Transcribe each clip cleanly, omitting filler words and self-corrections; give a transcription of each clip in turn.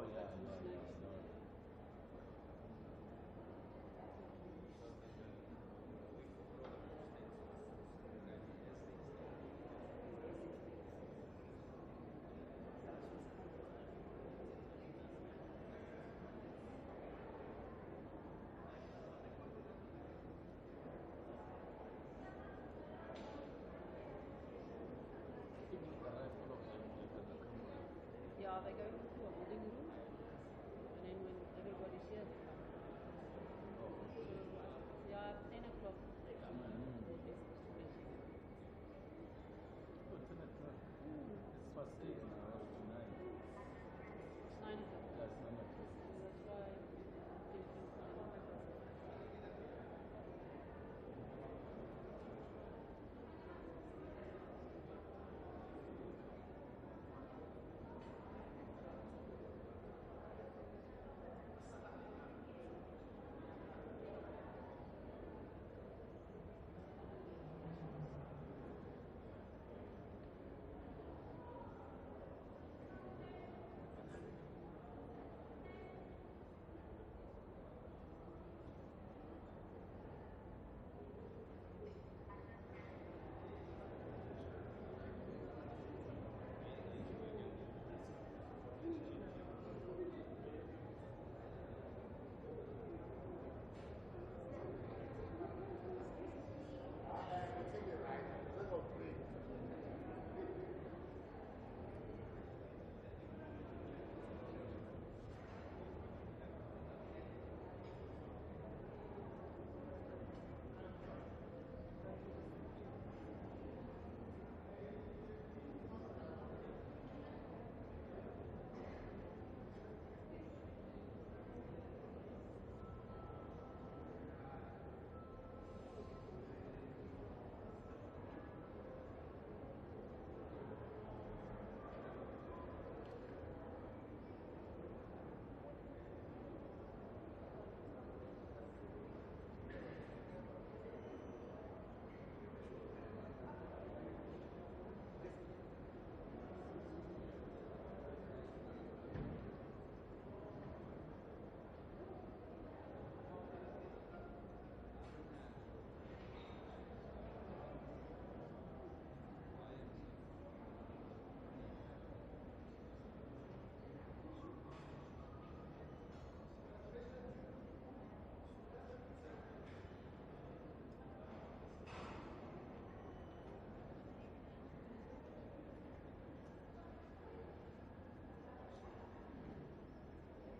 Oh, yeah, yeah, yeah. Yeah, they go into a holding room, and then when everybody's here, they come. So, yeah, 10 o'clock, they come boarding. It's past 8 now, it's 9. It's 9 o'clock. That's 9 o'clock. So that's why I'm thinking 9 o'clock.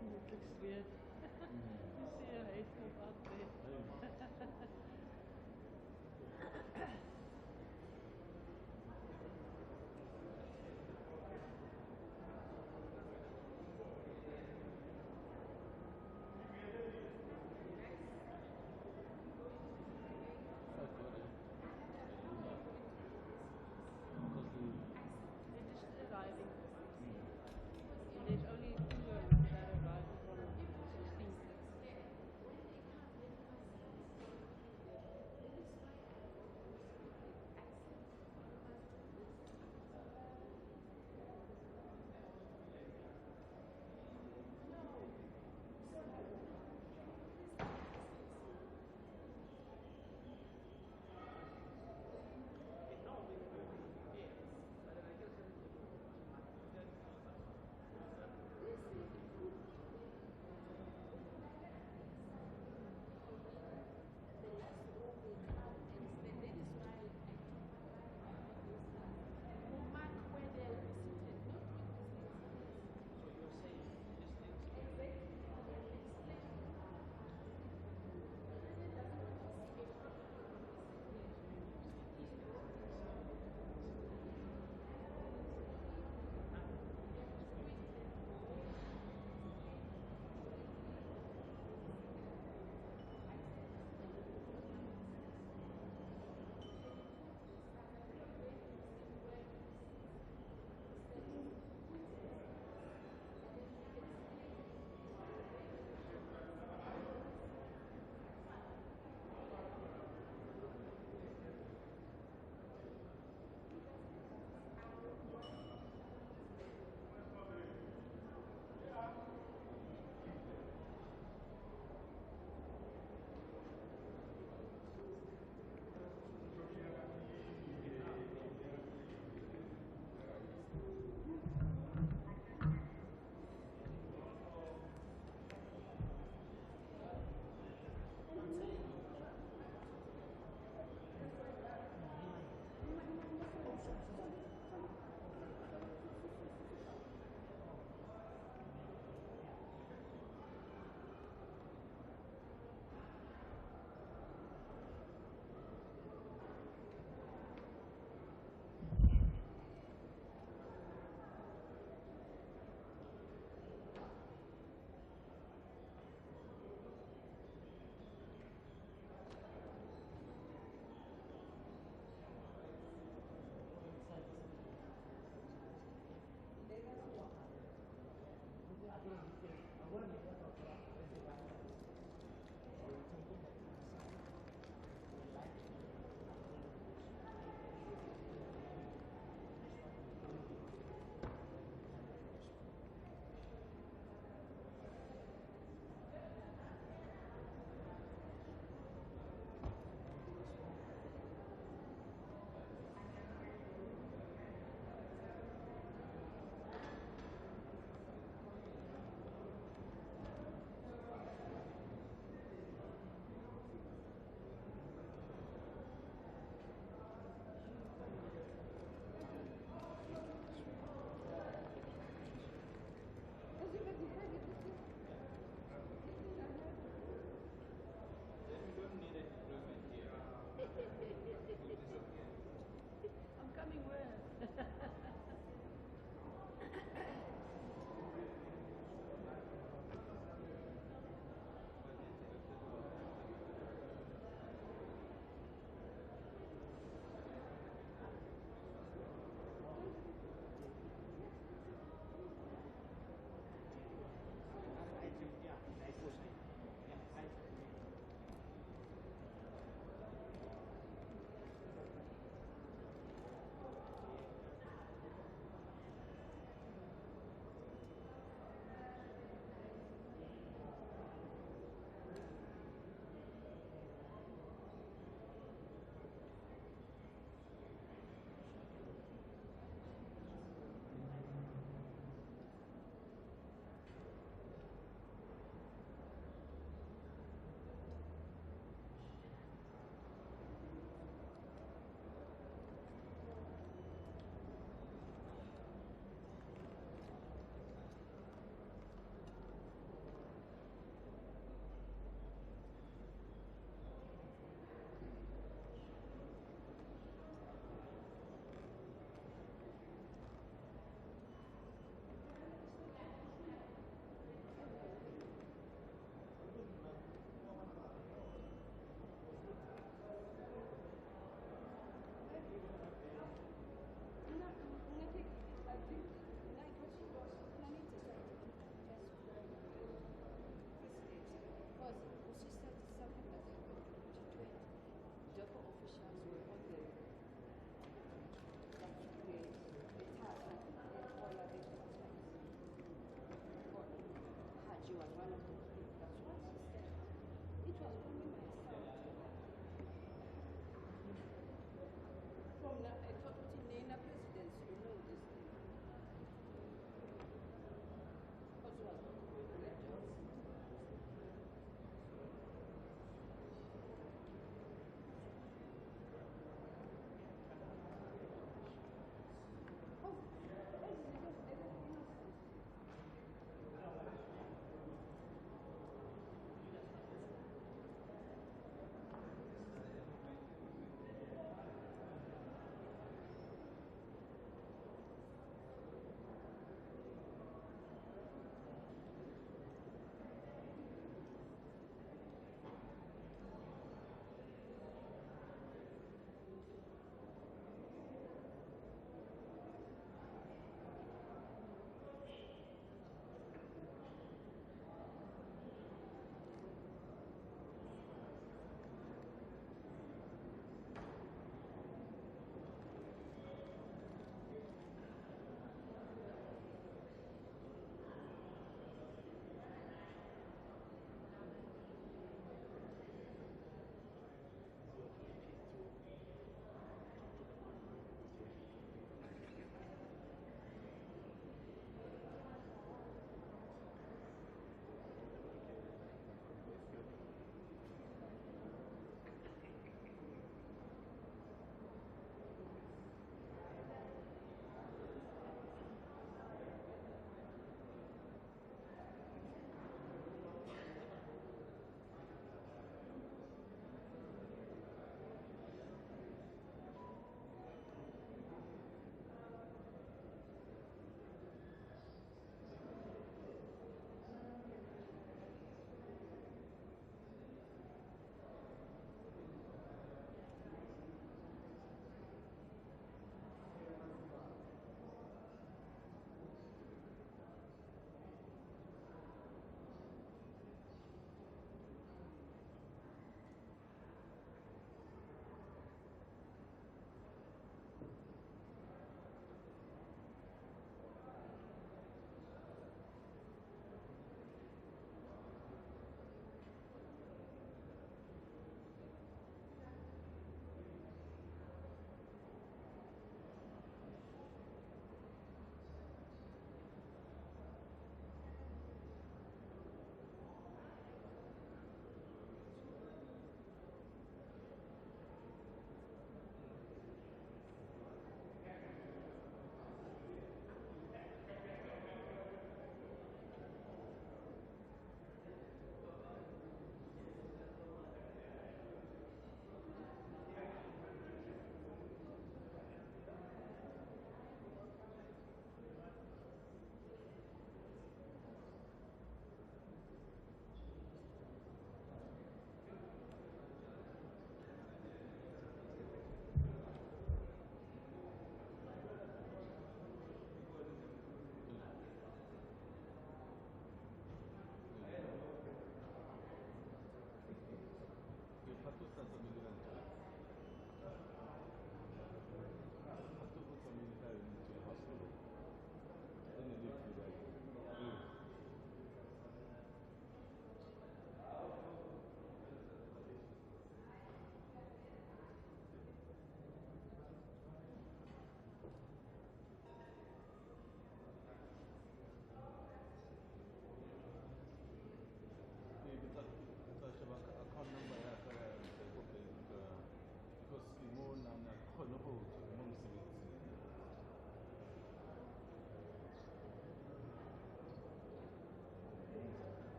It looks weird. You see a haystack out there. They're just arriving. And there's only two that arrive from 16th.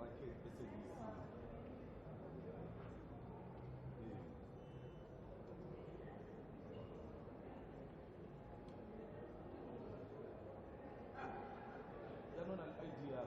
bracket SADC. Yanon ang idea.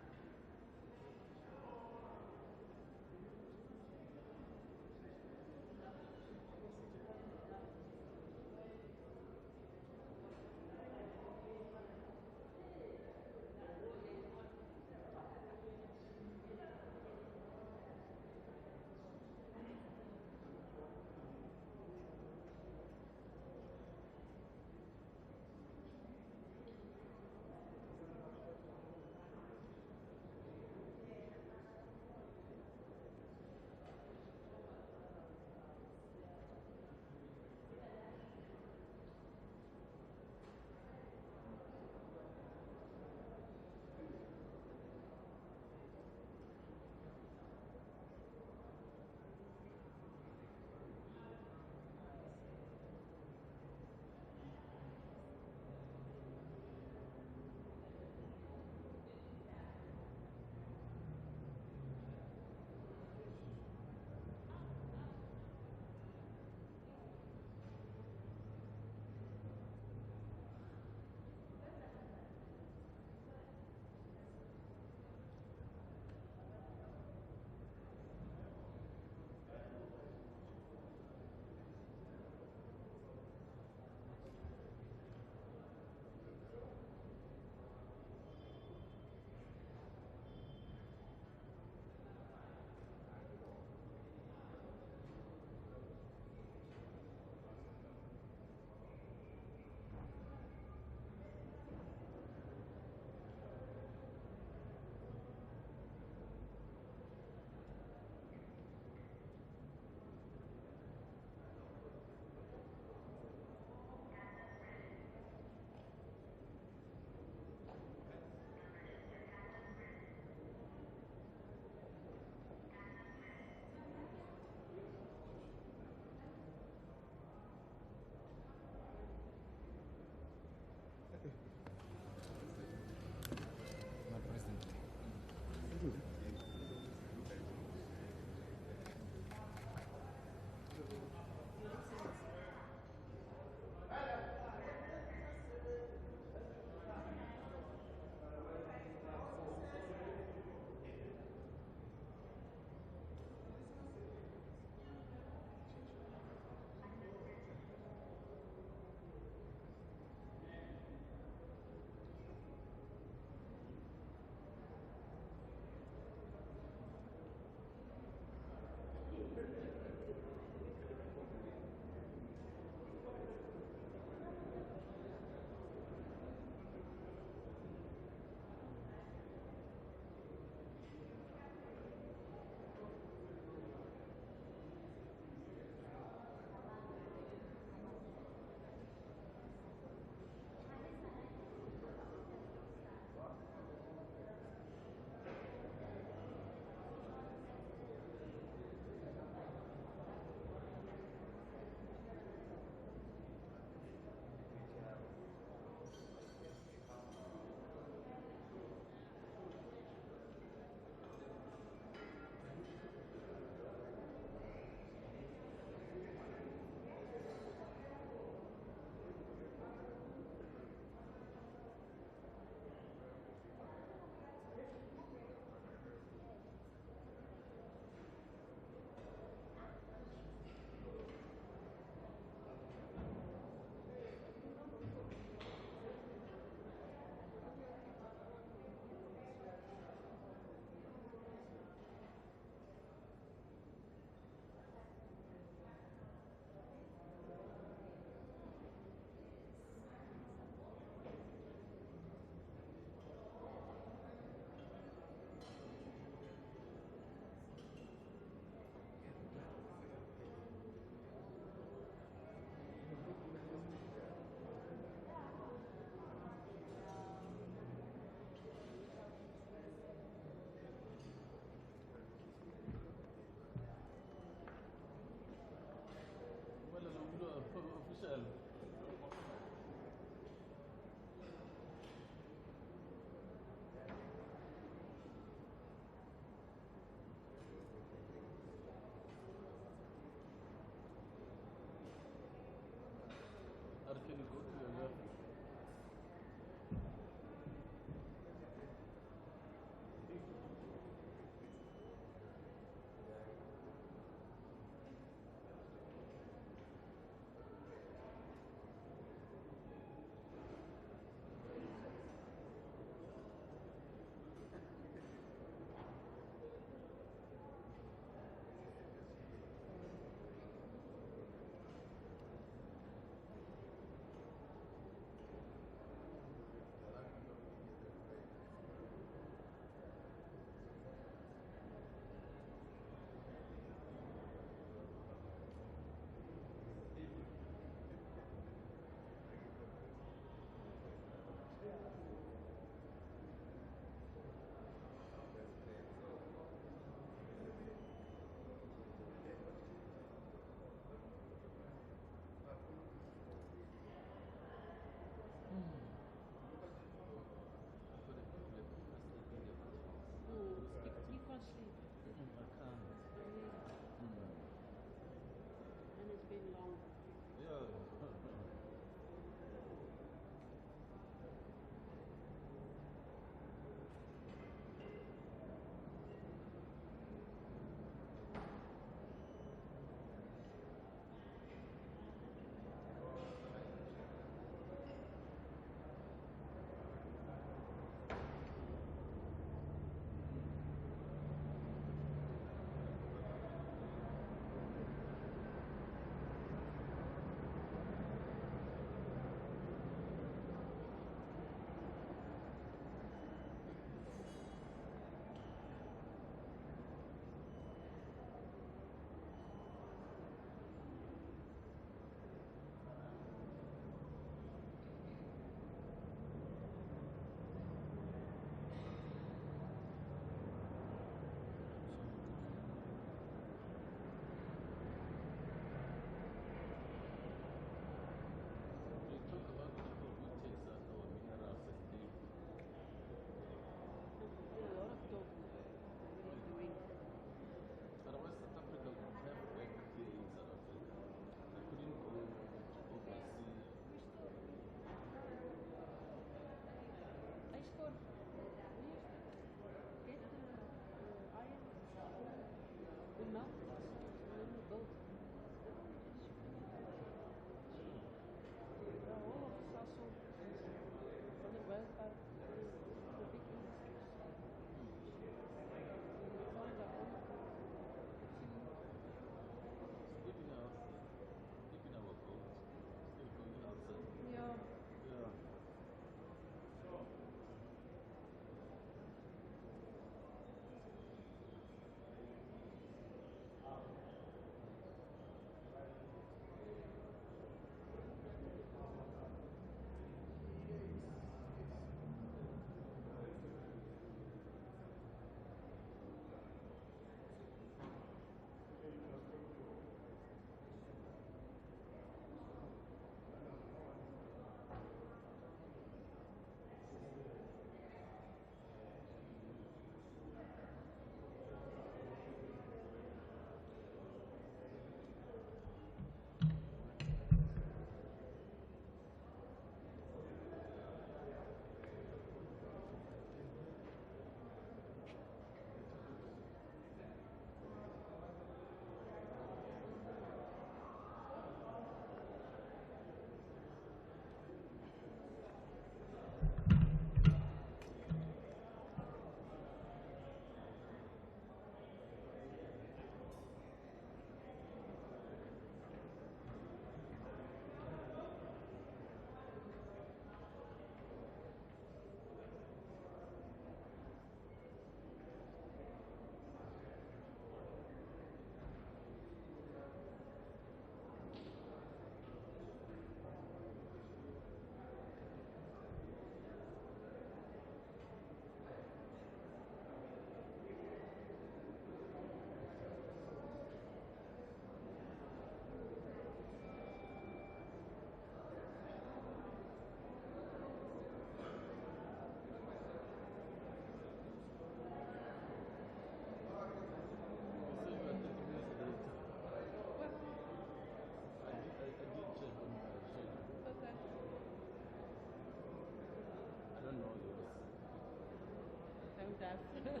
photograph.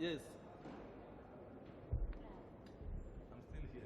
Yes. I'm still here.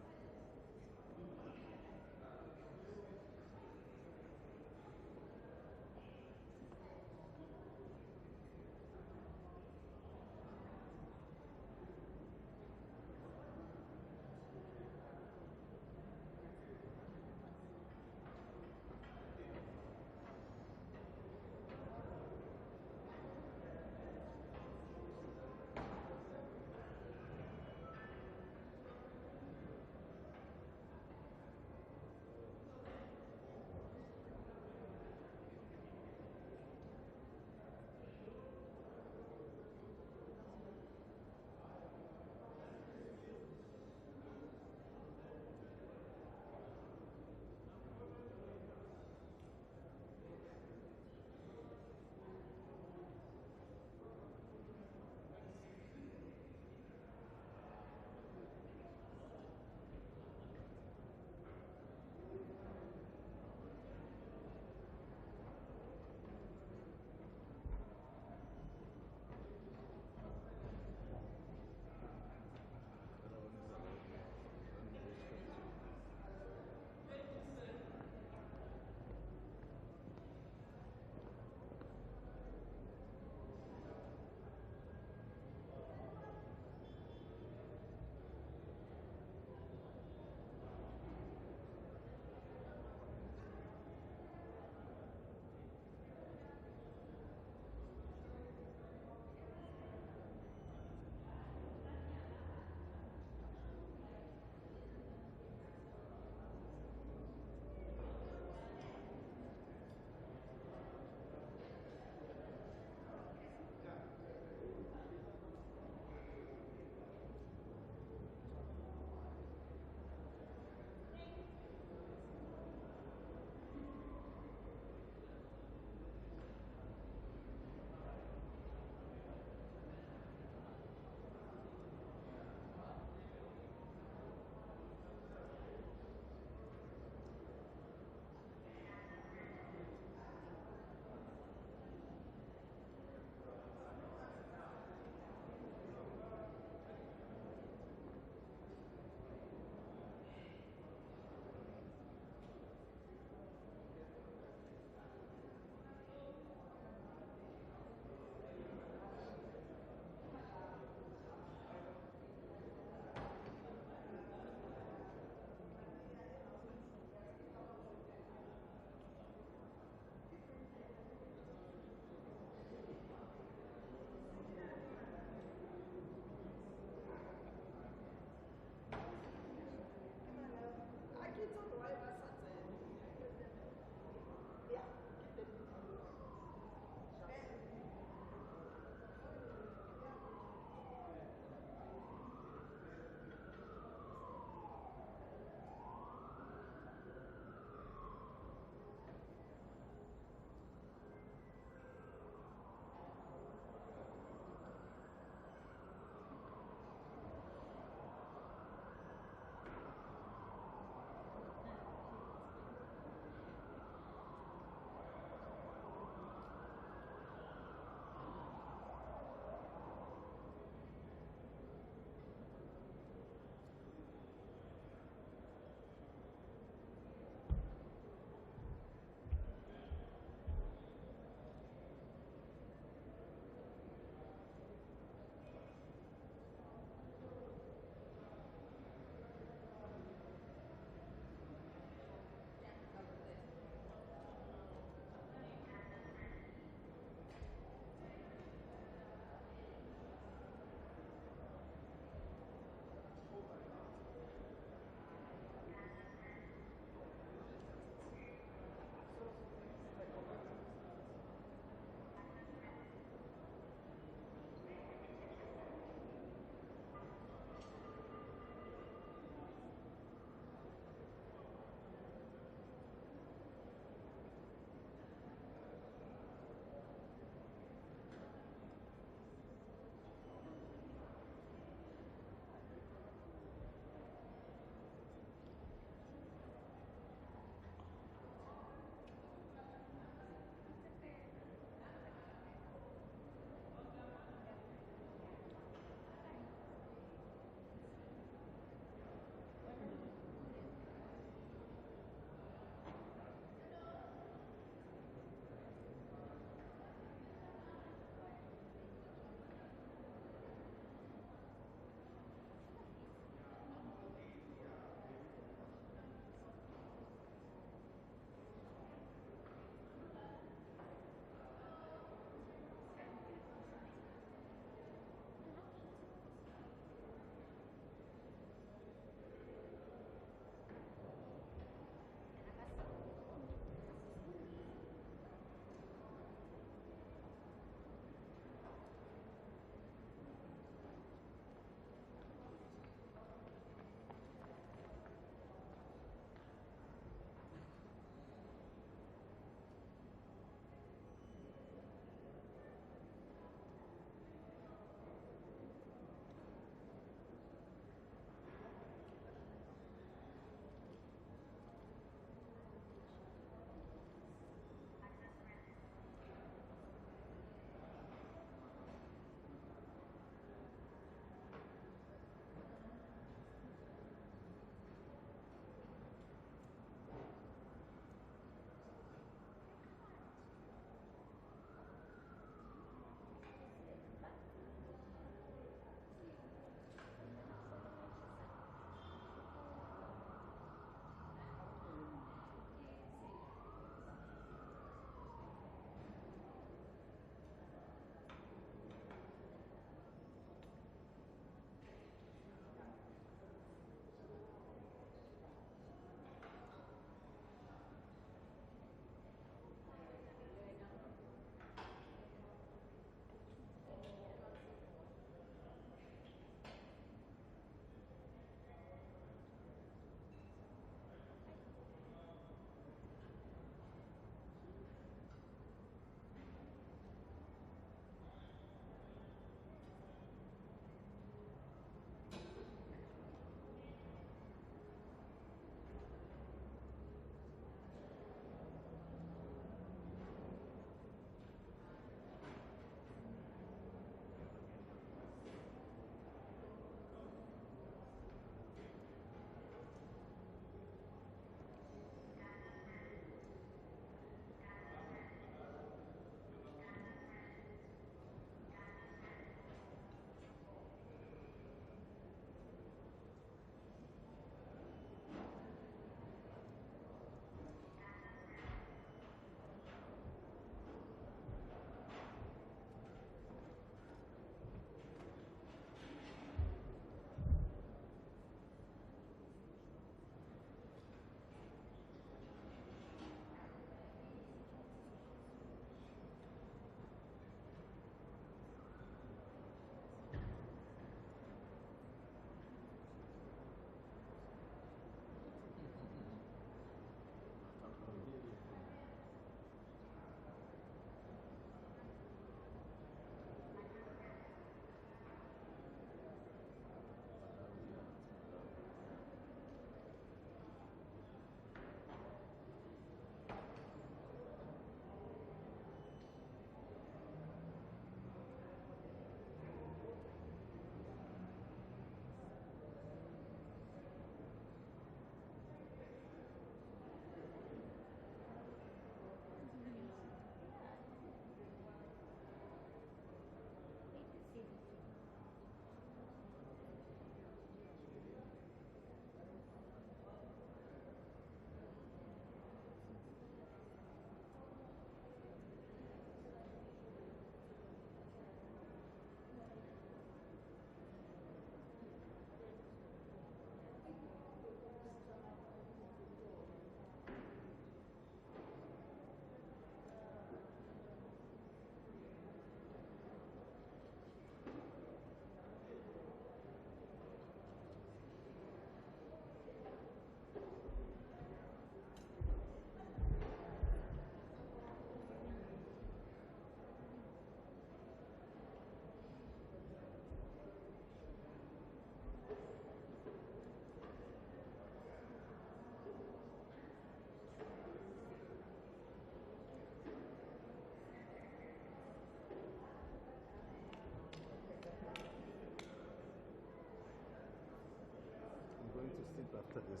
after this?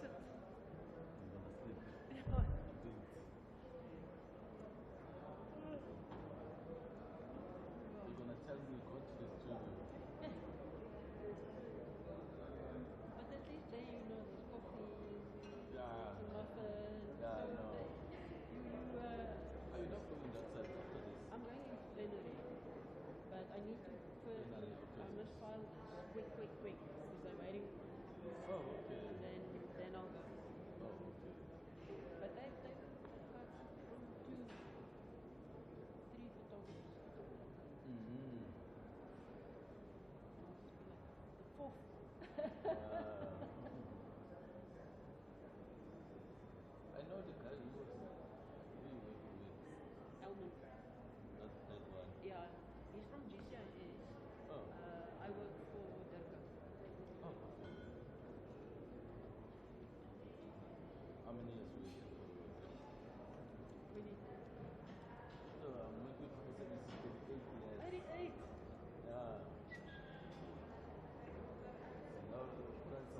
Sit. I'm gonna sleep. Date. You're gonna tell me go to the studio. But at least then you know there's coffee, Yeah. some muffins. Yeah, I so know. that Are you not going that side after this? I'm going into plenary, but I need to first, Plenary, okay. I must file this quick, because they're waiting, Oh, okay. and then I'll go. Oh, okay. But they've got 2, 3 photographers. Mm-hmm. I'll just be like the 4th. I know the guy who was really working with. Elman. That one. Yeah, he's from GCIS. Oh. I work for Durban. Oh, okay. How many years were you for? Really? So I'm working for 38 years. 38? Yeah. So now,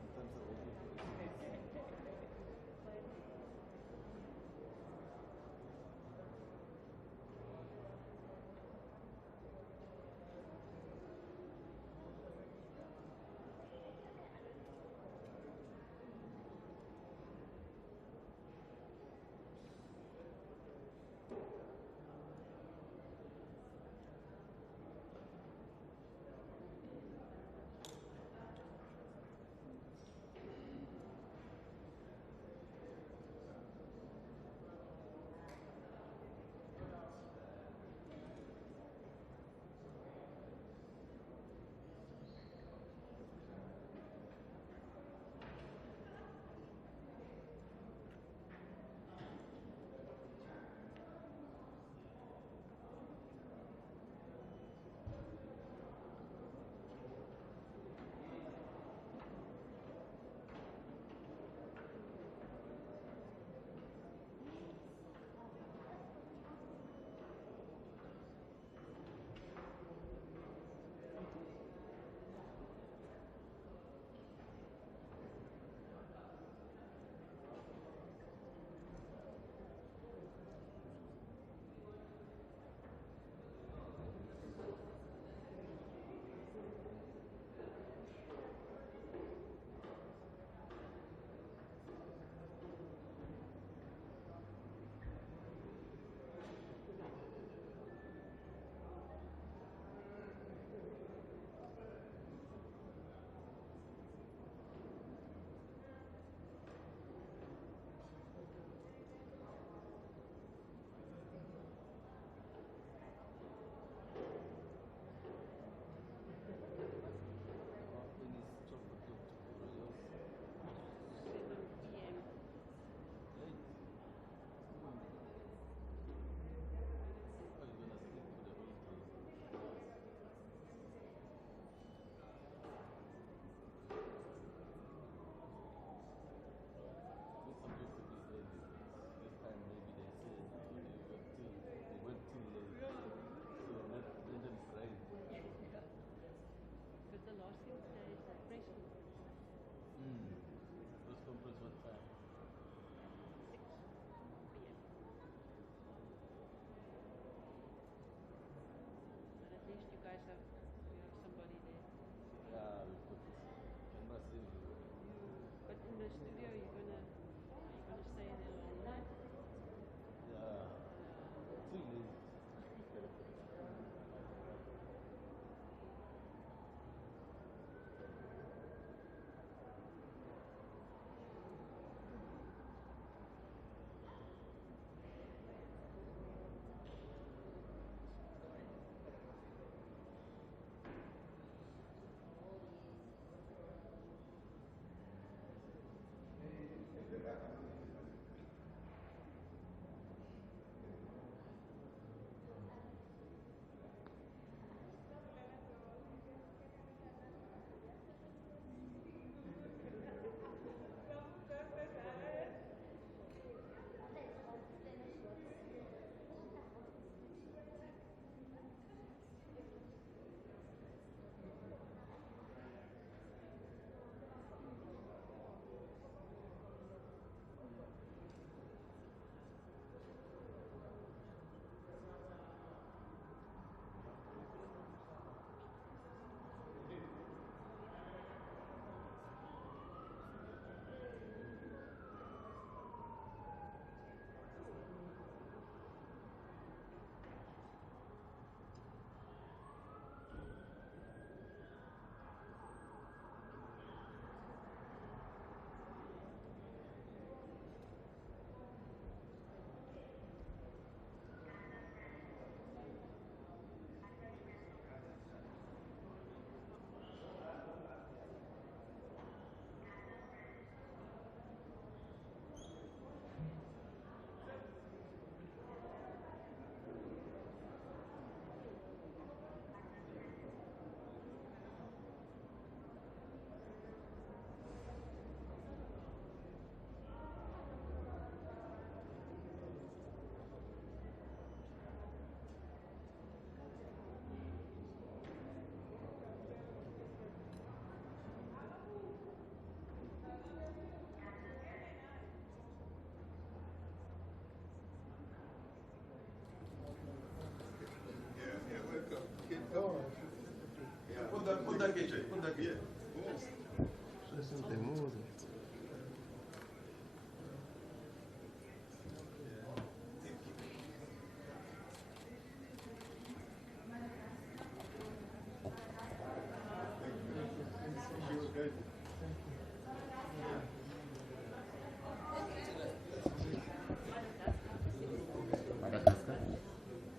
Madagascar?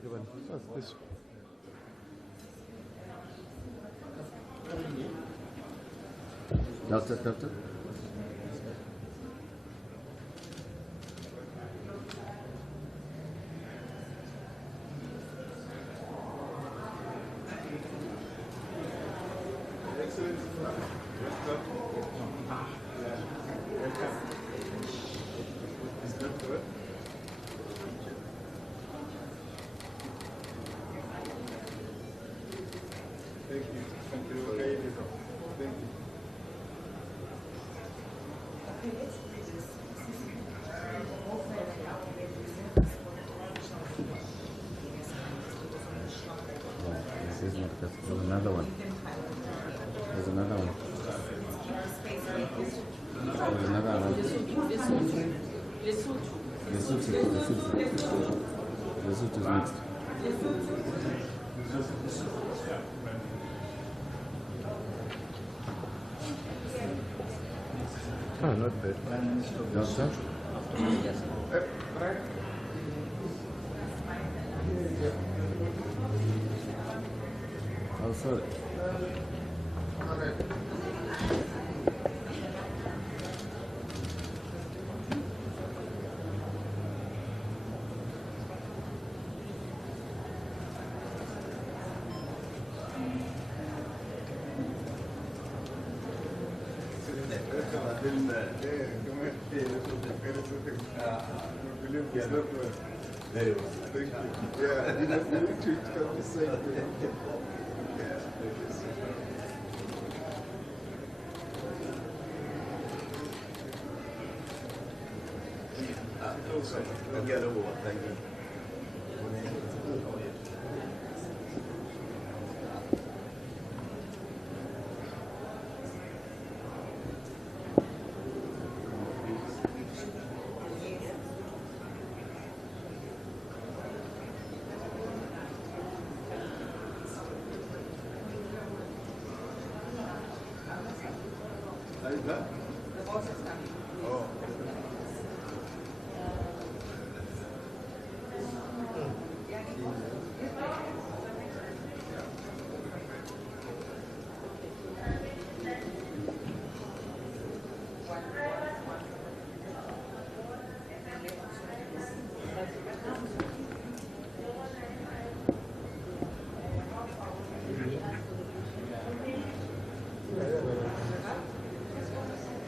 Durban. What's this? Doctor. This is not that. There's another one. There's another one. There's another one. The suit is mixed. Oh, not bad. Doctor? Oh, sorry. Very well. Thank you. Yeah, I didn't treat her the same way. Yeah, thank you. I'll get over one. Thank you. The boss is coming. Oh.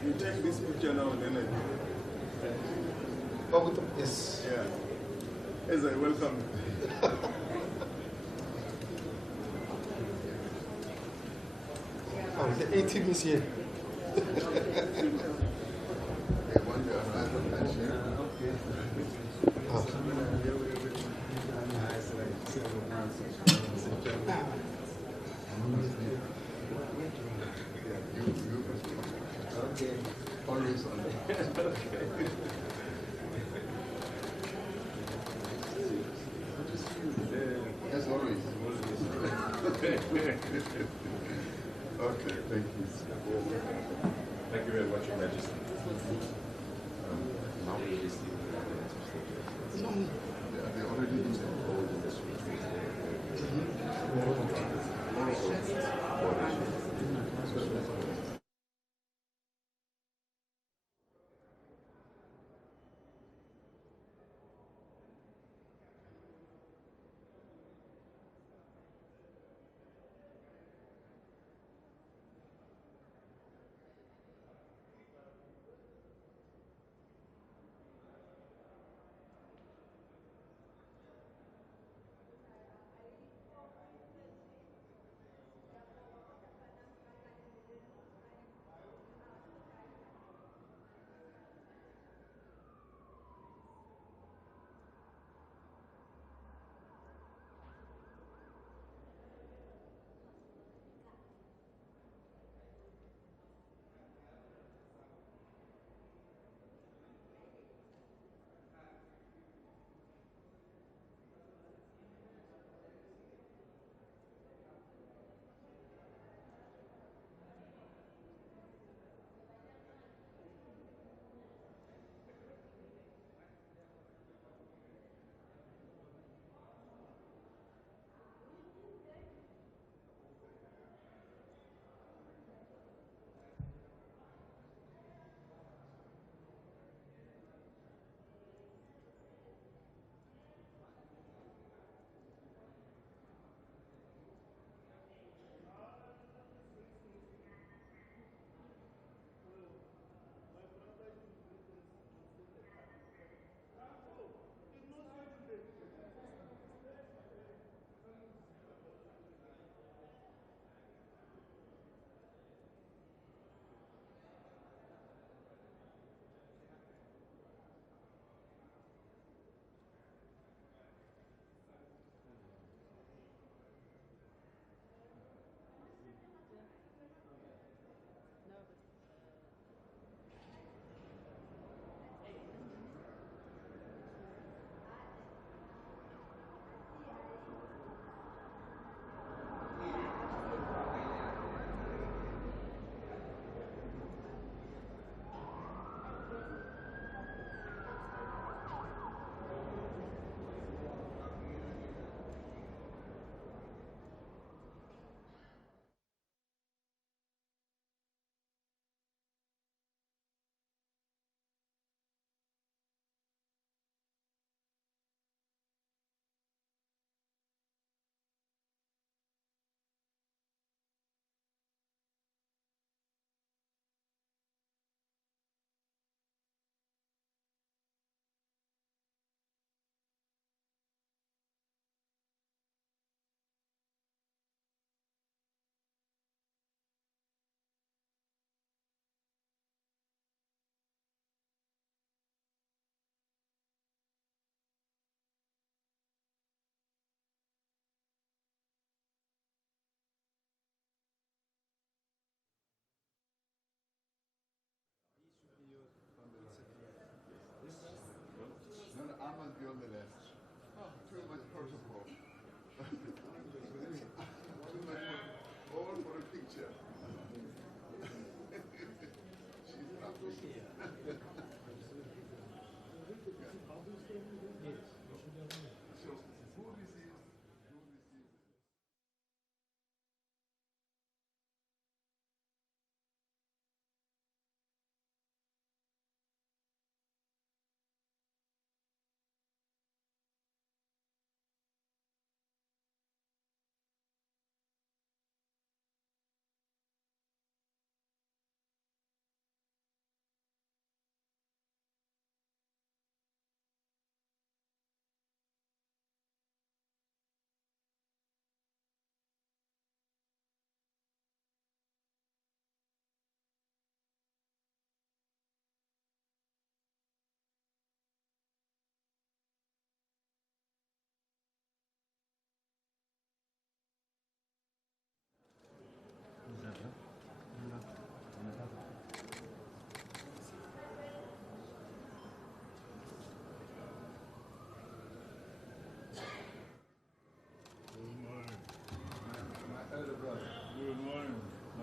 You take this picture now and then Yes. yeah. As I welcome you. Oh, the 18 is here. Okay. Always on. As always. Okay, thank you. Thank you very much, Your Majesty. Now we receive Yeah, they already did that.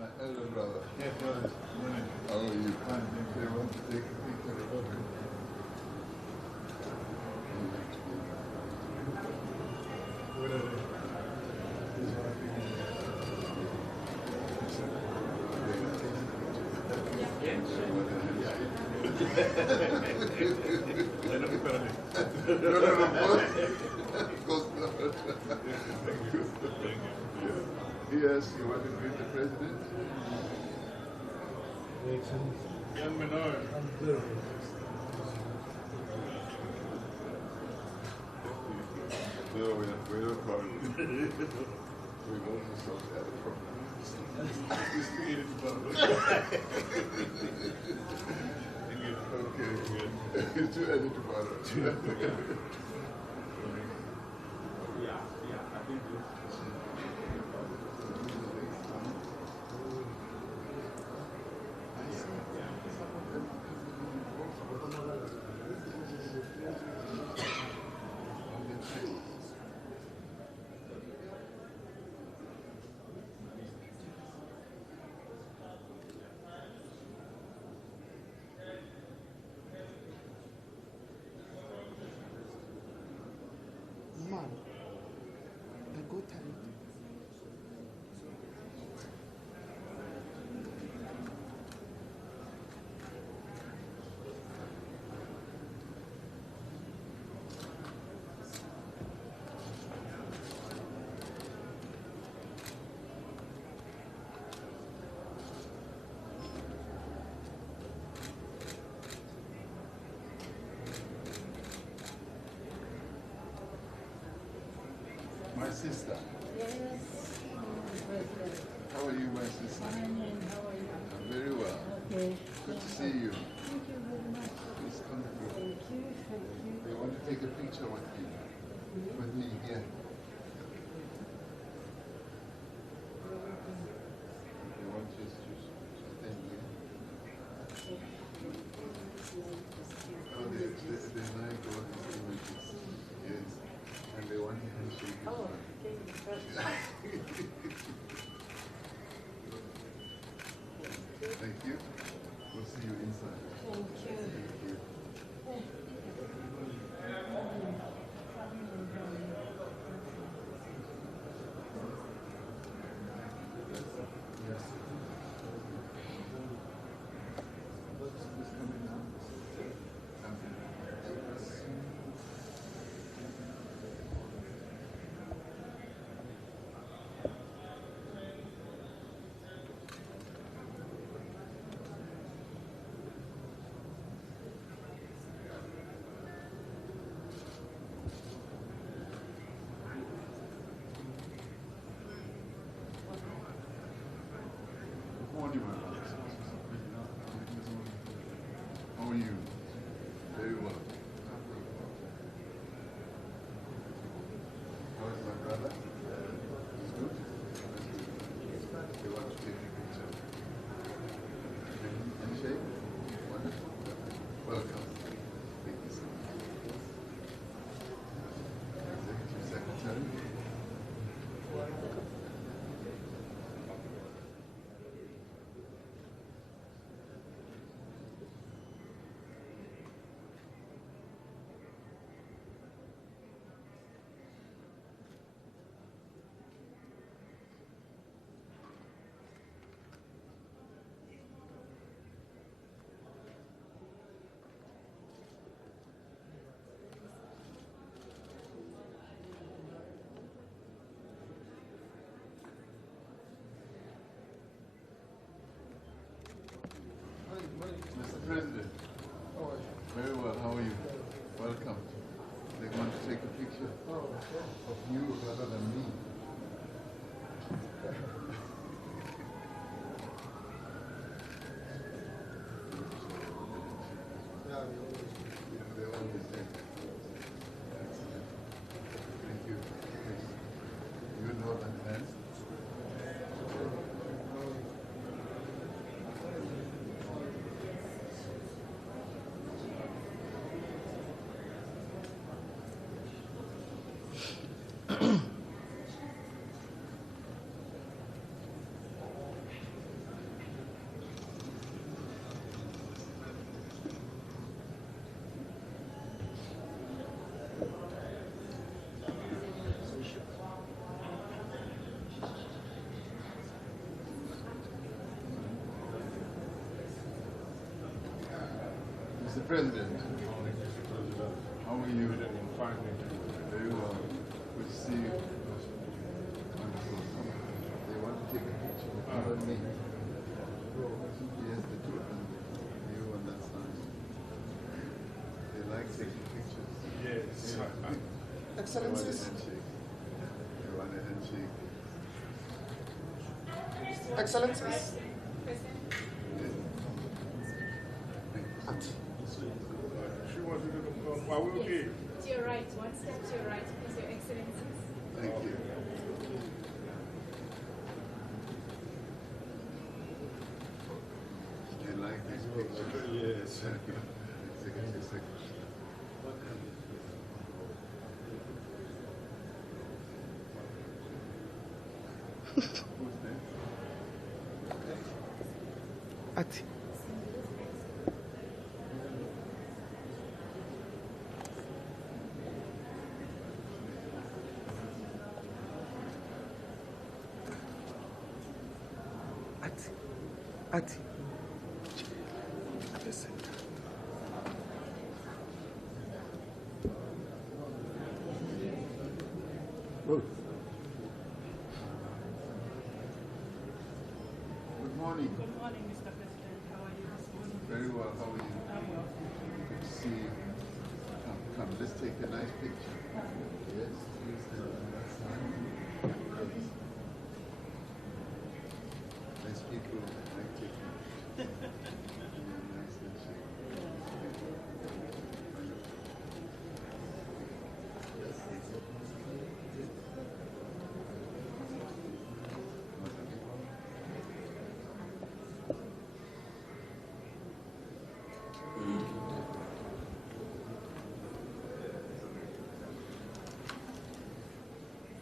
My elder brother. Yeah, brother. How are you? They want to take a picture of me. Yes, you want to greet the president? Young Menard. No, we don't call you. We go to South Africa. Okay, it's too early tomorrow. I think Man, the good time. my sister. Yes. How are you, my sister? Fine, and how are you? I'm very well. Okay. Good to see you. Thank you very much. Please come through. Thank you. Thank you. They want to take a picture with you. With me, yeah. They want you to stand here. Oh, they like all these images. Yes. And they want to handshake you. Oh, okay. Thank you. We'll see you inside. Thank you. Thank you. Morning, my brother. How are you? Very well. How is my brother? He's good? They want to take a picture. Handshake? Wonderful. Welcome. Thank you so much. Executive Secretary. Mr. President, how are you? Very well. Good to see you. Wonderful. They want to take a picture with you and me. Yes, the two of them. You on that side. They like taking pictures. Yes. Excellencies. They want a handshake. Excellencies. She wants you to come. Are we okay? To your right, one step to your right, please, Your Excellencies. Thank you. They like these pictures. Yes. Executive Secretary. Who's next? Ati. Ati. Ati. At the center. Good morning. Good morning, Mr. President. How are you this morning? Very well. How are you? I'm well. Good to see you. Come, let's take a nice picture. Yes, please stand on that side. Nice people like taking pictures. Yeah, nice handshake.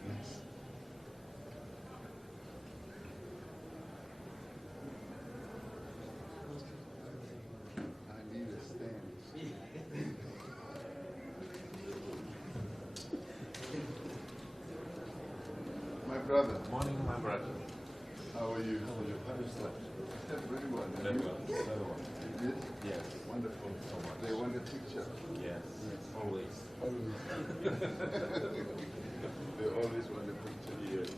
Yes. I need a stand. My brother, Morning, my brother. how are you? How are you? How do you slept? Very well. And Very you? well. Very well. You did? Yes. Wonderful. So much. They want a picture. Yes. Always. They always want a picture. Yes.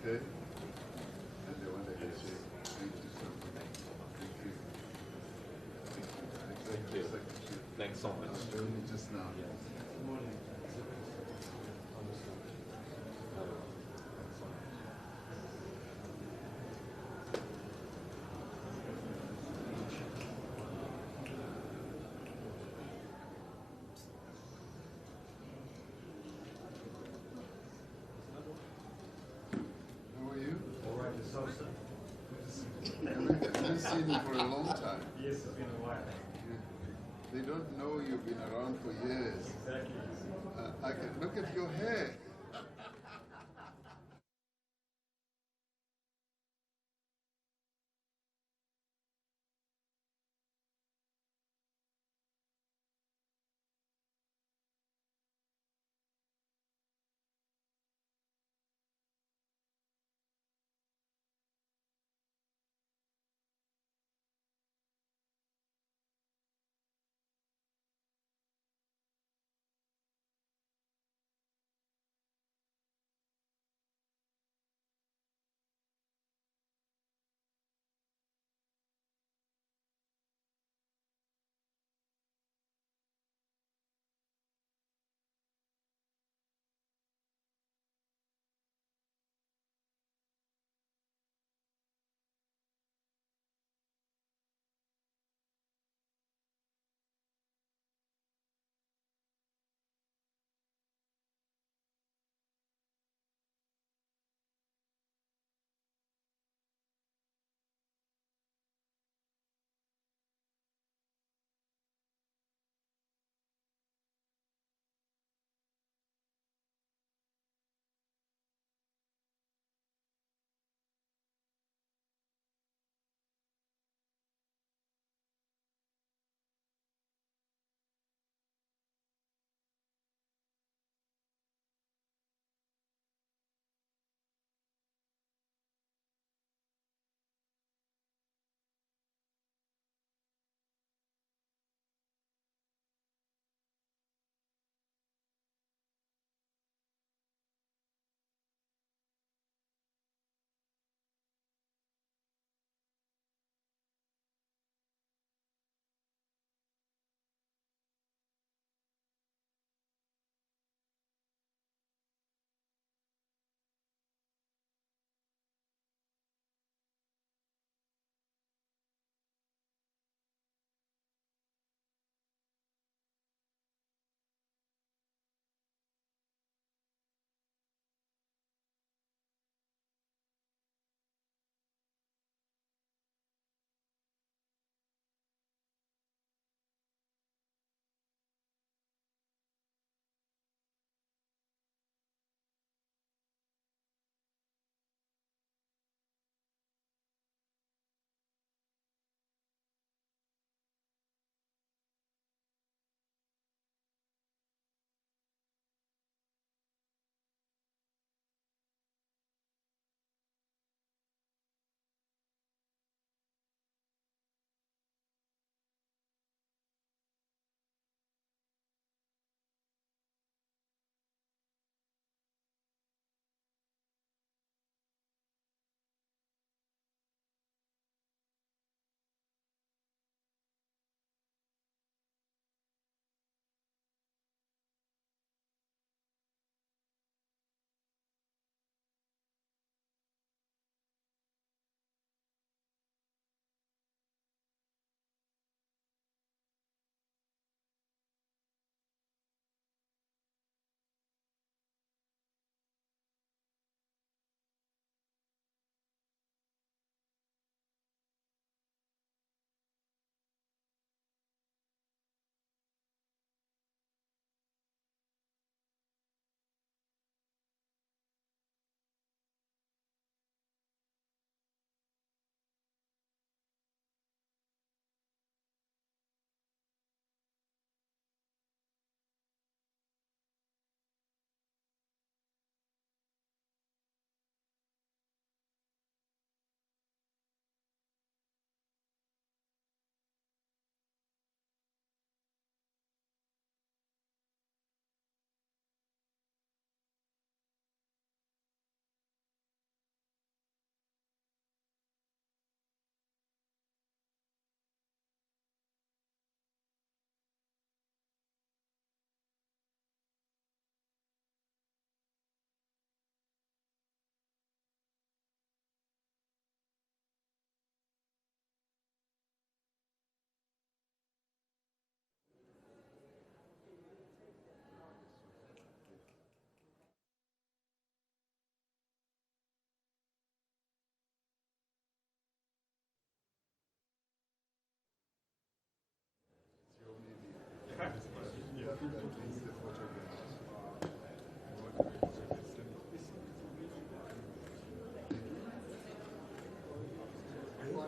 Okay? And they want a handshake. Thank you so much. Thank you. Thank you. Secretary. Thanks so I much. was doing it just now. Yes. Good morning. Understood. Very well. Thanks so much. How are you? All right, it's so sir. I haven't seen you for a long time. Yes, it's been a while. They don't know you've been around for years. Exactly. I can look at your hair.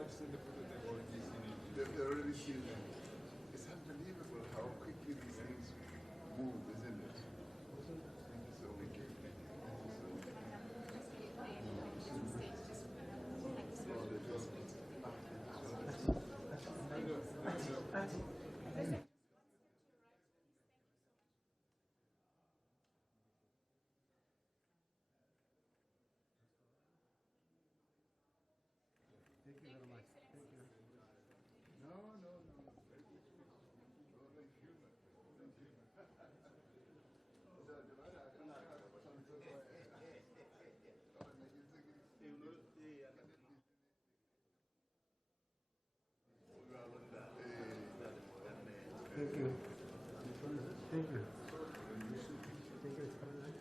I've seen the footage they've already seen it. They've already seen it. It's unbelievable how quickly these things move, isn't it? So we can. Thank you very much. Thank you. No. Thank you. Thank you. Thank you. Thank you. It's very nice.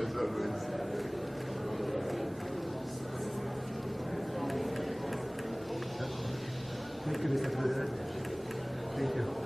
As always. Thank you, Mr. President. Thank you.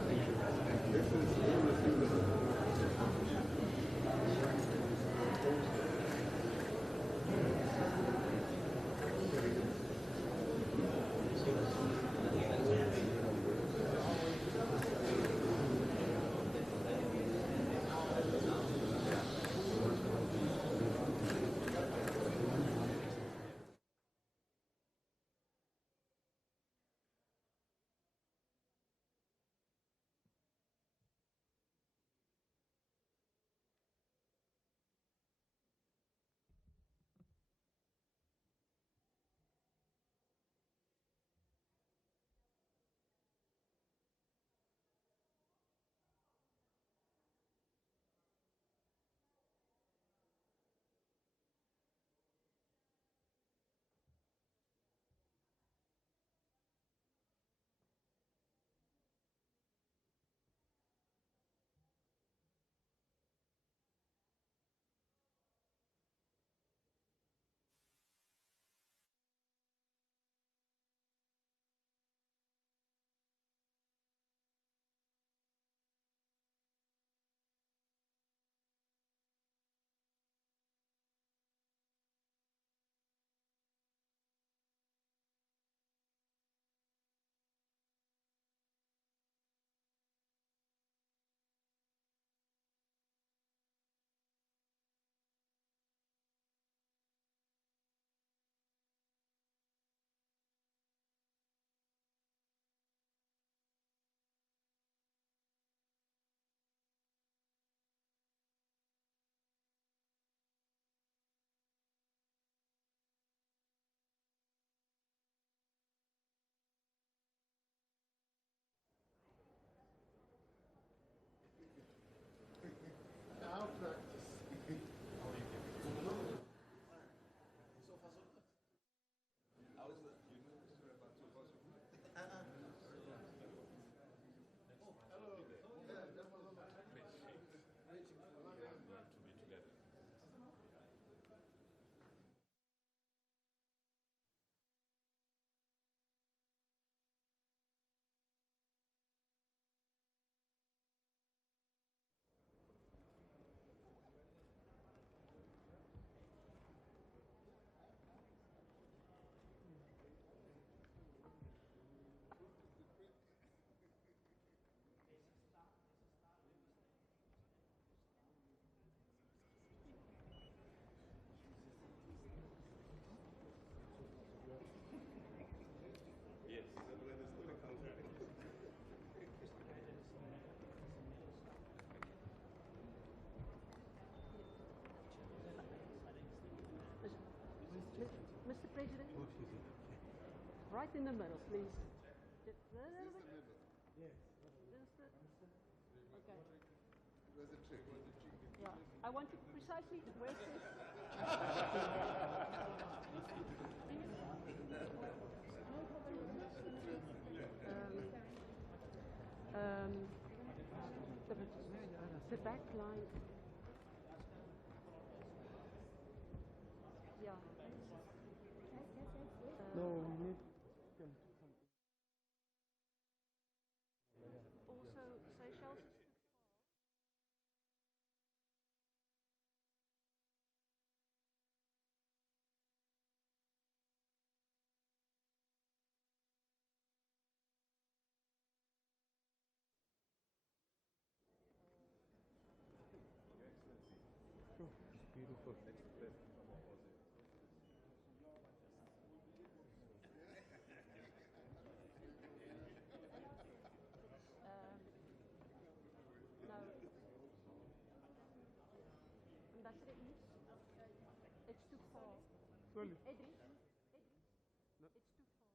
Mr. President, Oh, she's in. right in the middle, please. Just a little This the bit. middle. Yes. Just okay. Where's the trick? Yeah, I want to precisely where it says. The back line. Yeah. No, we need Also, Seychelles is too far. It's beautiful. No. Ambassador East. It's too far. Slowly. Edris. No. It's too far.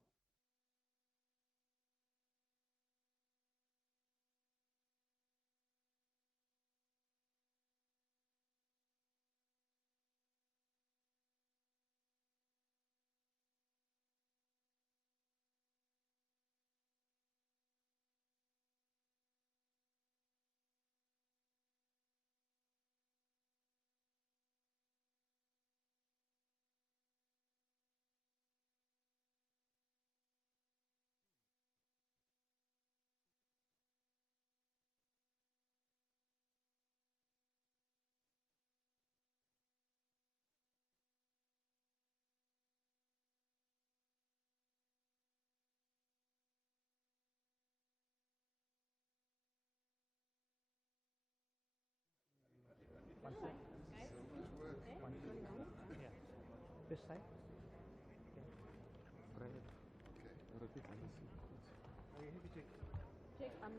One side. One side. Yeah. This side. Okay. Right. Okay. Okay, have to check. Check. I'm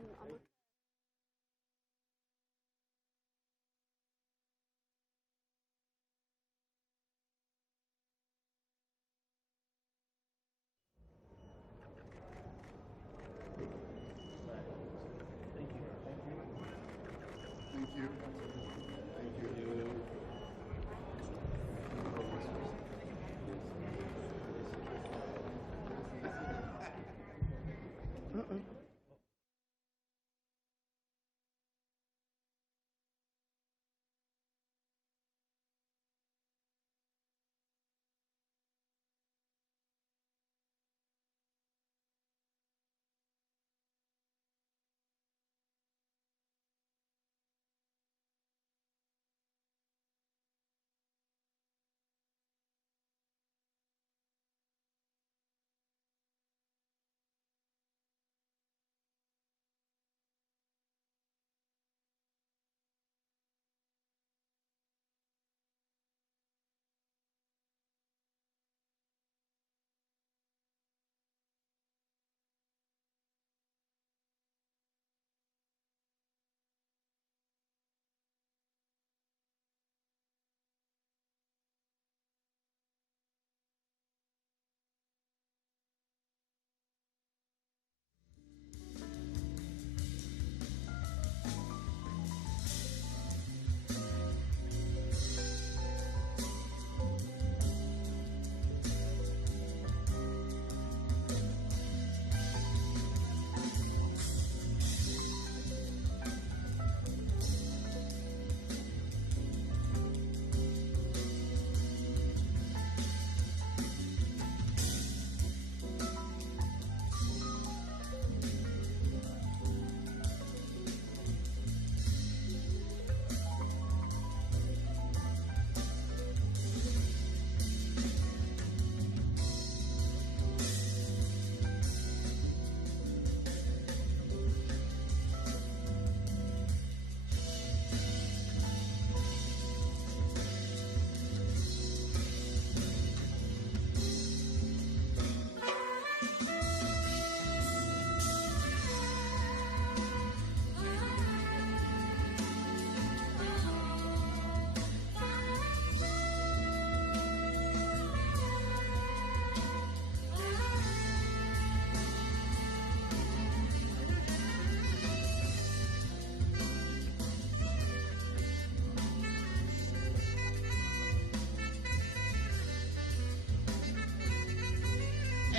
Thank you. Thank you.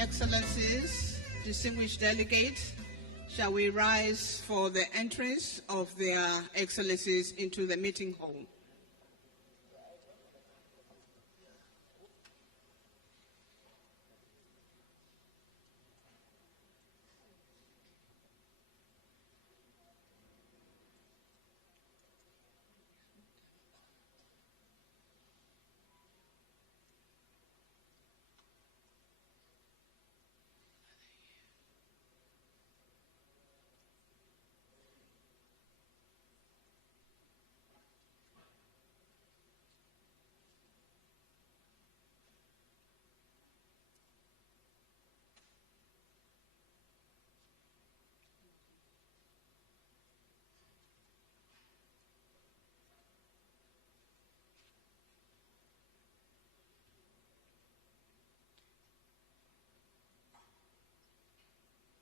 Excellencies, distinguished delegates, shall we rise for the entrance of their Excellencies into the meeting hall?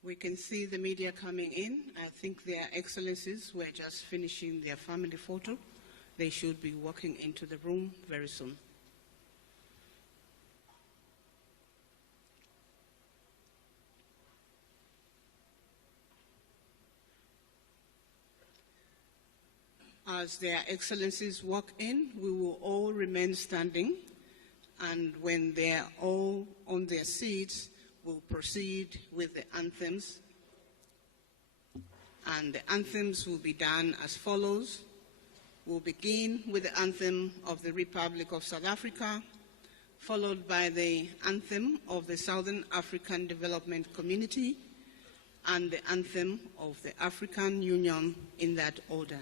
We can see the media coming in. I think their Excellencies were just finishing their family photo. They should be walking into the room very soon. As their Excellencies walk in, we will all remain standing, and when they're all on their seats, we'll proceed with the anthems. And the anthems will be done as follows. We'll begin with the anthem of the Republic of South Africa, followed by the anthem of the Southern African Development Community, and the anthem of the African Union in that order.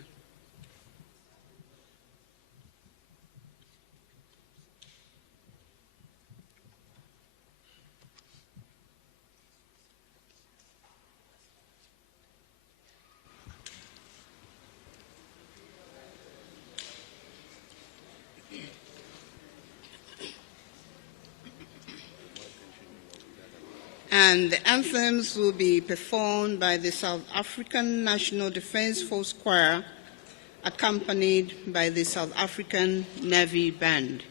And the anthems will be performed by the South African National Defence Force Choir, accompanied by the South African Navy Band.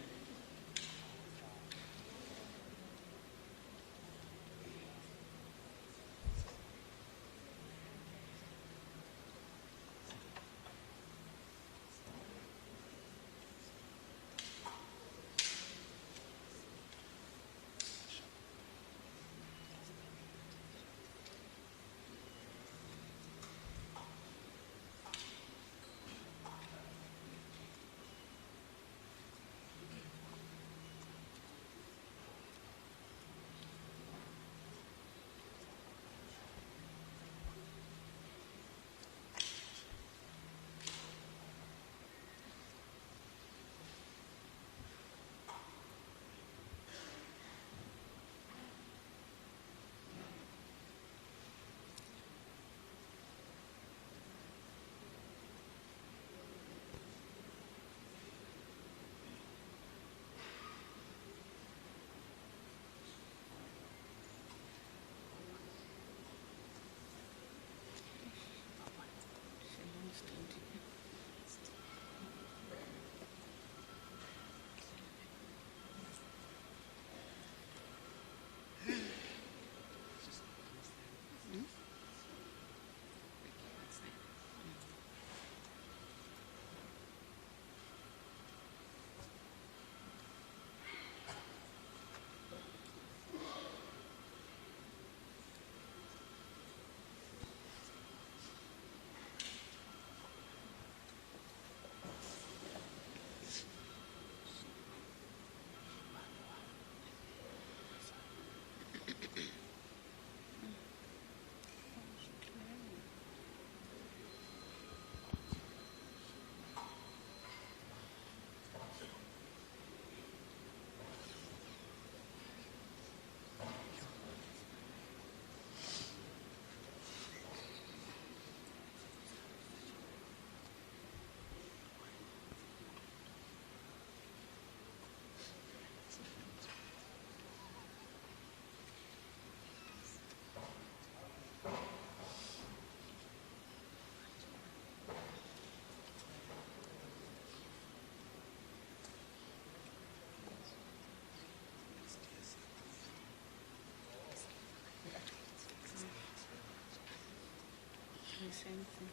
same thing.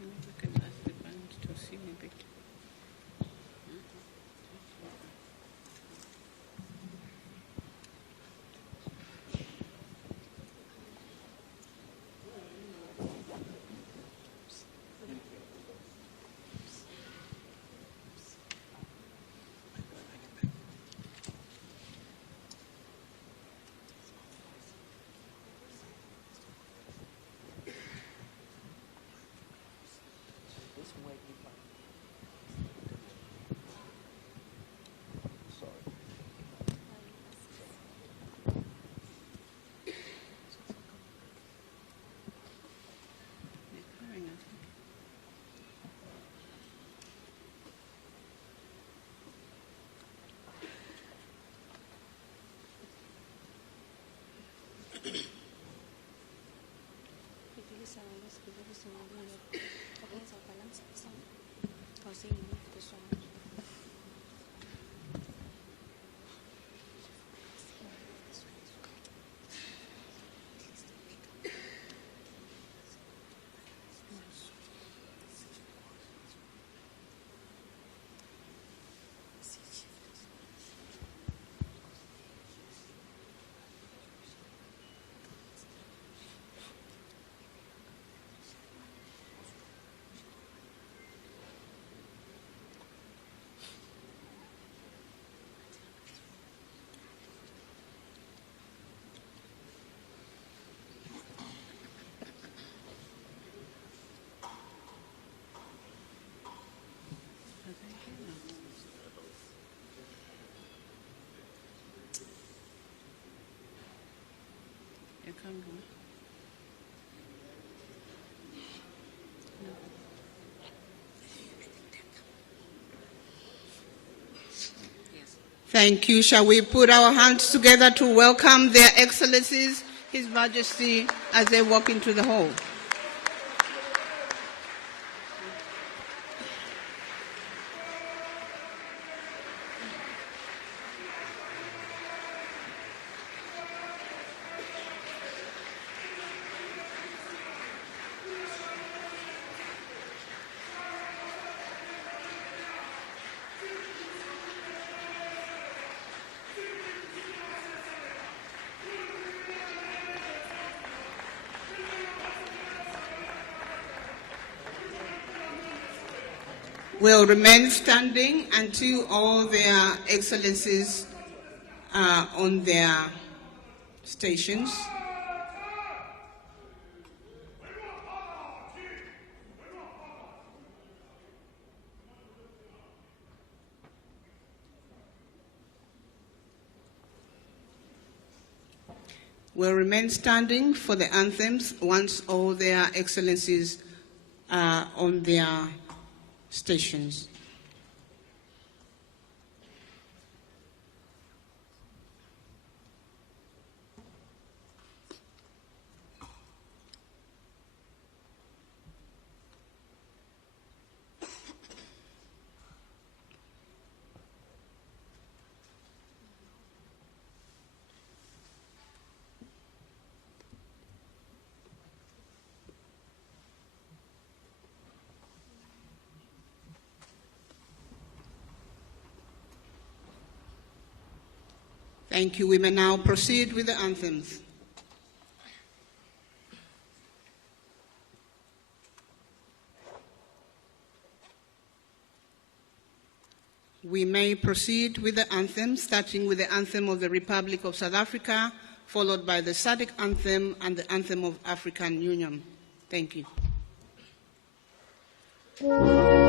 Maybe we can ask the band to sing a bit. They're crying, I think. Are they here now? You can't go. Thank you. Shall we put our hands together to welcome their excellencies, His Majesty, as they walk into the hall? Will remain standing until all their excellencies are on their stations. Will remain standing for the anthems once all their excellencies are on their stations. Thank you. We may now proceed with the anthems. We may proceed with the anthem, starting with the anthem of the Republic of South Africa, followed by the SADC anthem and the anthem of African Union. Thank you. Bye.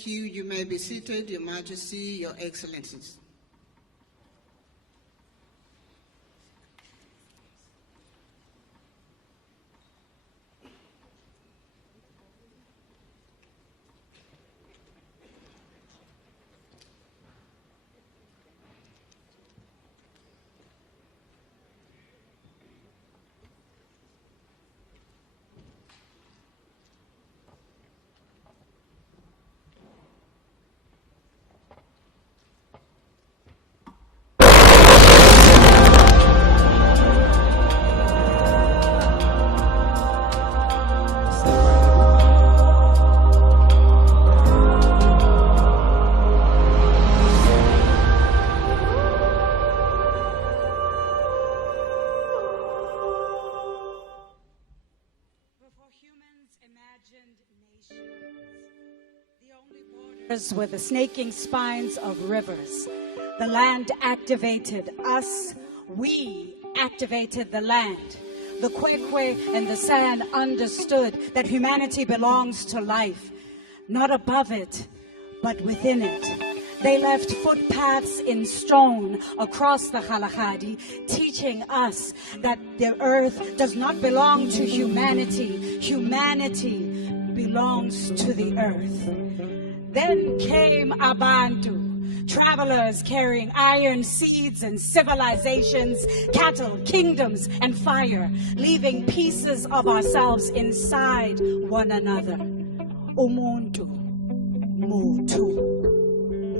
Thank you. You may be seated, Your Majesty, Your Excellencies. Were the snaking spines of rivers. The land activated us. We activated the land. The Kwekwe and the San understood that humanity belongs to life, not above it, but within it. They left footpaths in stone across the Kalahari, teaching us that the earth does not belong to humanity. Humanity belongs to the earth. Then came Abantu, travelers carrying iron, seeds, and civilizations, cattle, kingdoms, and fire, leaving pieces of ourselves inside one another. Umuntu, Mutu,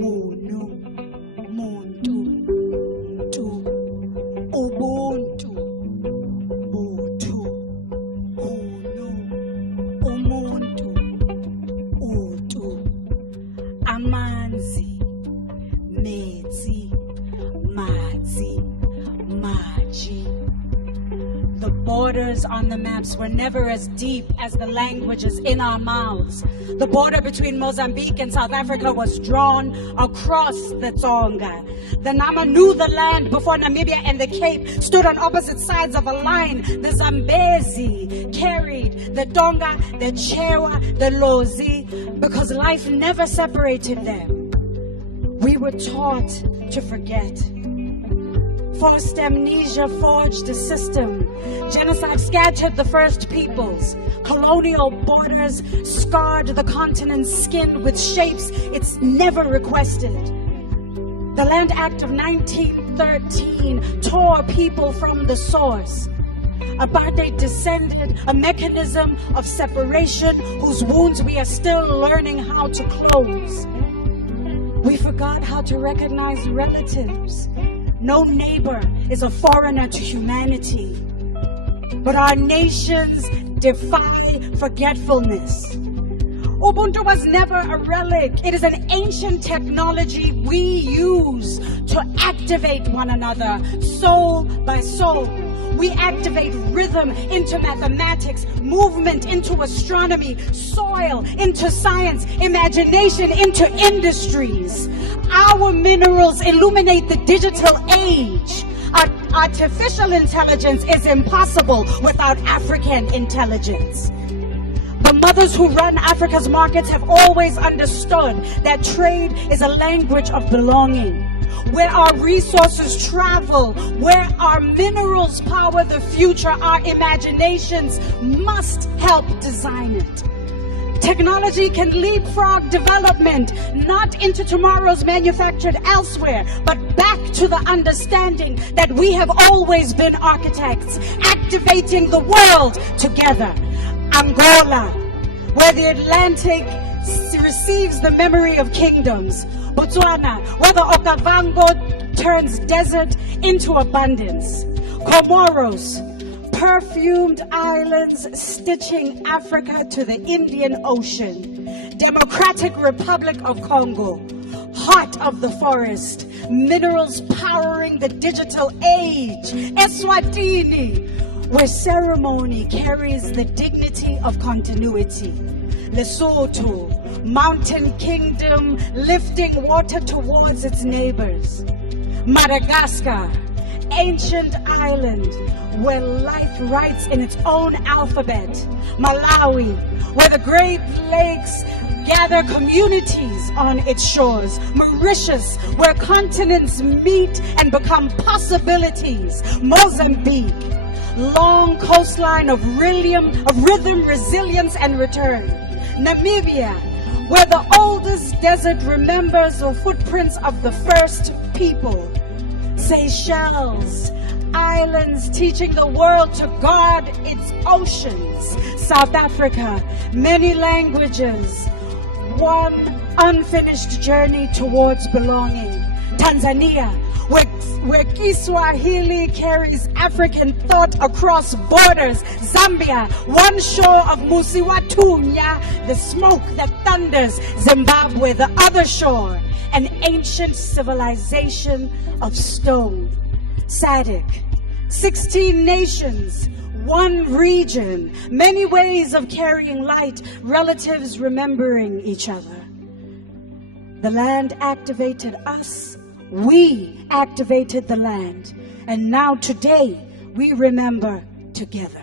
Munu, Muntu, Tu, Ubuntu, Butu, Unu, Umuntu, Utu. Amanzi, Metsi, Matsi, Maji. The borders on the maps were never as deep as the languages in our mouths. The border between Mozambique and South Africa was drawn across the Tsonga. The Nama knew the land before Namibia and the Cape stood on opposite sides of a line. The Zambezi carried the Tonga, the Chewa, the Lozi, because life never separated them. We were taught to forget. Forced amnesia forged a system. Genocide scattered the first peoples. Colonial borders scarred the continent's skin with shapes it's never requested. The Land Act of 1913 tore people from the source. Apartheid descended, a mechanism of separation whose wounds we are still learning how to close. We forgot how to recognize relatives. No neighbor is a foreigner to humanity. But our nations defy forgetfulness. Ubuntu was never a relic. It is an ancient technology we use to activate one another, soul by soul. We activate rhythm into mathematics, movement into astronomy, soil into science, imagination into industries. Our minerals illuminate the digital age. Artificial intelligence is impossible without African intelligence. The mothers who run Africa's markets have always understood that trade is a language of belonging. Where our resources travel, where our minerals power the future, our imaginations must help design it. Technology can leapfrog development, not into tomorrow's manufactured elsewhere, but back to the understanding that we have always been architects, activating the world together. Angola, where the Atlantic receives the memory of kingdoms. Botswana, where the Okavango turns desert into abundance. Comoros, perfumed islands stitching Africa to the Indian Ocean. Democratic Republic of Congo, heart of the forest, minerals powering the digital age. Eswatini, where ceremony carries the dignity of continuity. Lesotho, mountain kingdom lifting water towards its neighbors. Madagascar, ancient island where life writes in its own alphabet. Malawi, where the Great Lakes gather communities on its shores. Mauritius, where continents meet and become possibilities. Mozambique, long coastline of rhythm, resilience, and return. Namibia, where the oldest desert remembers the footprints of the first people. Seychelles, islands teaching the world to guard its oceans. South Africa, many languages, one unfinished journey towards belonging. Tanzania, where Kiswahili carries African thought across borders. Zambia, one shore of Musiwatunya, the smoke that thunders. Zimbabwe, the other shore, an ancient civilization of stone. SADC, 16 nations, one region, many ways of carrying light, relatives remembering each other. The land activated us. We activated the land. And now today, we remember together.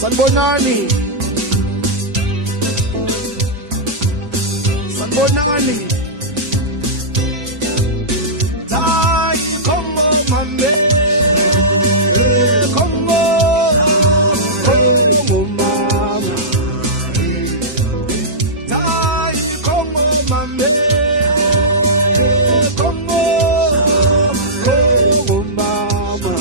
Sanbonani. Sanbonani. Tai Congo mame. Congo. Congo mama. Tai Congo mame. Congo. Congo mama.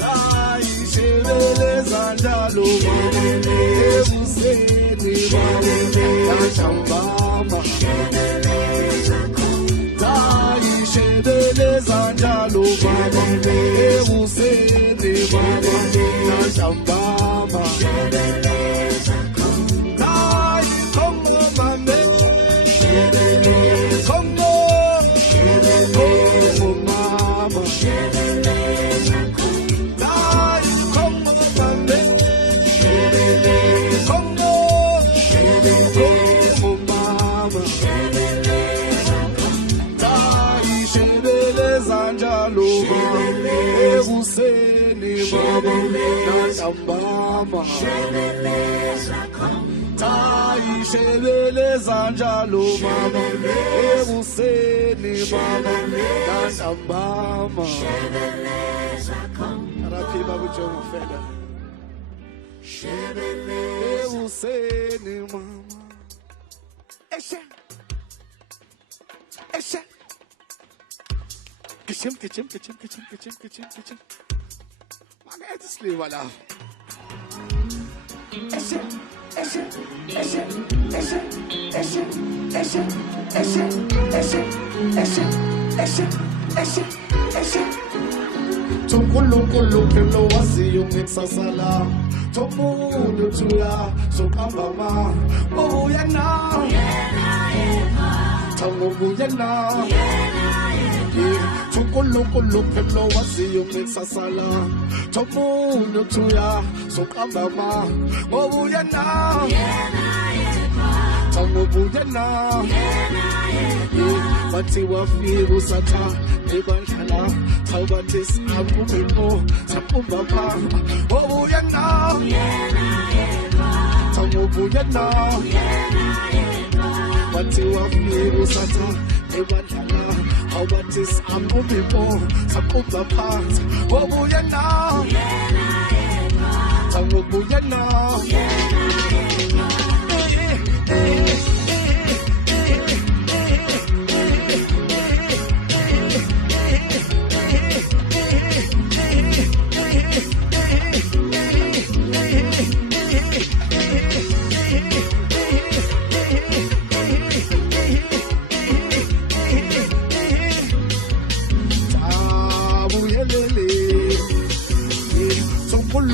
Tai shebele zanjalo mame. Ebuseni mame. Tachambama. Tai shebele zanjalo mame. Ebuseni mame. Tachambama. Tai Congo mame. Congo. Congo mama. Tai Congo mame. Nantambama Tai shebeleza njalo mama Ebuseni mama Nantambama Arapiba bujongo feda Ebuseni mama Eshe Eshe Kichem Mama eti sleep wala Eshe Tukulukulukelo wasiyo ngiksasala Tomunyo tuya sokambama Obuyena Tangobuyena Tukulukulukelo wasiyo ngiksasala Tomunyo tuya sokambama Obuyena Tangobuyena Bati wafiru sata Ebantala Taubatis Abumino Sapumbaba Obuyena Tangobuyena Bati wafiru sata Ebantala Taubatis Abumino Sapumbaba Obuyena Tangobuyena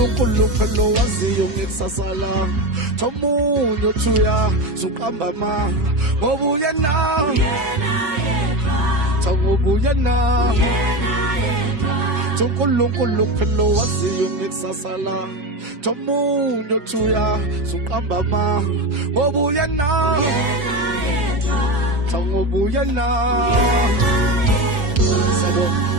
Kulukulu waziyo ngiksasala Tomunyo tuya sukambama Obuyena Tangobuyena Tukulukulukulu waziyo ngiksasala Tomunyo tuya sukambama Obuyena Tangobuyena Sabo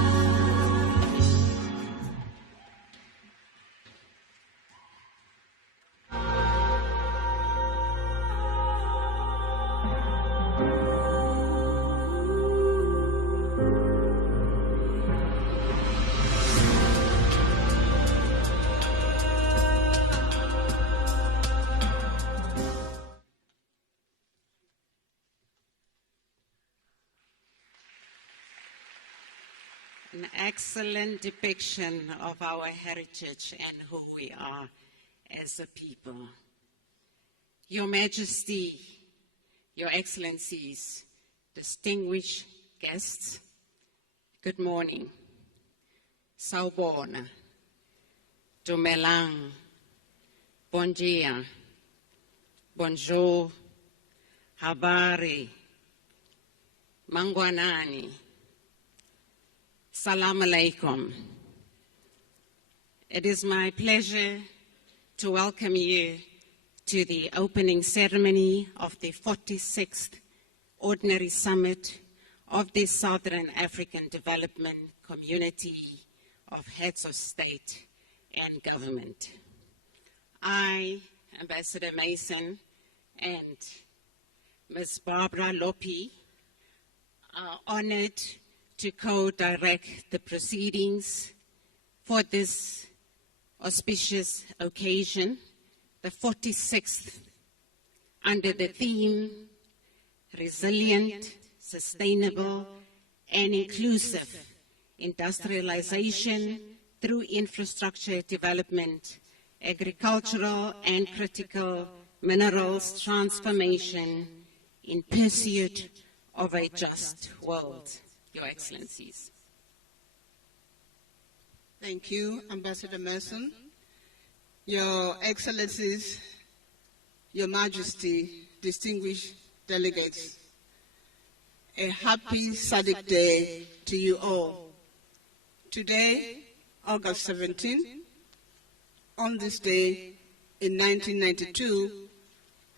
An excellent depiction of our heritage and who we are as a people. Your Majesty, Your Excellencies, distinguished guests, good morning. Sawubona, Dumelang, bon dia, bonjour, habari, mangwanani, Salam alaikum. It is my pleasure to welcome you to the opening ceremony of the 46th Ordinary Summit of the Southern African Development Community of Heads of State and Government. I, Ambassador Mason, and Ms. Barbara Lopi are honored to co-direct the proceedings for this auspicious occasion, the 46th, under the theme, Resilient, Sustainable, and Inclusive Industrialization through Infrastructure Development, Agricultural and Critical Minerals Transformation in Pursuit of a Just World. Your Excellencies. Thank you, Ambassador Mason. Your Excellencies, Your Majesty, distinguished delegates, a happy SADC Day to you all. Today, August 17, on this day in 1992,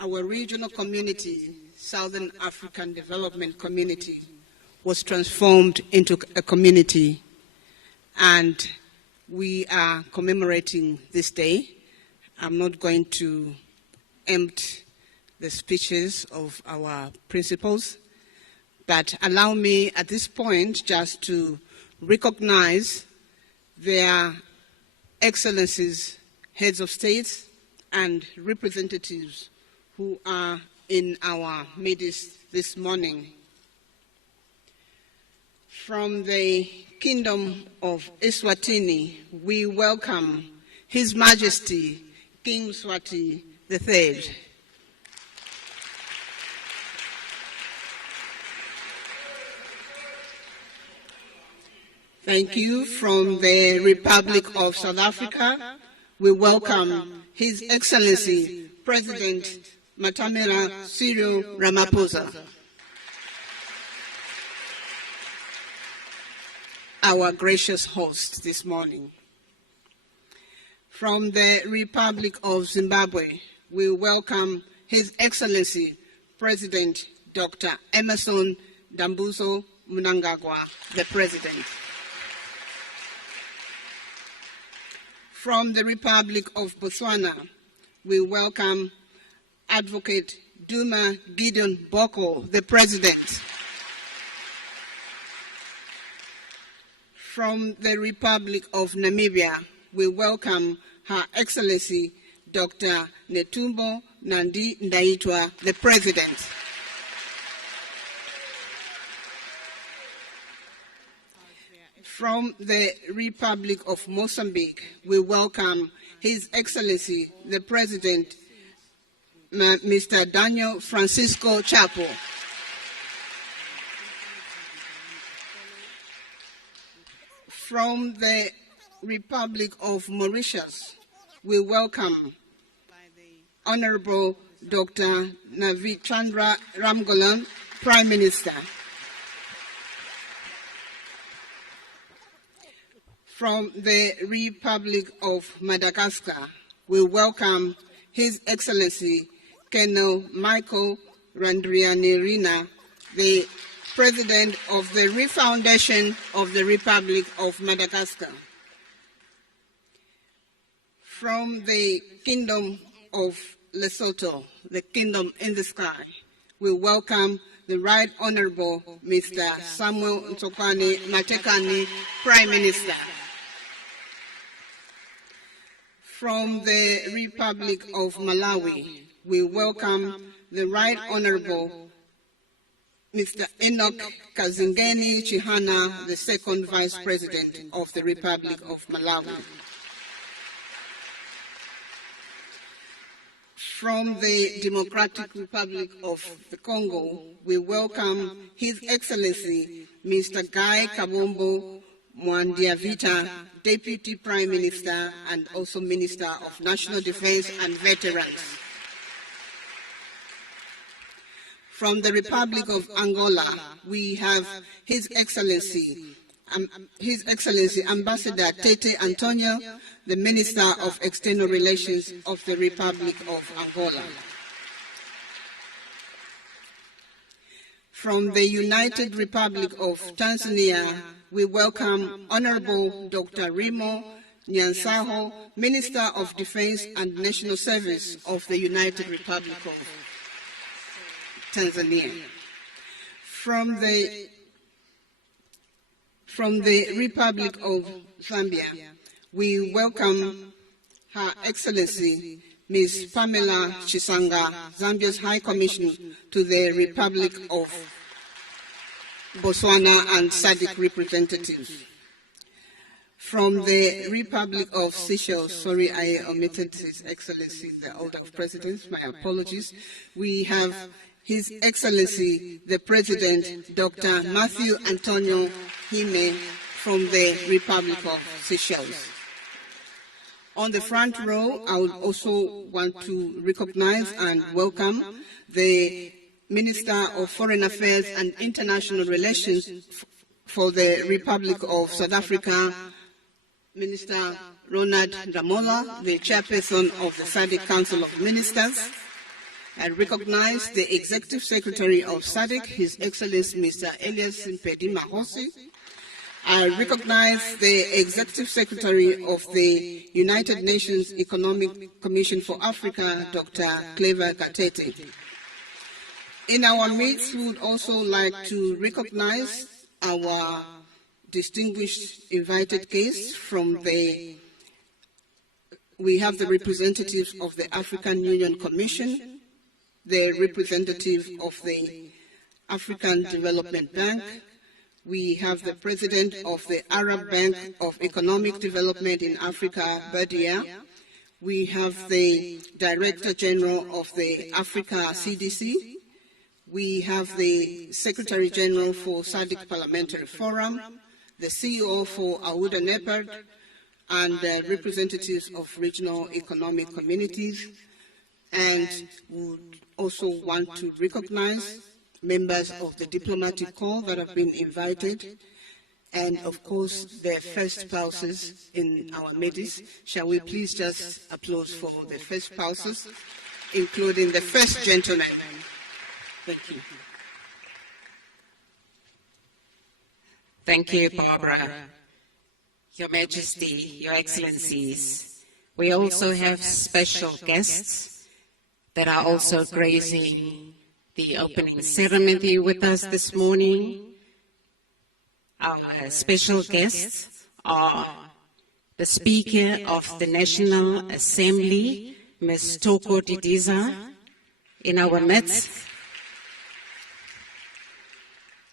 our regional community, Southern African Development Community, was transformed into a community, and we are commemorating this day. I'm not going to empty the speeches of our principals, but allow me at this point just to recognize their excellencies, heads of states, and representatives who are in our midst this morning. From the Kingdom of Eswatini, we welcome His Majesty King Mswati III. Thank you. From the Republic of South Africa, we welcome His Excellency President Matamela Cyril Ramaphosa. Our gracious host this morning. From the Republic of Zimbabwe, we welcome His Excellency President Dr. Emmerson Dambuzo Mnangagwa, the President. From the Republic of Botswana, we welcome Advocate Duma Gideon Boko, the President. From the Republic of Namibia, we welcome Her Excellency Dr. Netumbo Nandi Ndaitwa, the President. From the Republic of Mozambique, we welcome His Excellency, the President, Mr. Daniel Francisco Chapo. From the Republic of Mauritius, we welcome Honorable Dr. Navi Chandra Ramgolam, Prime Minister. From the Republic of Madagascar, we welcome His Excellency Colonel Michael Randrianirina, the President of the Refoundation of the Republic of Madagascar. From the Kingdom of Lesotho, the Kingdom in the Sky, we welcome the Right Honorable Mr. Samuel Ntsokwani Matekane, Prime Minister. From the Republic of Malawi, we welcome the Right Honorable Mr. Enoch Kazingeni Chihana, the Second Vice President of the Republic of Malawi. From the Democratic Republic of the Congo, we welcome His Excellency Mr. Guy Kabombo Mwandiavita, Deputy Prime Minister and also Minister of National Defense and Veterans. From the Republic of Angola, we have His Excellency Ambassador Tete Antonio, the Minister of External Relations of the Republic of Angola. From the United Republic of Tanzania, we welcome Honorable Dr. Rimo Nyansaho, Minister of Defense and National Service of the United Republic of Tanzania. From the Republic of Zambia, we welcome Her Excellency Ms. Pamela Chisanga, Zambia's High Commissioner to the Republic of Botswana and SADC representatives. From the Republic of Seychelles, sorry, I omitted His Excellency, the Order of Presidents, my apologies. We have His Excellency, the President, Dr. Matthew Antonio Hime from the Republic of Seychelles. On the front row, I would also want to recognize and welcome the Minister of Foreign Affairs and International Relations for the Republic of South Africa, Minister Ronald Ramola, the Chairperson of the SADC Council of Ministers. I recognize the Executive Secretary of SADC, His Excellency Mr. Elias Mpedi Mahosi. I recognize the Executive Secretary of the United Nations Economic Commission for Africa, Dr. Clever Katete. In our midst, we would also like to recognize our distinguished invited guests from we have the representatives of the African Union Commission, the representative of the African Development Bank, we have the president of the Arab Bank of Economic Development in Africa, Badia, we have the Director General of the Africa CDC, we have the Secretary General for SADC Parliamentary Forum, the CEO for Auda Nepad, and representatives of regional economic communities, and would also want to recognize members of the diplomatic corps that have been invited, and of course their first spouses in our midst. Shall we please just applaud for the first spouses, including the first gentleman. Thank you. Thank you, Barbara. Your Majesty, Your Excellencies, we also have special guests that are also gracing the opening ceremony with us this morning. Our special guests are the Speaker of the National Assembly, Ms. Toko Didiza, in our midst,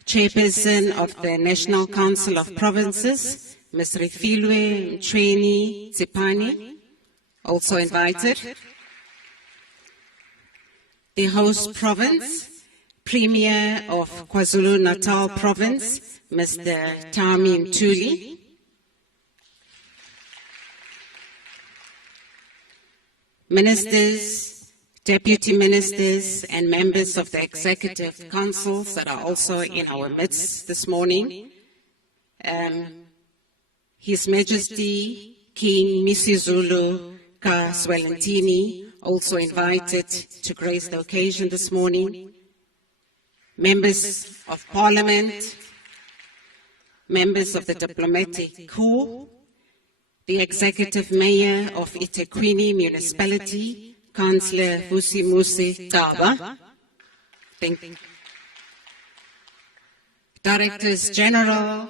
Chairperson of the National Council of Provinces, Ms. Refilwe Mchweni Tsipani, also invited. The host province, Premier of KwaZulu-Natal Province, Mr. Tami Mtuli. Ministers, Deputy Ministers, and members of the Executive Councils that are also in our midst this morning. His Majesty King Misizulu Ka Swelentini, also invited to grace the occasion this morning. Members of Parliament, members of the Diplomatic Corps, the Executive Mayor of eThekwini Municipality, Councillor Vusimusi Taba. Thank you. Directors General,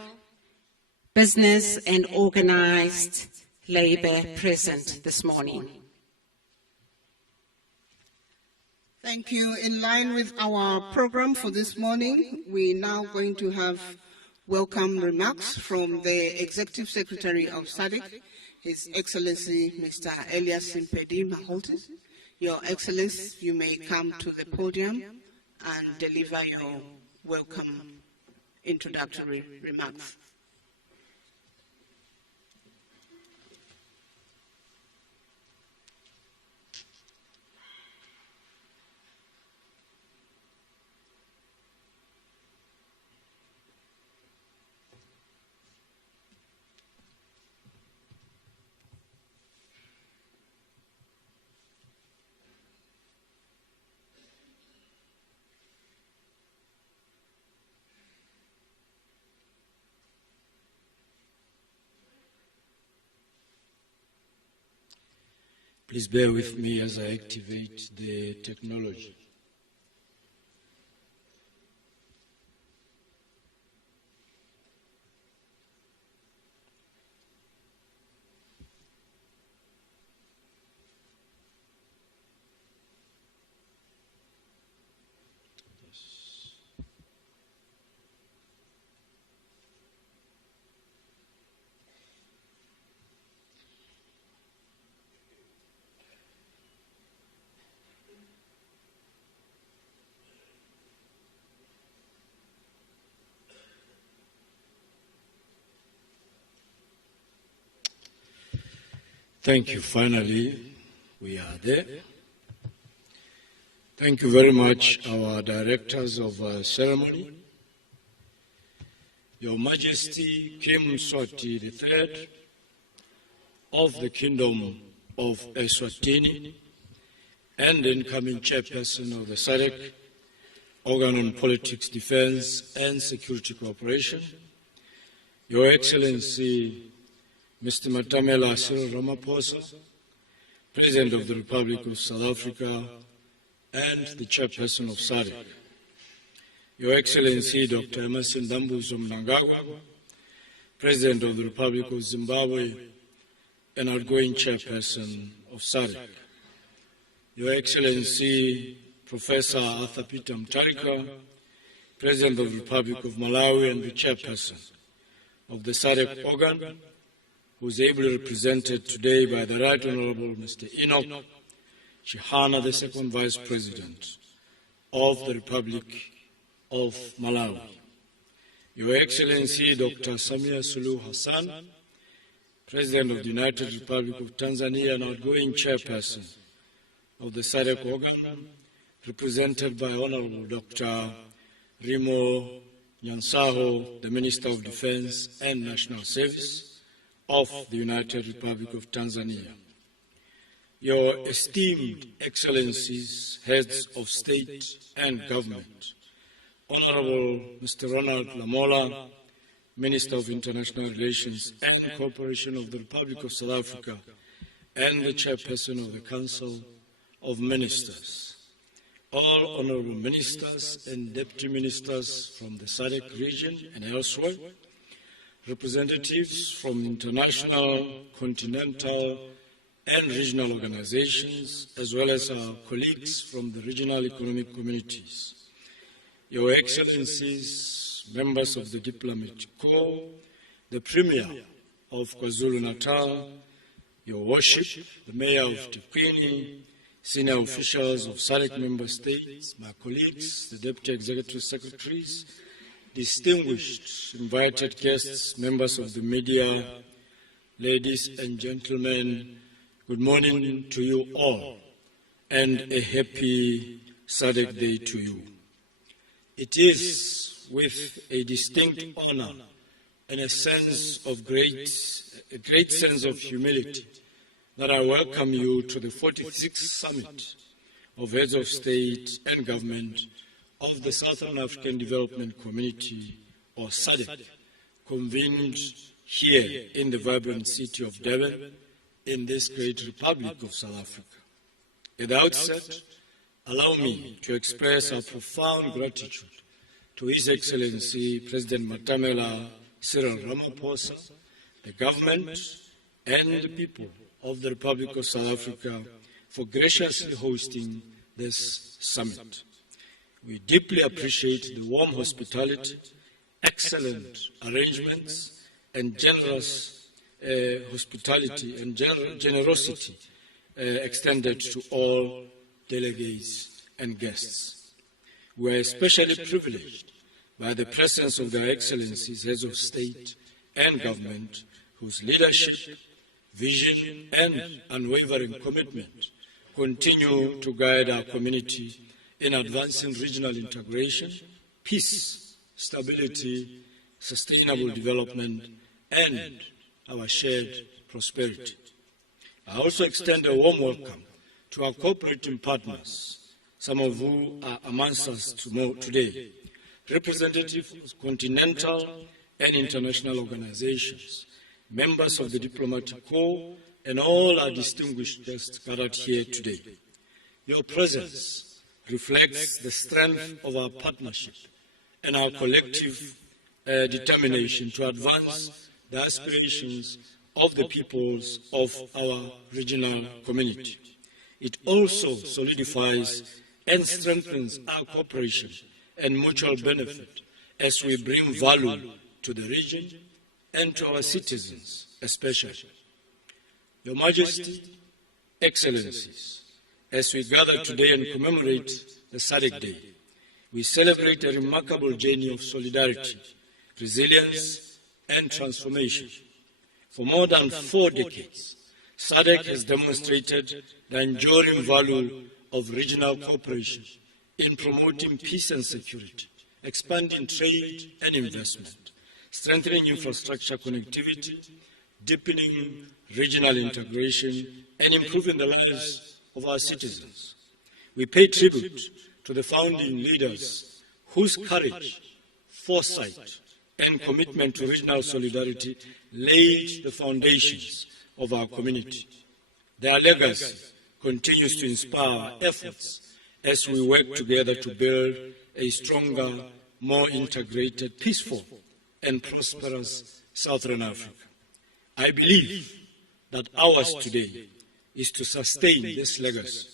Business and Organized Labour present this morning. Thank you. In line with our program for this morning, we're now going to have welcome remarks from the Executive Secretary of SADC, His Excellency Mr. Elias Simpedi Maholtis. Your Excellency, you may come to the podium and deliver your welcome introductory remarks. Please bear with me as I activate the technology. Thank you. Finally, we are there. Thank you very much, our directors of ceremony. Your Majesty King Mswati III of the Kingdom of Eswatini and incoming chairperson of the SADC, Organ on Politics, Defense and Security Cooperation, Your Excellency, Mr. Matamela Cyril Ramaphosa, President of the Republic of South Africa and the Chairperson of SADC. Your Excellency, Dr. Emerson Dambuzo Mnangagwa, President of the Republic of Zimbabwe and outgoing Chairperson of SADC. Your Excellency, Professor Arthur Peter Mutharika, President of the Republic of Malawi and the Chairperson of the SADC organ, who is ably represented today by the Right Honorable Mr. Enoch Chihana, the Second Vice President of the Republic of Malawi. Your Excellency, Dr. Samia Suluhu Hassan, President of the United Republic of Tanzania and outgoing Chairperson of the SADC organ, represented by Honorable Dr. Rimo Nyansaho, the Minister of Defense and National Service of the United Republic of Tanzania. Your esteemed Excellencies, Heads of State and Government, Honorable Mr. Ronald Lamola, Minister of International Relations and Cooperation of the Republic of South Africa and the Chairperson of the Council of Ministers, all honorable ministers and deputy ministers from the SADC region and elsewhere, representatives from international, continental, and regional organizations, as well as our colleagues from the regional economic communities, Your Excellencies, members of the Diplomatic Corps, the Premier of KwaZulu-Natal, Your Worship, the Mayor of Tekwini, senior officials of SADC member states, my colleagues, the Deputy Executive Secretaries, distinguished invited guests, members of the media, ladies and gentlemen, good morning to you all, and a happy SADC Day to you. It is with a distinct honor and a great sense of humility that I welcome you to the 46th Summit of Heads of State and Government of the Southern African Development Community, or SADC, convened here in the vibrant city of Durban, in this great Republic of South Africa. At the outset, allow me to express our profound gratitude to His Excellency President Matamela Cyril Ramaphosa, the government, and the people of the Republic of South Africa for graciously hosting this summit. We deeply appreciate the warm hospitality, excellent arrangements, and generous hospitality and generosity extended to all delegates and guests. We are especially privileged by the presence of their Excellencies, Heads of State and Government, whose leadership, vision, and unwavering commitment continue to guide our community in advancing regional integration, peace, stability, sustainable development, and our shared prosperity. I also extend a warm welcome to our cooperating partners, some of who are amongst us today, representatives of continental and international organizations, members of the Diplomatic Corps, and all our distinguished guests gathered here today. Your presence reflects the strength of our partnership and our collective determination to advance the aspirations of the peoples of our regional community. It also solidifies and strengthens our cooperation and mutual benefit as we bring value to the region and to our citizens especially. Your Majesty, Excellencies, as we gather today and commemorate the SADC Day, we celebrate a remarkable journey of solidarity, resilience, and transformation. For more than 4 decades, SADC has demonstrated the enduring value of regional cooperation in promoting peace and security, expanding trade and investment, strengthening infrastructure connectivity, deepening regional integration, and improving the lives of our citizens. We pay tribute to the founding leaders whose courage, foresight, and commitment to regional solidarity laid the foundations of our community. Their legacy continues to inspire our efforts as we work together to build a stronger, more integrated, peaceful, and prosperous Southern Africa. I believe that ours today is to sustain this legacy,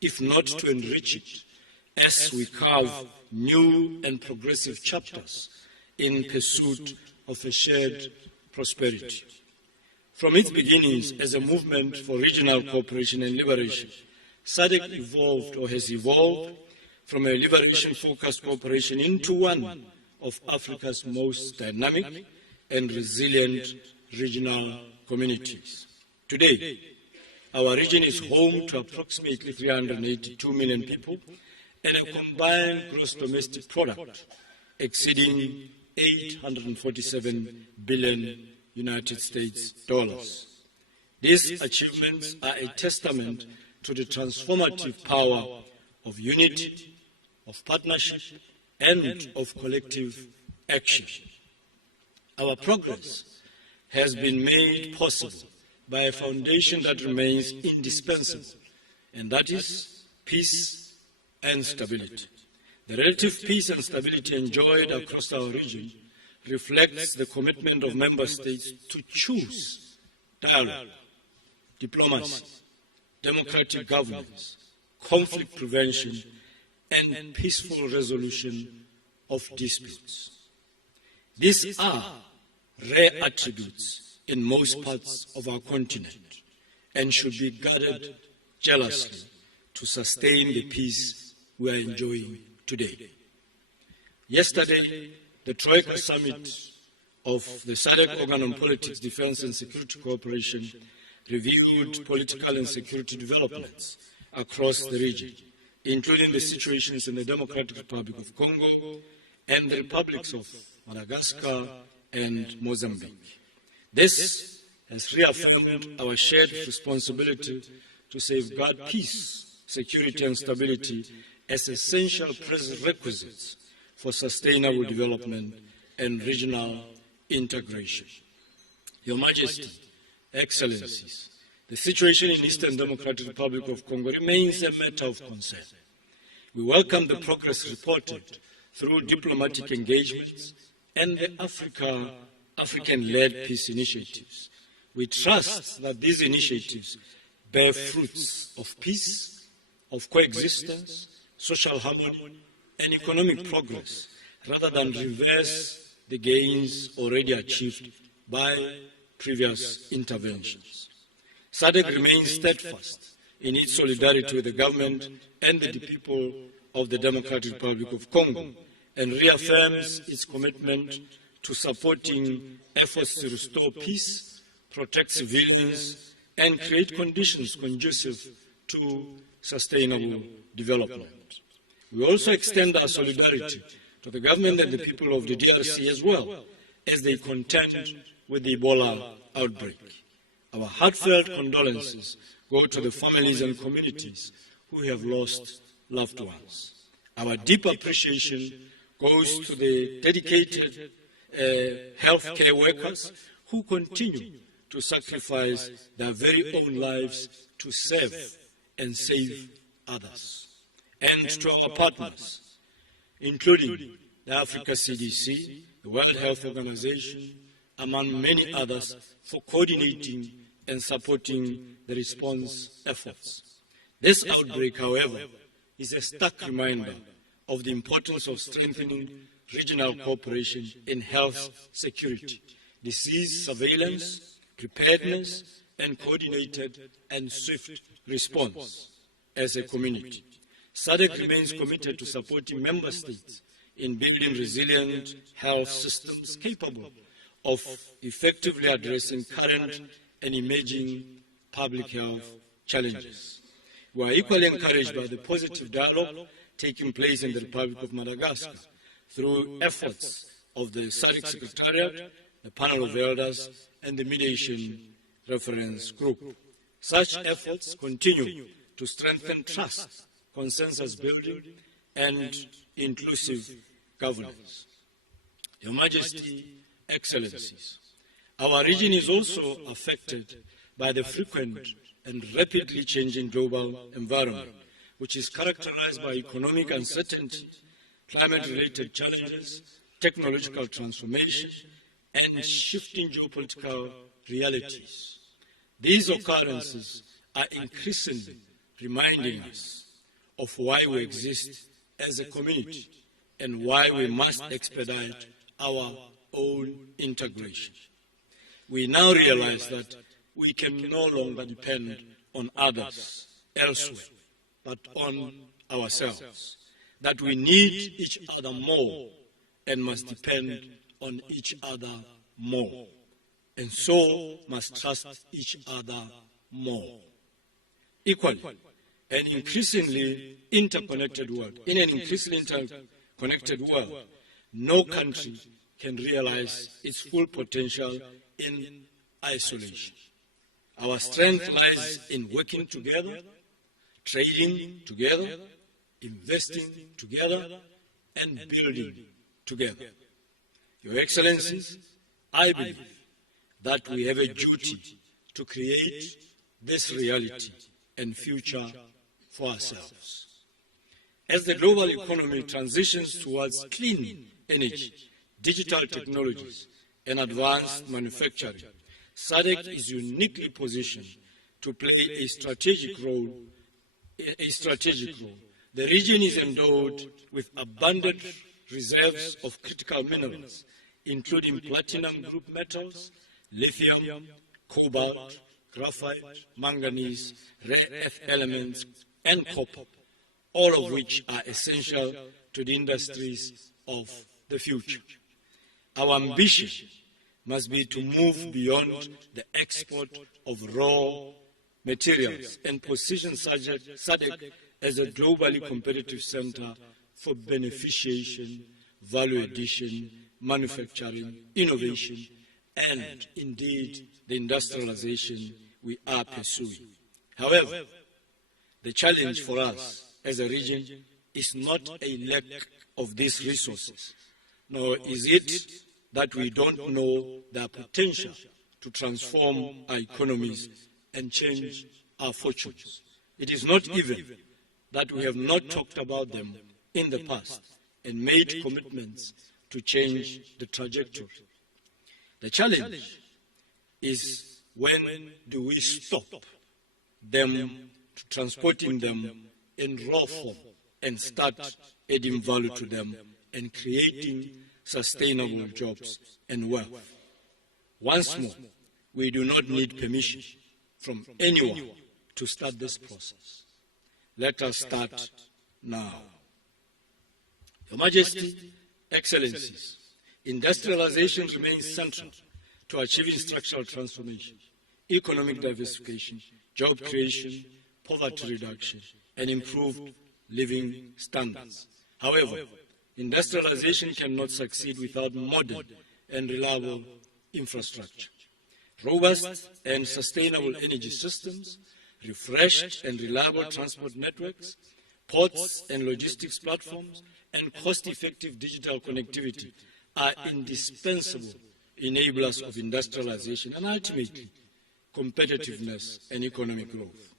if not to enrich it, as we carve new and progressive chapters in pursuit of a shared prosperity. From its beginnings as a movement for regional cooperation and liberation, SADC evolved or has evolved from a liberation-focused cooperation into one of Africa's most dynamic and resilient regional communities. Today, our region is home to approximately 382 million people and a combined gross domestic product exceeding 847 billion United States dollars. These achievements are a testament to the transformative power of unity, of partnership, and of collective action. Our progress has been made possible by a foundation that remains indispensable, and that is peace and stability. The relative peace and stability enjoyed across our region reflects the commitment of member states to choose dialogue, diplomacy, democratic governance, conflict prevention, and peaceful resolution of disputes. These are rare attributes in most parts of our continent and should be guarded jealously to sustain the peace we are enjoying today. Yesterday, the Troika Summit of the SADC Organ on Politics, Defense and Security Cooperation reviewed political and security developments across the region, including the situations in the Democratic Republic of Congo and the republics of Madagascar and Mozambique. This has reaffirmed our shared responsibility to safeguard peace, security and stability as essential prerequisites for sustainable development and regional integration. Your Majesty, Excellencies, the situation in Eastern Democratic Republic of Congo remains a matter of concern. We welcome the progress reported through diplomatic engagements and the African-led peace initiatives. We trust that these initiatives bear fruits of peace, of coexistence, social harmony, and economic progress, rather than reverse the gains already achieved by previous interventions. SADC remains steadfast in its solidarity with the government and the people of the Democratic Republic of Congo and reaffirms its commitment to supporting efforts to restore peace, protect civilians, and create conditions conducive to sustainable development. We also extend our solidarity to the government and the people of the DRC as well as they contend with the Ebola outbreak. Our heartfelt condolences go to the families and communities who have lost loved ones. Our deep appreciation goes to the dedicated healthcare workers who continue to sacrifice their very own lives to serve and save others. And to our partners, including the Africa CDC, the World Health Organization, among many others, for coordinating and supporting the response efforts. This outbreak, however, is a stark reminder of the importance of strengthening regional cooperation in health security, disease surveillance, preparedness, and coordinated and swift response as a community. SADC remains committed to supporting member states in building resilient health systems capable of effectively addressing current and emerging public health challenges. We are equally encouraged by the positive dialogue taking place in the Republic of Madagascar through efforts of the SADC Secretariat, the Panel of Elders, and the Mediation Reference Group. Such efforts continue to strengthen trust, consensus building, and inclusive governance. Your Majesty, Excellencies, our region is also affected by the frequent and rapidly changing global environment, which is characterized by economic uncertainty, climate-related challenges, technological transformation, and shifting geopolitical realities. These occurrences are increasingly reminding us of why we exist as a community and why we must expedite our own integration. We now realize that we can no longer depend on others elsewhere, but on ourselves, that we need each other more and must depend on each other more, and so must trust each other more. Equally, in an increasingly interconnected world, no country can realize its full potential in isolation. Our strength lies in working together, trading together, investing together, and building together. Your Excellencies, I believe that we have a duty to create this reality and future for ourselves. As the global economy transitions towards clean energy, digital technologies, and advanced manufacturing, SADC is uniquely positioned to play a strategic role. The region is endowed with abundant reserves of critical minerals, including platinum group metals, lithium, cobalt, graphite, manganese, rare earth elements, and copper, all of which are essential to the industries of the future. Our ambition must be to move beyond the export of raw materials and position SADC as a globally competitive center for beneficiation, value addition, manufacturing, innovation, and indeed the industrialization we are pursuing. However, the challenge for us as a region is not a lack of these resources, nor is it that we don't know their potential to transform our economies and change our fortunes. It is not even that we have not talked about them in the past and made commitments to change the trajectory. The challenge is, when do we stop them to transporting them in raw form and start adding value to them and creating sustainable jobs and wealth? Once more, we do not need permission from anyone to start this process. Let us start now. Your Majesty, Excellencies, industrialization remains central to achieving structural transformation, economic diversification, job creation, poverty reduction, and improved living standards. However, industrialization cannot succeed without modern and reliable infrastructure. Robust and sustainable energy systems, refreshed and reliable transport networks, ports and logistics platforms, and cost-effective digital connectivity are indispensable enablers of industrialization and ultimately competitiveness and economic growth.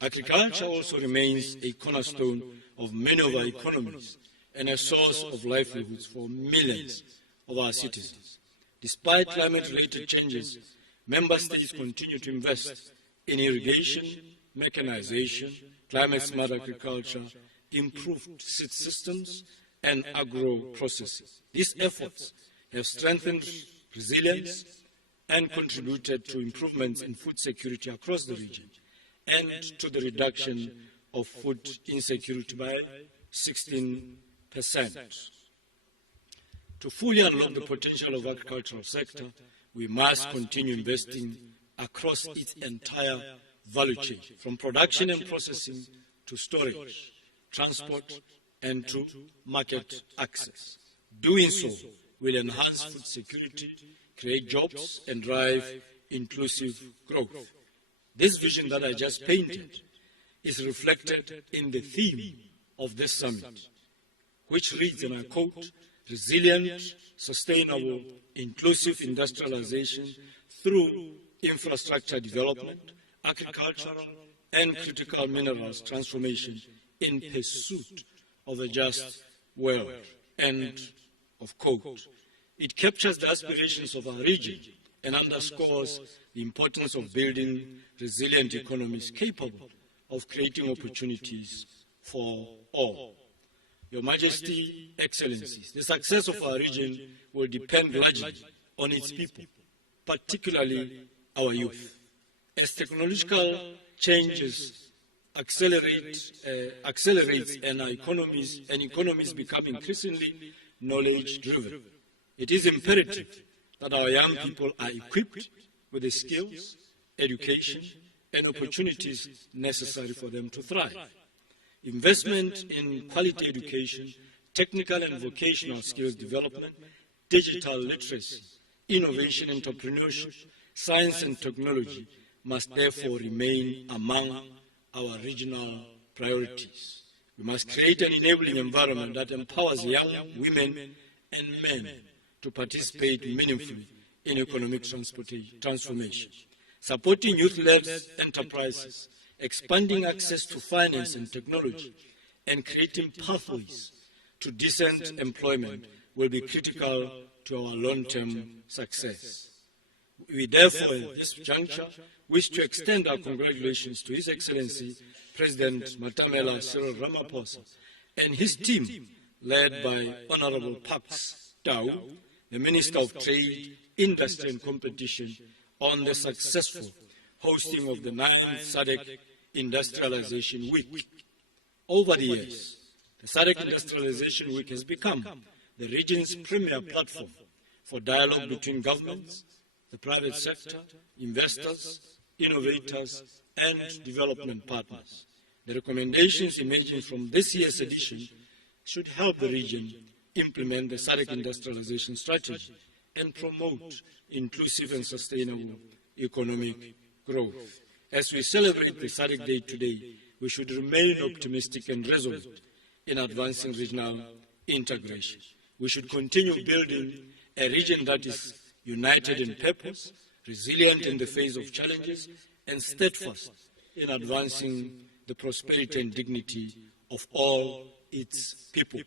Agriculture also remains a cornerstone of many of our economies and a source of livelihoods for millions of our citizens. Despite climate-related changes, member states continue to invest in irrigation, mechanization, climate-smart agriculture, improved seed systems, and agro-processing. These efforts have strengthened resilience and contributed to improvements in food security across the region and to the reduction of food insecurity by 16%. To fully unlock the potential of the agricultural sector, we must continue investing across its entire value chain, from production and processing to storage, transport, and to market access. Doing so will enhance food security, create jobs, and drive inclusive growth. This vision that I just painted is reflected in the theme of this summit, which reads, and I quote, resilient, sustainable, inclusive industrialization through infrastructure development, agricultural and critical minerals transformation in pursuit of a just world. End of quote. It captures the aspirations of our region and underscores the importance of building resilient economies capable of creating opportunities for all. Your Majesty, Excellencies, the success of our region will depend largely on its people, particularly our youth. As technological changes accelerates and economies become increasingly knowledge-driven, it is imperative that our young people are equipped with the skills, education, and opportunities necessary for them to thrive. Investment in quality education, technical and vocational skills development, digital literacy, innovation, entrepreneurship, science and technology must therefore remain among our regional priorities. We must create an enabling environment that empowers young women and men to participate meaningfully in economic transformation. Supporting youth-led enterprises, expanding access to finance and technology, and creating pathways to decent employment will be critical to our long-term success. We therefore, at this juncture, wish to extend our congratulations to His Excellency President Matamela Cyril Ramaphosa and his team, led by Honorable Pax Tau, the Minister of Trade, Industry and Competition, on the successful hosting of the 9th SADC Industrialization Week. Over the years, the SADC Industrialization Week has become the region's premier platform for dialogue between governments, the private sector, investors, innovators, and development partners. The recommendations emerging from this year's edition should help the region implement the SADC industrialization strategy and promote inclusive and sustainable economic growth. As we celebrate the SADC Day today, we should remain optimistic and resolute in advancing regional integration. We should continue building a region that is united in purpose, resilient in the face of challenges, and steadfast in advancing the prosperity and dignity of all its people.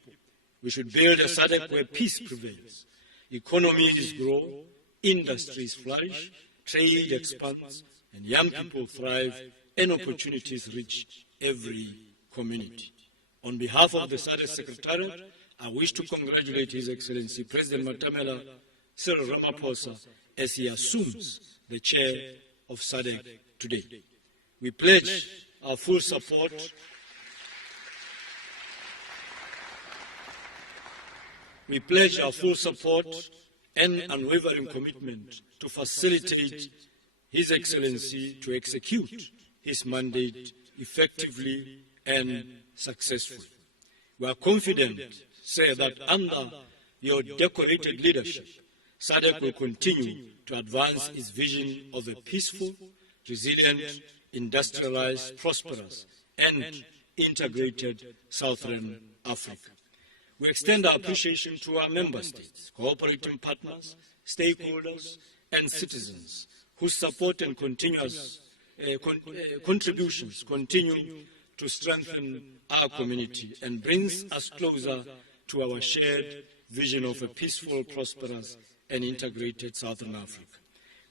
We should build a SADC where peace prevails, economies grow, industries flourish, trade expands, and young people thrive, and opportunities reach every community. On behalf of the SADC Secretariat, I wish to congratulate His Excellency President Matamela Cyril Ramaphosa as he assumes the chair of SADC today. We pledge our full support and unwavering commitment to facilitate His Excellency to execute his mandate effectively and successfully. We are confident, sir, that under your decorated leadership, SADC will continue to advance its vision of a peaceful, resilient, industrialized, prosperous, and integrated Southern Africa. We extend our appreciation to our member states, cooperating partners, stakeholders, and citizens whose support and contributions continue to strengthen our community and brings us closer to our shared vision of a peaceful, prosperous, and integrated Southern Africa.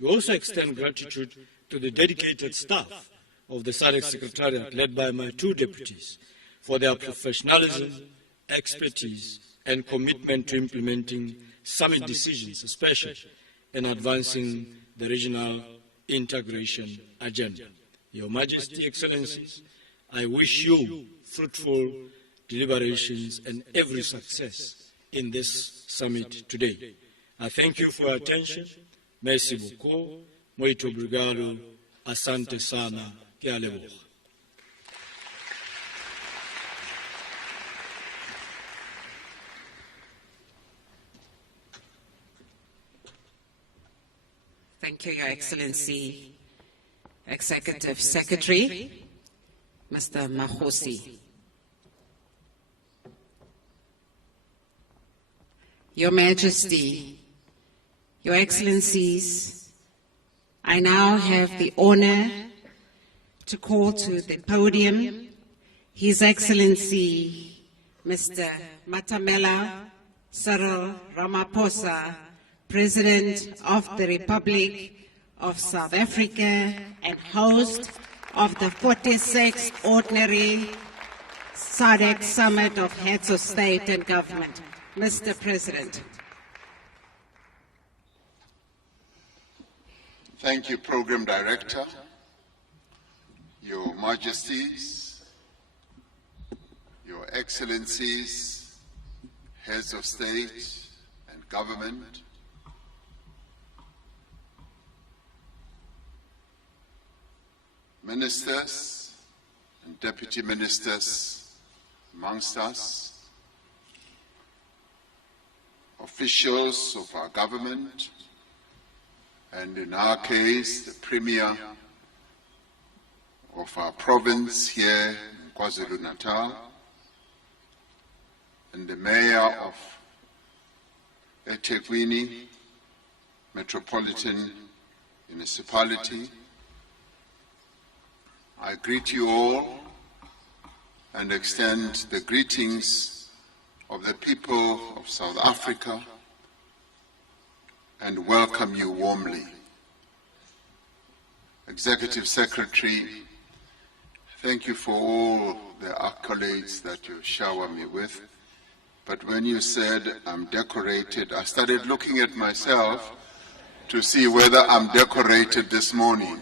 We also extend gratitude to the dedicated staff of the SADC Secretariat, led by my two deputies, for their professionalism, expertise, and commitment to implementing summit decisions, especially in advancing the regional integration agenda. Your Majesty, Excellencies, I wish you fruitful deliberations and every success in this summit today. I thank you for your attention. Merci beaucoup. Muito obrigado. Asante sana. Ke a leboga. Thank you, Your Excellency, Executive Secretary, Mr. Mahosi. Your Majesty, Your Excellencies, I now have the honor to call to the podium His Excellency Mr. Matamela Cyril Ramaphosa, President of the Republic of South Africa and host of the 46th Ordinary SADC Summit of Heads of State and Government. Mr. President. Thank you, Program Director, Your Majesties, Your Excellencies, Heads of State and Government, Ministers and Deputy Ministers amongst us, officials of our government, and in our case, the Premier of our province here in KwaZulu-Natal, and the Mayor of eThekwini Metropolitan Municipality. I greet you all and extend the greetings of the people of South Africa and welcome you warmly. Executive Secretary, thank you for all the accolades that you shower me with. But when you said I'm decorated, I started looking at myself to see whether I'm decorated this morning.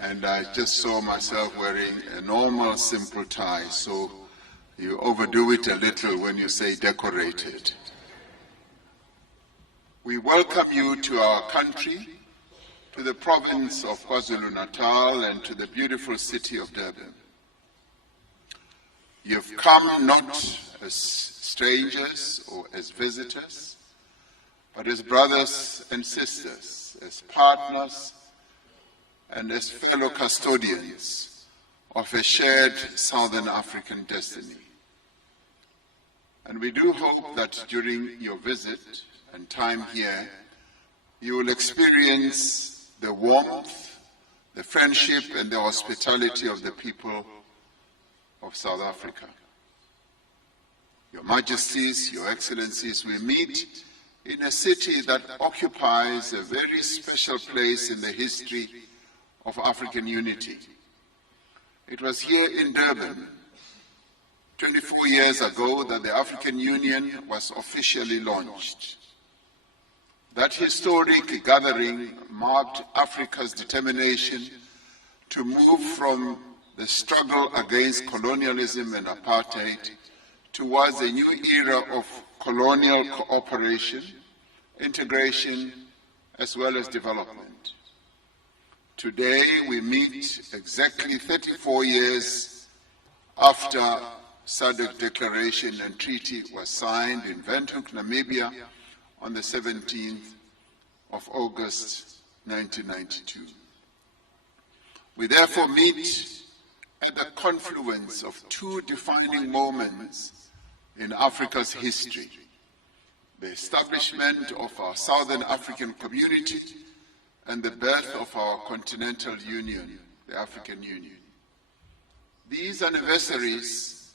And I just saw myself wearing a normal, simple tie, so you overdo it a little when you say decorated. We welcome you to our country, to the province of KwaZulu-Natal, and to the beautiful city of Durban. You've come not as strangers or as visitors, but as brothers and sisters, as partners, and as fellow custodians of a shared Southern African destiny. And we do hope that during your visit and time here, you will experience the warmth, the friendship, and the hospitality of the people of South Africa. Your Majesties, Your Excellencies, we meet in a city that occupies a very special place in the history of African unity. It was here in Durban, 24 years ago, that the African Union was officially launched. That historic gathering marked Africa's determination to move from the struggle against colonialism and apartheid towards a new era of colonial cooperation, integration, as well as development. Today, we meet exactly 34 years after SADC Declaration and Treaty was signed in Windhoek, Namibia, on the 17th of August 1992. We therefore meet at the confluence of two defining moments in Africa's history: the establishment of our Southern African community and the birth of our continental union, the African Union. These anniversaries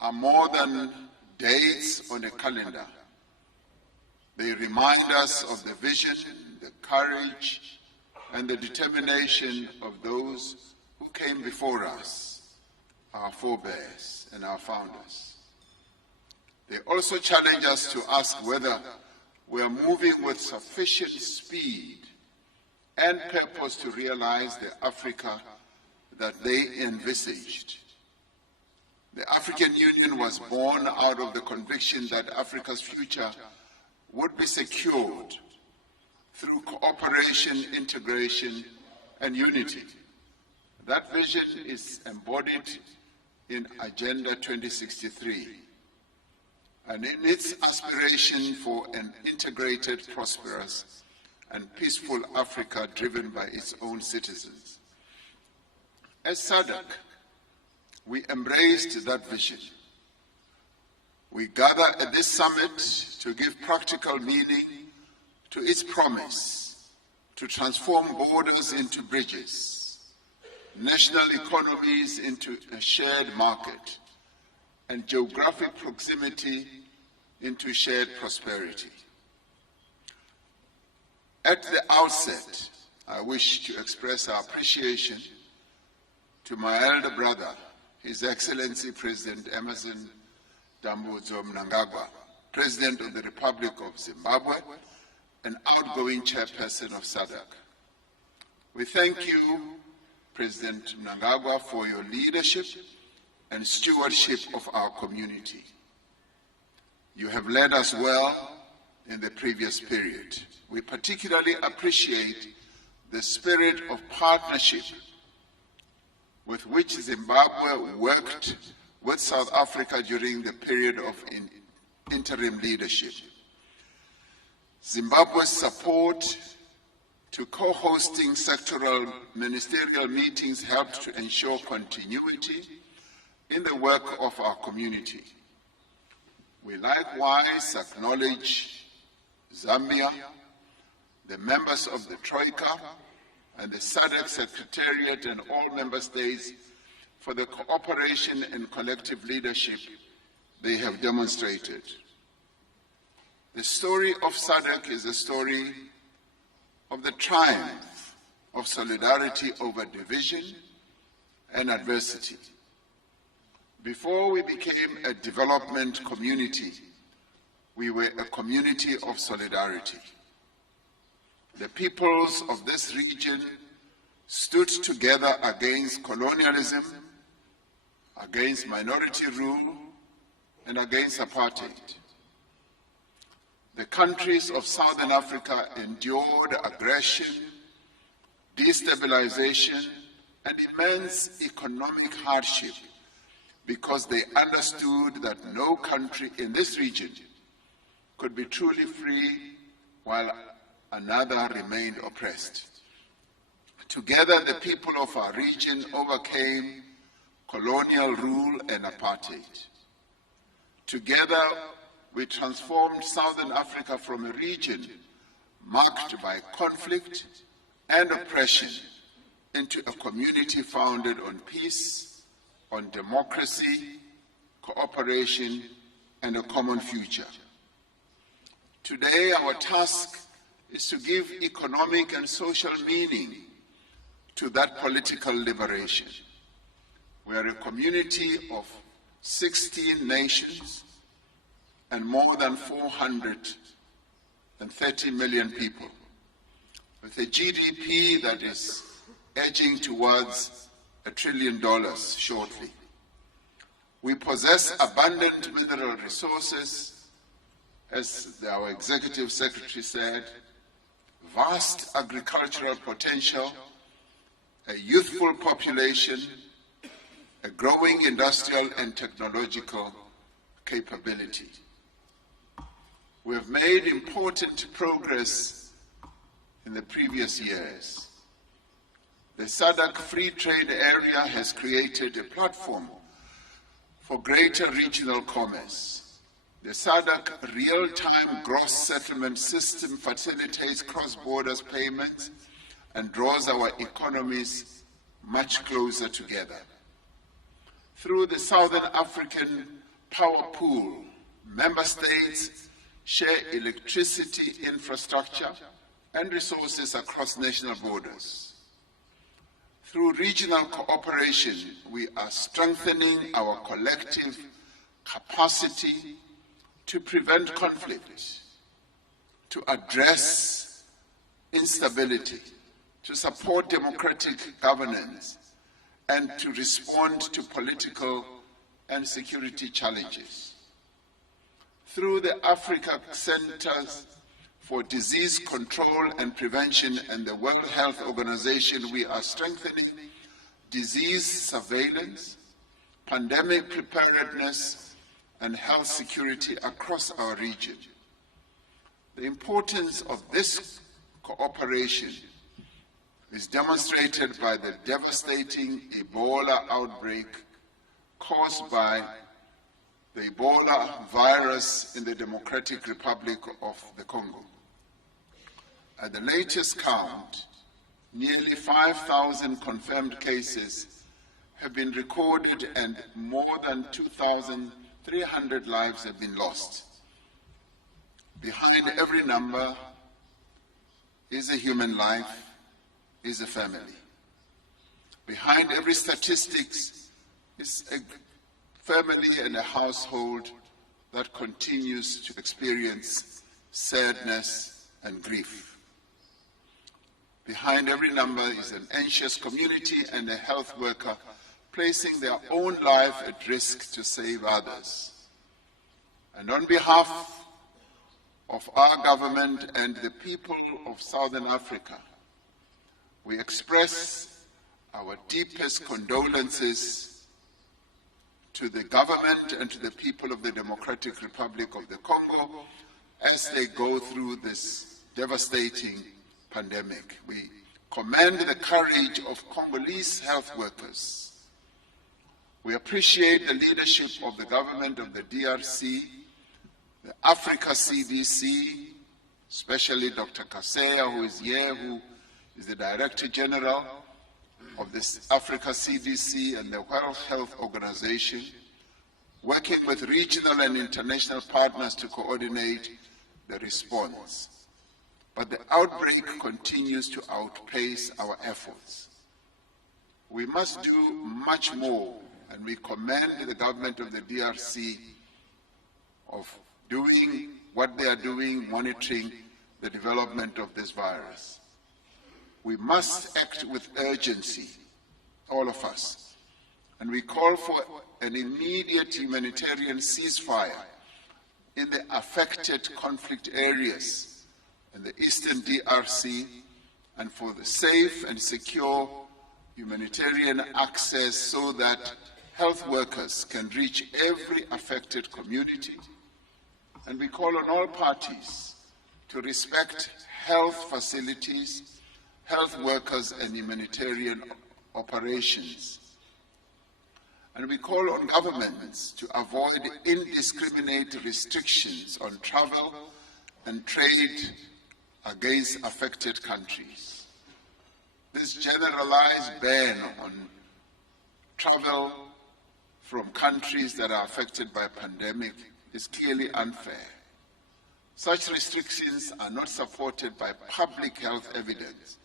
are more than dates on a calendar. They remind us of the vision, the courage, and the determination of those who came before us, our forebears and our founders. They also challenge us to ask whether we are moving with sufficient speed and purpose to realize the Africa that they envisaged. The African Union was born out of the conviction that Africa's future would be secured through cooperation, integration, and unity. That vision is embodied in Agenda 2063, and in its aspiration for an integrated, prosperous, and peaceful Africa driven by its own citizens. As SADC, we embraced that vision. We gather at this summit to give practical meaning to its promise to transform borders into bridges, national economies into a shared market, and geographic proximity into shared prosperity. At the outset, I wish to express our appreciation to my elder brother, His Excellency President Emerson Dambudzo Mnangagwa, President of the Republic of Zimbabwe and outgoing chairperson of SADC. We thank you, President Mnangagwa, for your leadership and stewardship of our community. You have led us well in the previous period. We particularly appreciate the spirit of partnership with which Zimbabwe worked with South Africa during the period of interim leadership. Zimbabwe's support to co-hosting sectoral ministerial meetings helped to ensure continuity in the work of our community. We likewise acknowledge Zambia, the members of the Troika, and the SADC Secretariat and all member states for the cooperation and collective leadership they have demonstrated. The story of SADC is a story of the triumph of solidarity over division and adversity. Before we became a development community, we were a community of solidarity. The peoples of this region stood together against colonialism, against minority rule, and against apartheid. The countries of Southern Africa endured aggression, destabilization, and immense economic hardship because they understood that no country in this region could be truly free while another remained oppressed. Together, the people of our region overcame colonial rule and apartheid. Together, we transformed Southern Africa from a region marked by conflict and oppression into a community founded on peace, on democracy, cooperation, and a common future. Today, our task is to give economic and social meaning to that political liberation. We are a community of 16 nations and more than 430 million people, with a GDP that is edging towards $1 trillion shortly. We possess abundant mineral resources, as our Executive Secretary said, vast agricultural potential, a youthful population, a growing industrial and technological capability. We have made important progress in the previous years. The SADC Free Trade Area has created a platform for greater regional commerce. The SADC real-time gross settlement system facilitates cross-border payments and draws our economies much closer together. Through the Southern African Power Pool, member states share electricity infrastructure and resources across national borders. Through regional cooperation, we are strengthening our collective capacity to prevent conflict, to address instability, to support democratic governance, and to respond to political and security challenges. Through the Africa Centers for Disease Control and Prevention and the World Health Organization, we are strengthening disease surveillance, pandemic preparedness, and health security across our region. The importance of this cooperation is demonstrated by the devastating Ebola outbreak caused by the Ebola virus in the Democratic Republic of the Congo. At the latest count, nearly 5,000 confirmed cases have been recorded and more than 2,300 lives have been lost. Behind every number is a human life, is a family. Behind every statistics is a family and a household that continues to experience sadness and grief. Behind every number is an anxious community and a health worker placing their own life at risk to save others. And on behalf of our government and the people of Southern Africa, we express our deepest condolences to the government and to the people of the Democratic Republic of the Congo as they go through this devastating pandemic. We commend the courage of Congolese health workers. We appreciate the leadership of the government of the DRC, the Africa CDC, especially Dr. Kaseya, who is here, who is the Director General of the Africa CDC and the World Health Organization, working with regional and international partners to coordinate the response. But the outbreak continues to outpace our efforts. We must do much more, and we commend the government of the DRC of doing what they are doing, monitoring the development of this virus. We must act with urgency, all of us, and we call for an immediate humanitarian ceasefire in the affected conflict areas in the eastern DRC, and for the safe and secure humanitarian access so that health workers can reach every affected community. And we call on all parties to respect health facilities, health workers, and humanitarian operations. And we call on governments to avoid indiscriminate restrictions on travel and trade against affected countries. This generalized ban on travel from countries that are affected by a pandemic is clearly unfair. Such restrictions are not supported by public health evidence.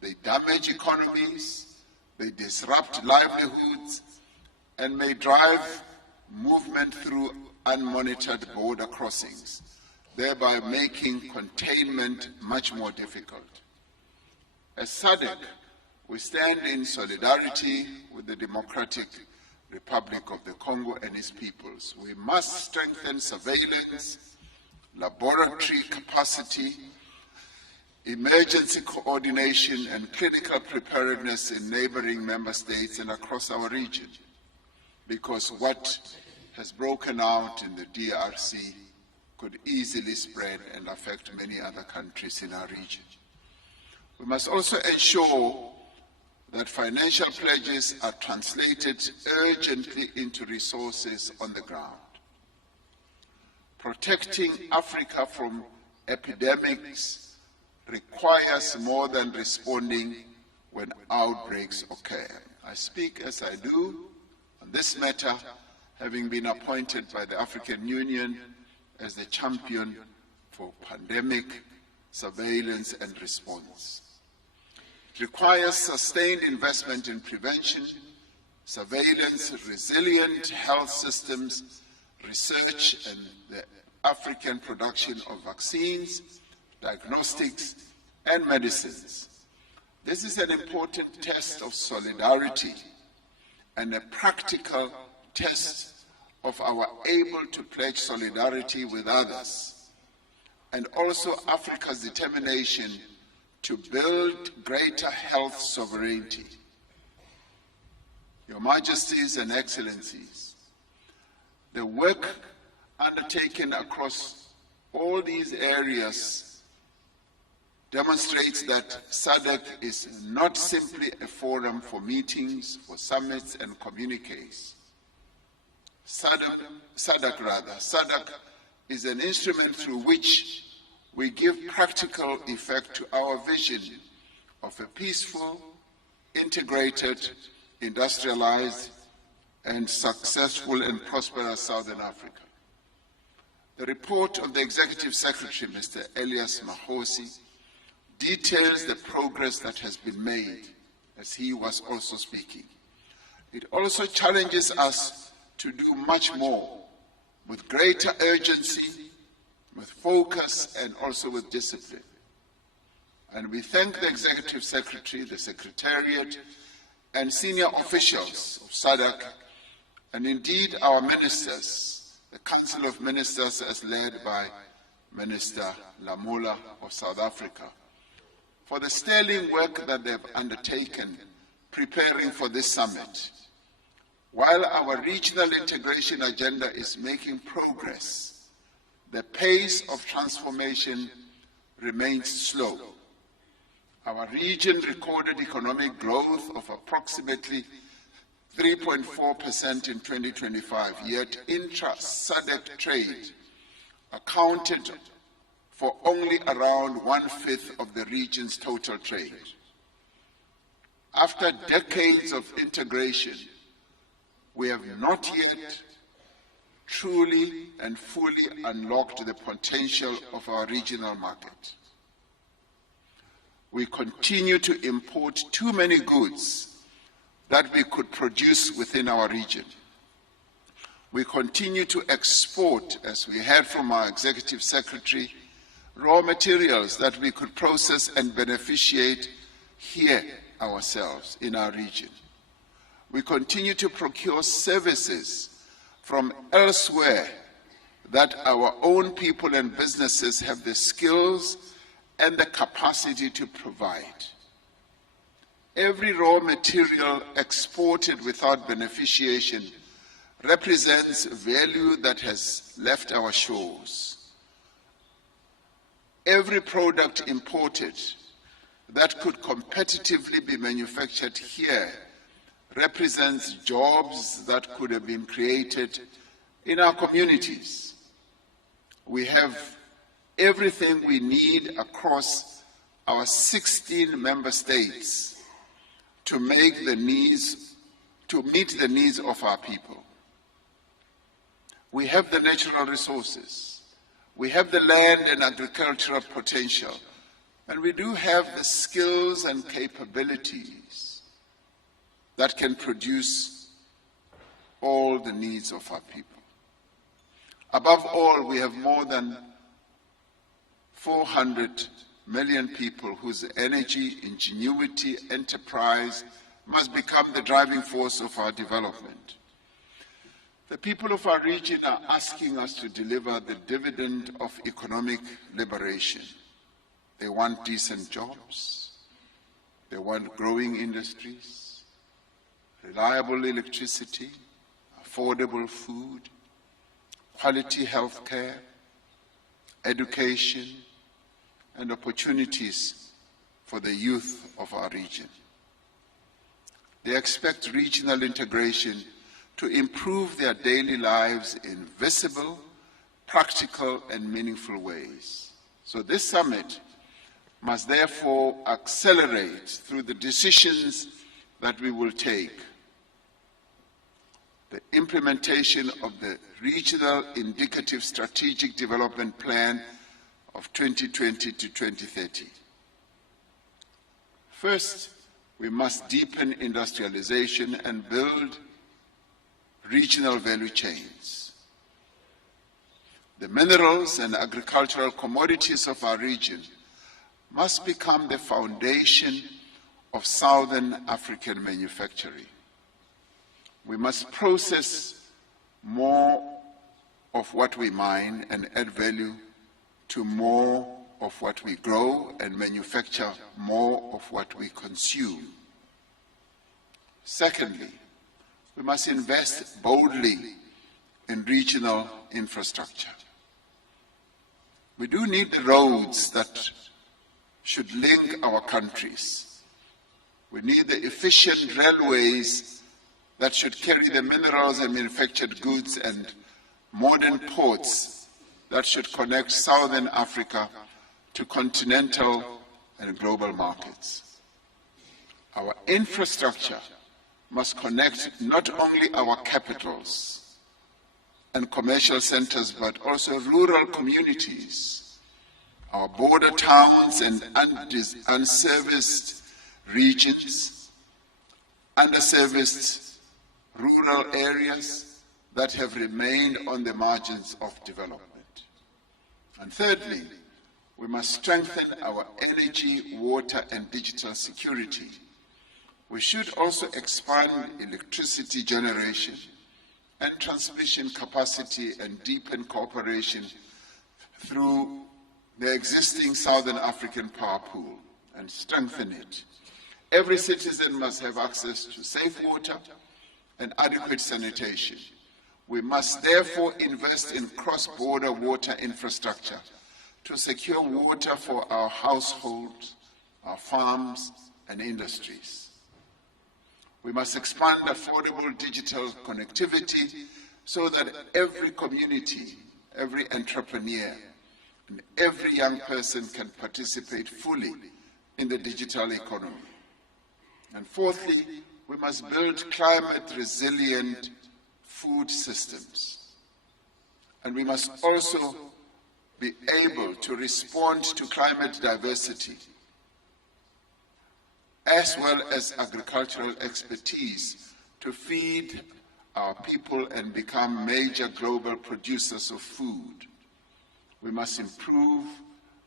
They damage economies, they disrupt livelihoods, and may drive movement through unmonitored border crossings, thereby making containment much more difficult. As SADC, we stand in solidarity with the Democratic Republic of the Congo and its peoples. We must strengthen surveillance, laboratory capacity, emergency coordination, and clinical preparedness in neighboring member states and across our region, because what has broken out in the DRC could easily spread and affect many other countries in our region. We must also ensure that financial pledges are translated urgently into resources on the ground. Protecting Africa from epidemics requires more than responding when outbreaks occur. I speak as I do on this matter, having been appointed by the African Union as the champion for pandemic surveillance and response. It requires sustained investment in prevention, surveillance, resilient health systems, research, and the African production of vaccines, diagnostics, and medicines. This is an important test of solidarity and a practical test of our able to pledge solidarity with others, and also Africa's determination to build greater health sovereignty. Your Majesties and Excellencies, the work undertaken across all these areas demonstrates that SADC is not simply a forum for meetings, for summits and communiques. SADC is an instrument through which we give practical effect to our vision of a peaceful, integrated, industrialized, and successful and prosperous Southern Africa. The report of the Executive Secretary, Mr. Elias Mahosi, details the progress that has been made, as he was also speaking. It also challenges us to do much more, with greater urgency, with focus, and also with discipline. And we thank the Executive Secretary, the Secretariat, and senior officials of SADC, and indeed our ministers, the Council of Ministers as led by Minister Lamola of South Africa, for the sterling work that they have undertaken preparing for this summit. While our regional integration agenda is making progress, the pace of transformation remains slow. Our region recorded economic growth of approximately 3.4% in 2025, yet intra-SADC trade accounted for only around 1/5 of the region's total trade. After decades of integration, we have not yet truly and fully unlocked the potential of our regional market. We continue to import too many goods that we could produce within our region. We continue to export, as we heard from our Executive Secretary, raw materials that we could process and beneficiate here ourselves in our region. We continue to procure services from elsewhere that our own people and businesses have the skills and the capacity to provide. Every raw material exported without beneficiation represents value that has left our shores. Every product imported that could competitively be manufactured here represents jobs that could have been created in our communities. We have everything we need across our 16 member states to meet the needs of our people. We have the natural resources, we have the land and agricultural potential, and we do have the skills and capabilities that can produce all the needs of our people. Above all, we have more than 400 million people whose energy, ingenuity, enterprise must become the driving force of our development. The people of our region are asking us to deliver the dividend of economic liberation. They want decent jobs, they want growing industries, reliable electricity, affordable food, quality health care, education, and opportunities for the youth of our region. They expect regional integration to improve their daily lives in visible, practical, and meaningful ways. So this summit must therefore accelerate through the decisions that we will take. The implementation of the Regional Indicative Strategic Development Plan of 2020 to 2030. First, we must deepen industrialization and build regional value chains. The minerals and agricultural commodities of our region must become the foundation of Southern African manufacturing. We must process more of what we mine and add value to more of what we grow and manufacture more of what we consume. Secondly, we must invest boldly in regional infrastructure. We do need the roads that should link our countries. We need the efficient railways that should carry the minerals and manufactured goods and modern ports that should connect Southern Africa to continental and global markets. Our infrastructure must connect not only our capitals and commercial centers, but also rural communities, our border towns and unserviced regions, underserviced rural areas that have remained on the margins of development. And thirdly, we must strengthen our energy, water, and digital security. We should also expand electricity generation and transmission capacity and deepen cooperation through the existing Southern African power pool and strengthen it. Every citizen must have access to safe water and adequate sanitation. We must therefore invest in cross-border water infrastructure to secure water for our households, our farms, and industries. We must expand affordable digital connectivity so that every community, every entrepreneur, and every young person can participate fully in the digital economy. And fourthly, we must build climate-resilient food systems. And we must also be able to respond to climate diversity, as well as agricultural expertise to feed our people and become major global producers of food. We must improve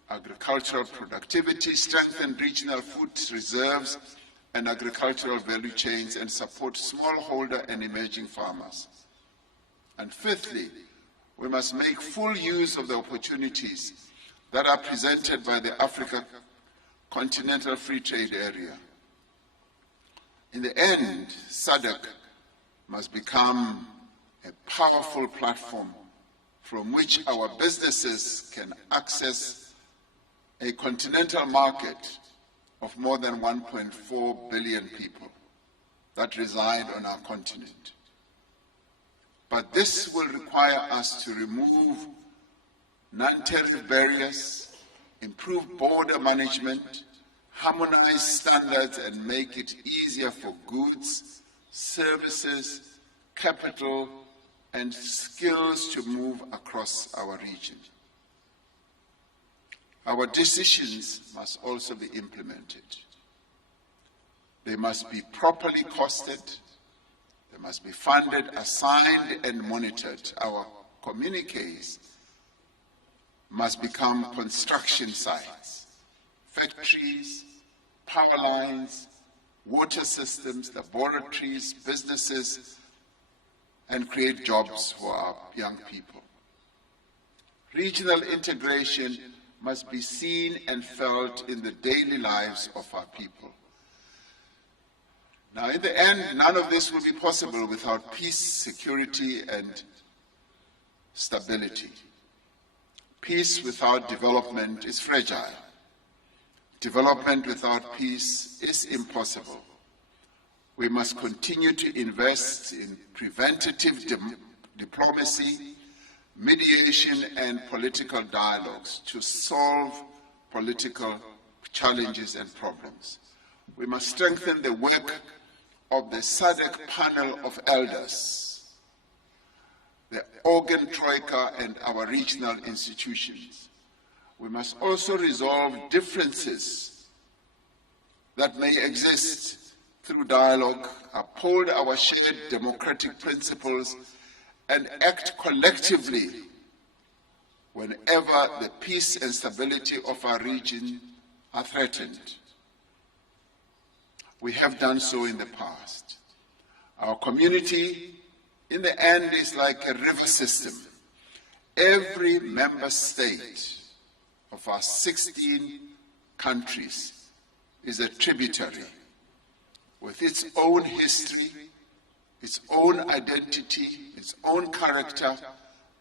agricultural productivity, strengthen regional food reserves and agricultural value chains, and support smallholder and emerging farmers. And fifthly, we must make full use of the opportunities that are presented by the Africa Continental Free Trade Area. In the end, SADC must become a powerful platform from which our businesses can access a continental market of more than 1.4 billion people that reside on our continent. But this will require us to remove non-tariff barriers, improve border management, harmonize standards, and make it easier for goods, services, capital, and skills to move across our region. Our decisions must also be implemented. They must be properly costed, they must be funded, assigned, and monitored. Our communiques must become construction sites, factories, power lines, water systems, laboratories, businesses, and create jobs for our young people. Regional integration must be seen and felt in the daily lives of our people. Now, in the end, none of this will be possible without peace, security, and stability. Peace without development is fragile. Development without peace is impossible. We must continue to invest in preventative diplomacy, mediation, and political dialogues to solve political challenges and problems. We must strengthen the work of the SADC panel of elders, the organ troika, and our regional institutions. We must also resolve differences that may exist through dialogue, uphold our shared democratic principles, and act collectively whenever the peace and stability of our region are threatened. We have done so in the past. Our community, in the end, is like a river system. Every member state of our 16 countries is a tributary with its own history, its own identity, its own character,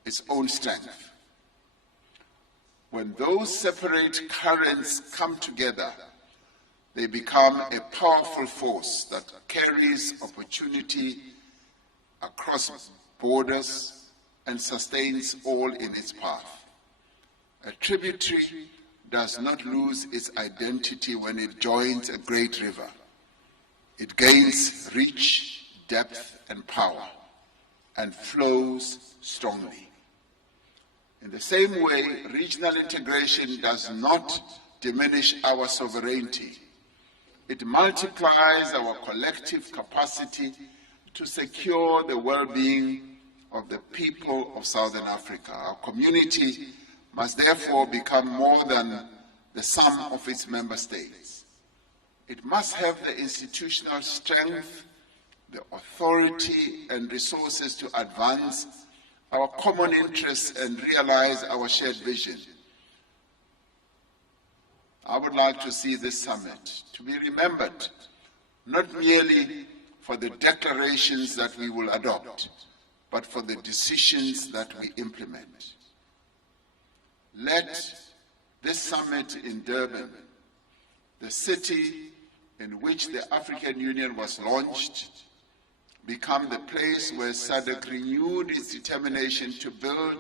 its own strength. When those separate currents come together, they become a powerful force that carries opportunity across borders and sustains all in its path. A tributary does not lose its identity when it joins a great river. It gains reach, depth, and power, and flows strongly. In the same way, regional integration does not diminish our sovereignty. It multiplies our collective capacity to secure the well-being of the people of Southern Africa. Our community must therefore become more than the sum of its member states. It must have the institutional strength, the authority and resources to advance our common interests and realize our shared vision. I would like to see this summit to be remembered, not merely for the declarations that we will adopt, but for the decisions that we implement. Let this summit in Durban, the city in which the African Union was launched, become the place where SADC renewed its determination to build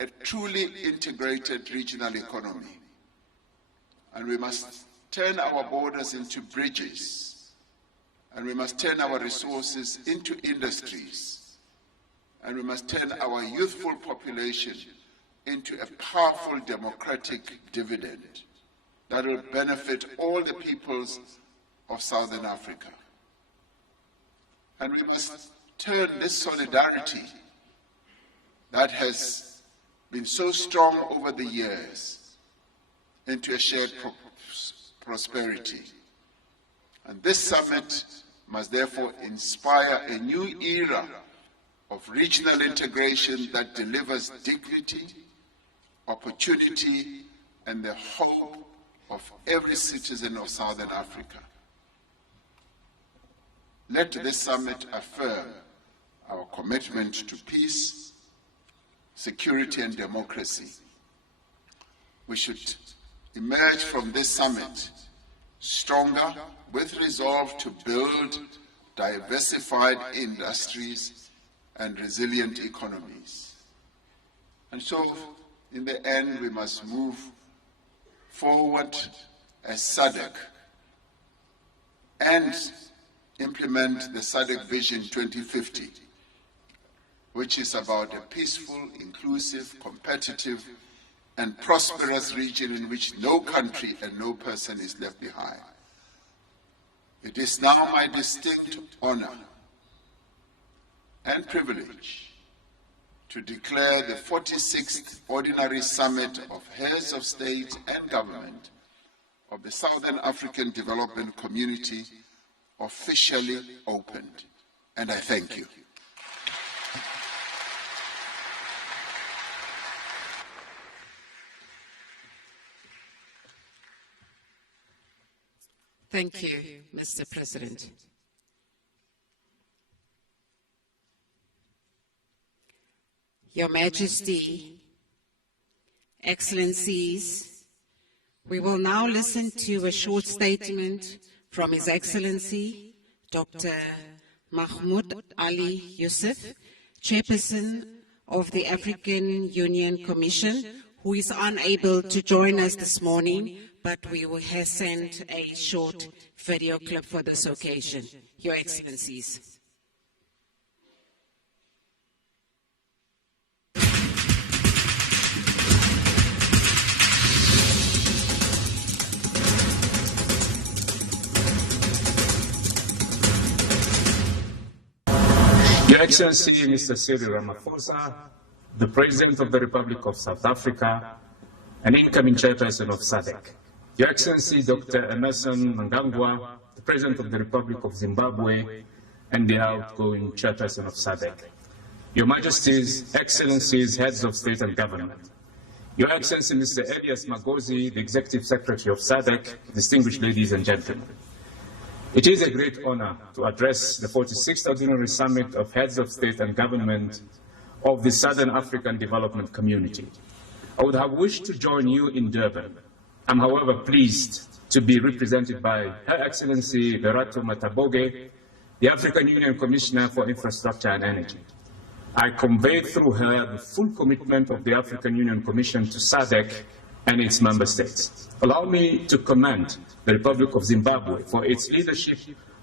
a truly integrated regional economy. And we must turn our borders into bridges, and we must turn our resources into industries, and we must turn our youthful population into a powerful democratic dividend that will benefit all the peoples of Southern Africa. And we must turn this solidarity that has been so strong over the years into a shared prosperity. And this summit must therefore inspire a new era of regional integration that delivers dignity, opportunity, and the hope of every citizen of Southern Africa. Let this summit affirm our commitment to peace, security, and democracy. We should emerge from this summit stronger, with resolve to build diversified industries and resilient economies. And so, in the end, we must move forward as SADC and implement the SADC Vision 2050, which is about a peaceful, inclusive, competitive, and prosperous region in which no country and no person is left behind. It is now my distinct honor and privilege to declare the 46th Ordinary Summit of Heads of State and Government of the Southern African Development Community officially opened, and I thank you. Thank you, Mr. President. Your Majesty, Excellencies, we will now listen to a short statement from His Excellency, Dr. Mahmoud Ali Yusuf, Chairperson of the African Union Commission, who is unable to join us this morning, but we will have sent a short video clip for this occasion. Your Excellencies. Your Excellency, Mr. Cyril Ramaphosa, the President of the Republic of South Africa, and incoming Chairperson of SADC. Your Excellency, Dr. Emerson Mnangagwa, the President of the Republic of Zimbabwe, and the outgoing Chairperson of SADC. Your Majesties, Excellencies, Heads of State and Government. Your Excellency, Mr. Elias Magozi, the Executive Secretary of SADC, distinguished ladies and gentlemen. It is a great honor to address the 46th Ordinary Summit of Heads of State and Government of the Southern African Development Community. I would have wished to join you in Durban. I'm, however, pleased to be represented by Her Excellency Lerato Mataboge, the African Union Commissioner for Infrastructure and Energy. I conveyed through her the full commitment of the African Union Commission to SADC and its member states. Allow me to commend the Republic of Zimbabwe for its leadership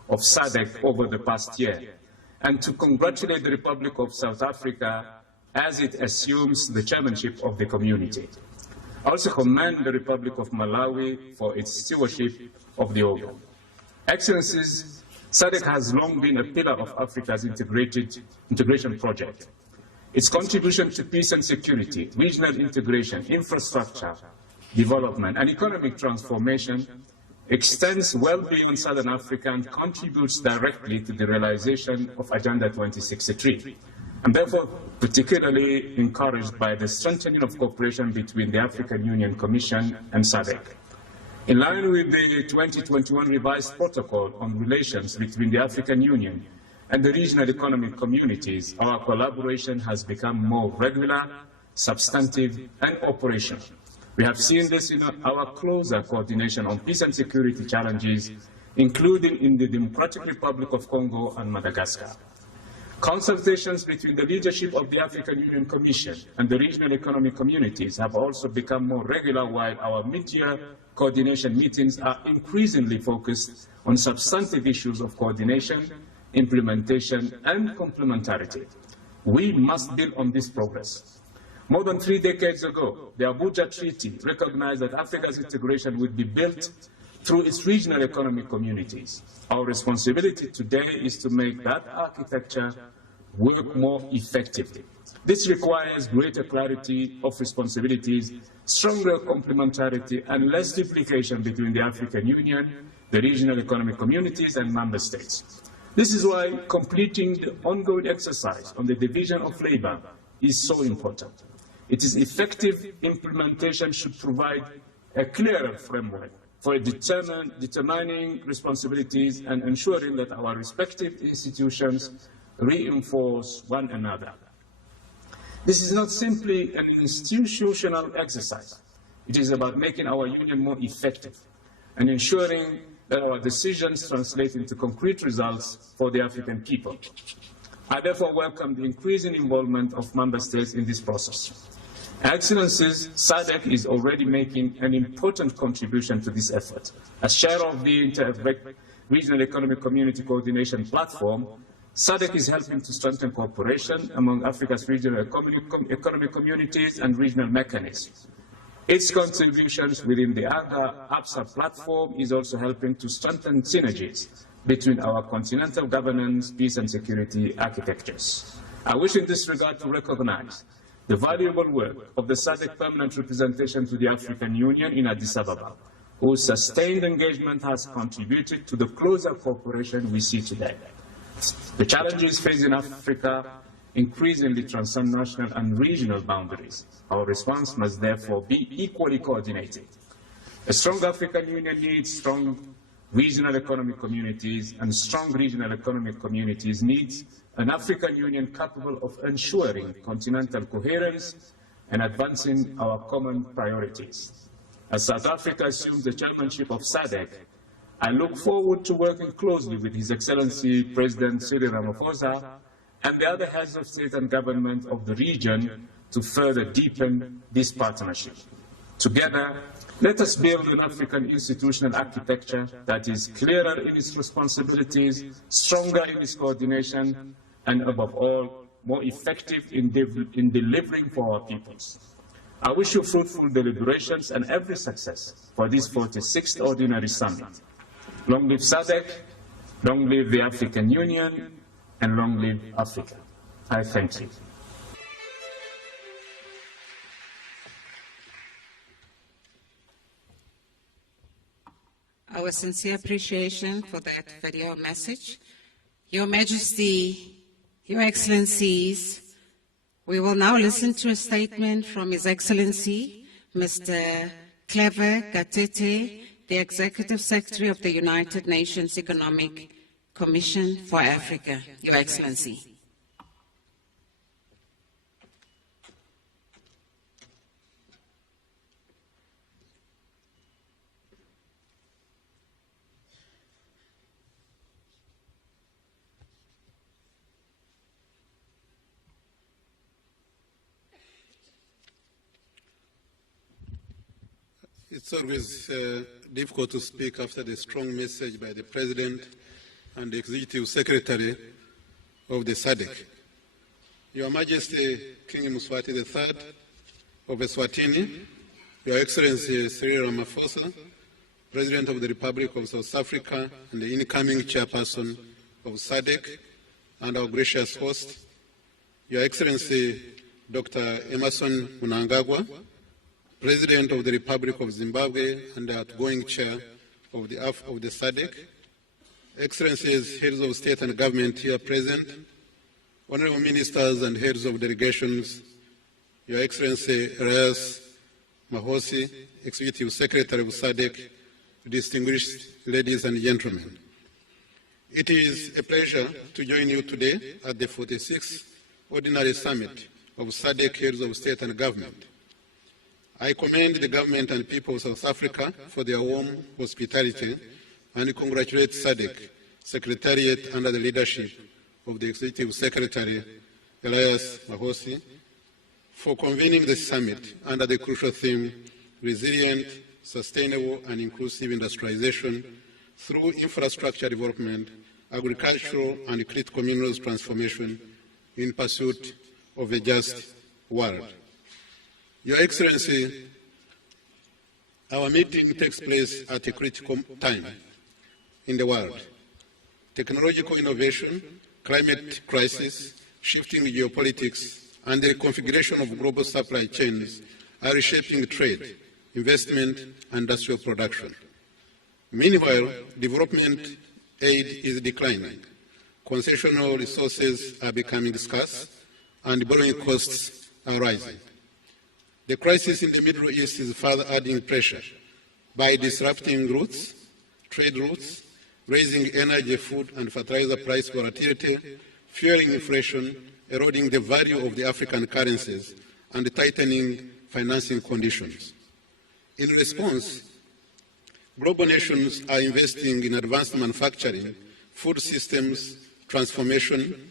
of SADC over the past year, and to congratulate the Republic of South Africa as it assumes the chairmanship of the community. I also commend the Republic of Malawi for its stewardship of the organ. Excellencies, SADC has long been a pillar of Africa's integration project. Its contribution to peace and security, regional integration, infrastructure, development, and economic transformation extends well beyond Southern Africa and contributes directly to the realization of Agenda 2063. I'm therefore particularly encouraged by the strengthening of cooperation between the African Union Commission and SADC. In line with the 2021 revised protocol on relations between the African Union and the regional economic communities, our collaboration has become more regular, substantive, and operational. We have seen this in our closer coordination on peace and security challenges, including in the Democratic Republic of Congo and Madagascar. Consultations between the leadership of the African Union Commission and the regional economic communities have also become more regular, while our mid-year coordination meetings are increasingly focused on substantive issues of coordination, implementation, and complementarity. We must build on this progress. More than 3 decades ago, the Abuja Treaty recognized that Africa's integration would be built through its regional economic communities. Our responsibility today is to make that architecture work more effectively. This requires greater clarity of responsibilities, stronger complementarity, and less duplication between the African Union, the regional economic communities, and member states. This is why completing the ongoing exercise on the division of labor is so important. Its effective implementation should provide a clearer framework for determining responsibilities and ensuring that our respective institutions reinforce one another. This is not simply an institutional exercise. It is about making our union more effective and ensuring that our decisions translate into concrete results for the African people. I therefore welcome the increasing involvement of member states in this process. Excellencies, SADC is already making an important contribution to this effort. As chair of the Inter-Regional Economic Community Coordination Platform, SADC is helping to strengthen cooperation among Africa's regional economic communities and regional mechanisms. Its contributions within the ABSA platform is also helping to strengthen synergies between our continental governance, peace and security architectures. I wish in this regard to recognize the valuable work of the SADC Permanent Representation to the African Union in Addis Ababa, whose sustained engagement has contributed to the closer cooperation we see today. The challenges facing Africa increasingly transcend national and regional boundaries. Our response must therefore be equally coordinated. A strong African Union needs strong regional economic communities, and strong regional economic communities needs an African Union capable of ensuring continental coherence and advancing our common priorities. As South Africa assumes the chairmanship of SADC, I look forward to working closely with His Excellency President Cyril Ramaphosa and the other heads of state and government of the region to further deepen this partnership. Together, let us build an African institutional architecture that is clearer in its responsibilities, stronger in its coordination, and above all, more effective in delivering for our peoples. I wish you fruitful deliberations and every success for this 46th Ordinary Summit. Long live SADC, long live the African Union, and long live Africa. I thank you. Our sincere appreciation for that video message. Your Majesty, Your Excellencies, we will now listen to a statement from His Excellency, Mr. Clever Gatete, the Executive Secretary of the United Nations Economic Commission for Africa. Your Excellency. It's always difficult to speak after the strong message by the President and the Executive Secretary of the SADC. Your Majesty King Mswati III of Eswatini, Your Excellency Cyril Ramaphosa, President of the Republic of South Africa and the incoming chairperson of SADC, and our gracious host, Your Excellency Dr. Emerson Mnangagwa, President of the Republic of Zimbabwe and the outgoing chair of the SADC, Excellencies, heads of state and government here present, honorable ministers and heads of delegations, Your Excellency Reyes Mahosi, Executive Secretary of SADC, distinguished ladies and gentlemen. It is a pleasure to join you today at the 46th Ordinary Summit of SADC heads of state and government. I commend the government and people of South Africa for their warm hospitality and congratulate SADC Secretariat under the leadership of the Executive Secretary Elias Mahosi for convening the summit under the crucial theme, resilient, sustainable and inclusive industrialization through infrastructure development, agricultural and critical minerals transformation in pursuit of a just world. Your Excellency, our meeting takes place at a critical time in the world. Technological innovation, climate crisis, shifting geopolitics, and the configuration of global supply chains are reshaping trade, investment, and industrial production. Meanwhile, development aid is declining. Concessional resources are becoming scarce, and borrowing costs are rising. The crisis in the Middle East is further adding pressure by disrupting routes, trade routes, raising energy, food, and fertilizer price volatility, fueling inflation, eroding the value of the African currencies, and tightening financing conditions. In response, global nations are investing in advanced manufacturing, food systems transformation,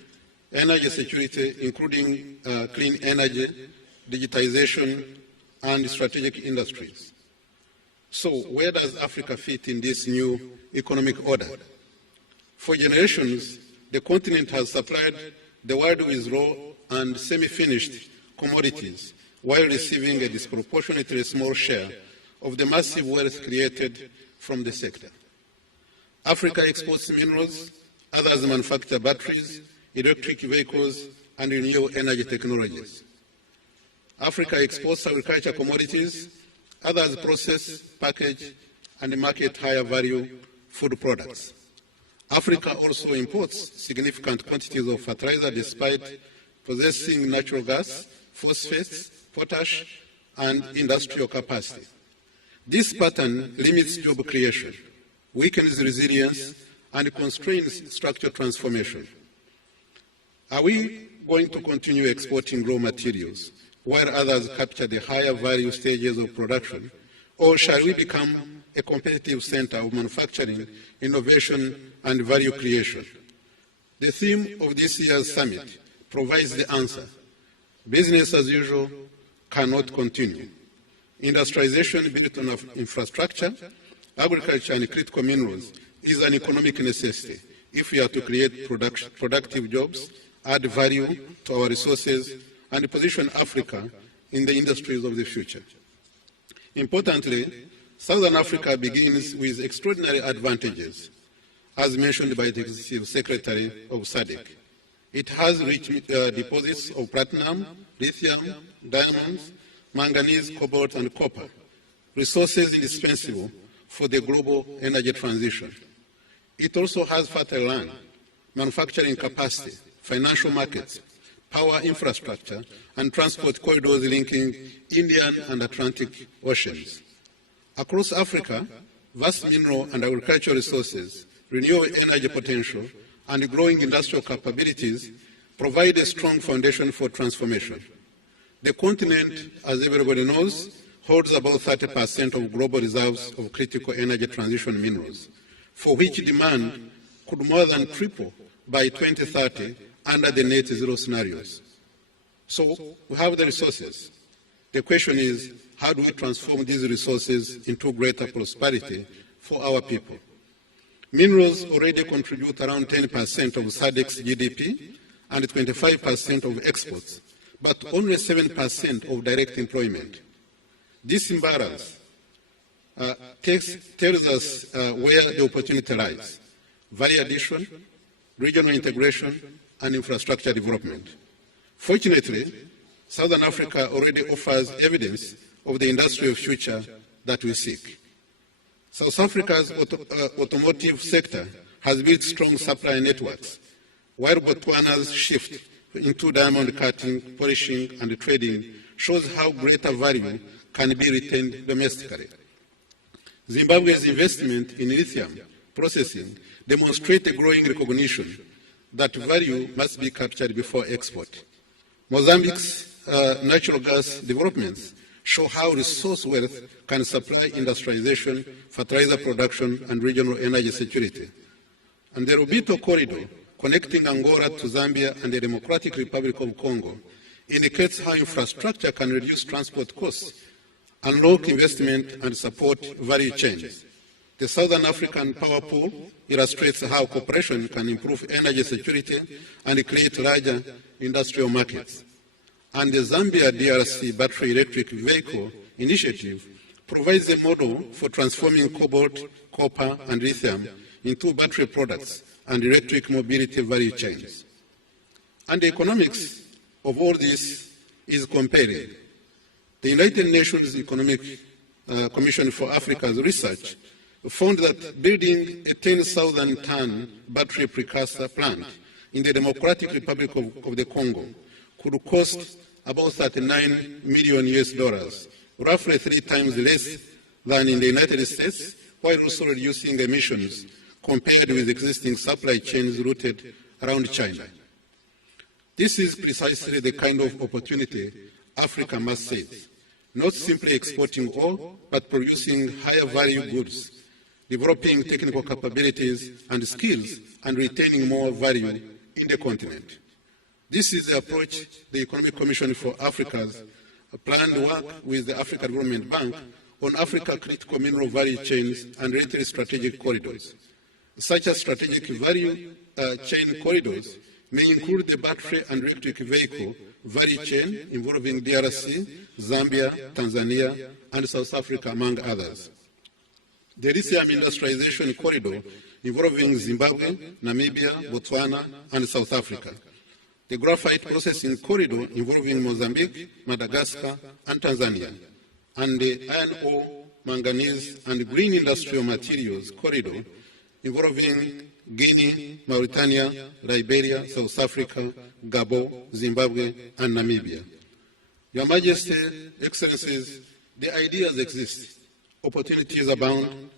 energy security, including clean energy, digitization, and strategic industries. So where does Africa fit in this new economic order? For generations, the continent has supplied the world with raw and semi-finished commodities while receiving a disproportionately small share of the massive wealth created from the sector. Africa exports minerals, others manufacture batteries, electric vehicles, and renewable energy technologies. Africa exports agricultural commodities, others process, package, and market higher value food products. Africa also imports significant quantities of fertilizer despite possessing natural gas, phosphates, potash, and industrial capacity. This pattern limits job creation, weakens resilience, and constrains structural transformation. Are we going to continue exporting raw materials while others capture the higher value stages of production, or shall we become a competitive center of manufacturing, innovation, and value creation? The theme of this year's summit provides the answer. Business as usual cannot continue. Industrialization built on infrastructure, agriculture, and critical minerals is an economic necessity if we are to create productive jobs, add value to our resources, and position Africa in the industries of the future. Importantly, Southern Africa begins with extraordinary advantages, as mentioned by the Executive Secretary of SADC. It has rich deposits of platinum, lithium, diamonds, manganese, cobalt, and copper, resources indispensable for the global energy transition. It also has fertile land, manufacturing capacity, financial markets, power infrastructure, and transport corridors linking Indian and Atlantic oceans. Across Africa, vast mineral and agricultural resources, renewable energy potential, and growing industrial capabilities provide a strong foundation for transformation. The continent, as everybody knows, holds about 30% of global reserves of critical energy transition minerals, for which demand could more than triple by 2030 under the net zero scenarios. So we have the resources. The question is, how do we transform these resources into greater prosperity for our people? Minerals already contribute around 10% of SADC's GDP and 25% of exports, but only 7% of direct employment. This imbalance tells us where the opportunity lies: value addition, regional integration, and infrastructure development. Fortunately, Southern Africa already offers evidence of the industrial future that we seek. South Africa's automotive sector has built strong supply networks, while Botswana's shift into diamond cutting, polishing, and trading shows how greater value can be retained domestically. Zimbabwe's investment in lithium processing demonstrates a growing recognition that value must be captured before export. Mozambique's natural gas developments show how resource wealth can supply industrialization, fertilizer production, and regional energy security. And the Lobito corridor, connecting Angola to Zambia and the Democratic Republic of Congo, indicates how infrastructure can reduce transport costs, unlock investment, and support value chains. The Southern African Power Pool illustrates how cooperation can improve energy security and create larger industrial markets. And the Zambia DRC Battery Electric Vehicle Initiative provides a model for transforming cobalt, copper, and lithium into battery products and electric mobility value chains. And the economics of all this is compelling. The United Nations Economic Commission for Africa's research found that building a 10,000-ton battery precursor plant in the Democratic Republic of the Congo could cost about $39 million, roughly 3 times less than in the United States, while also reducing emissions compared with existing supply chains rooted around China. This is precisely the kind of opportunity Africa must seize, not simply exporting ore, but producing higher value goods, developing technical capabilities and skills, and retaining more value in the continent. This is the approach the Economic Commission for Africa's planned work with the Africa Development Bank on Africa critical mineral value chains and related strategic corridors. Such as strategic value chain corridors may include the battery and electric vehicle value chain involving DRC, Zambia, Tanzania, and South Africa, among others. The lithium industrialization corridor involving Zimbabwe, Namibia, Botswana, and South Africa. The graphite processing corridor involving Mozambique, Madagascar, and Tanzania. And the iron ore, manganese, and green industrial materials corridor involving Guinea, Mauritania, Liberia, South Africa, Gabon, Zimbabwe, and Namibia. Your Majesty, Excellencies, the ideas exist, opportunities abound.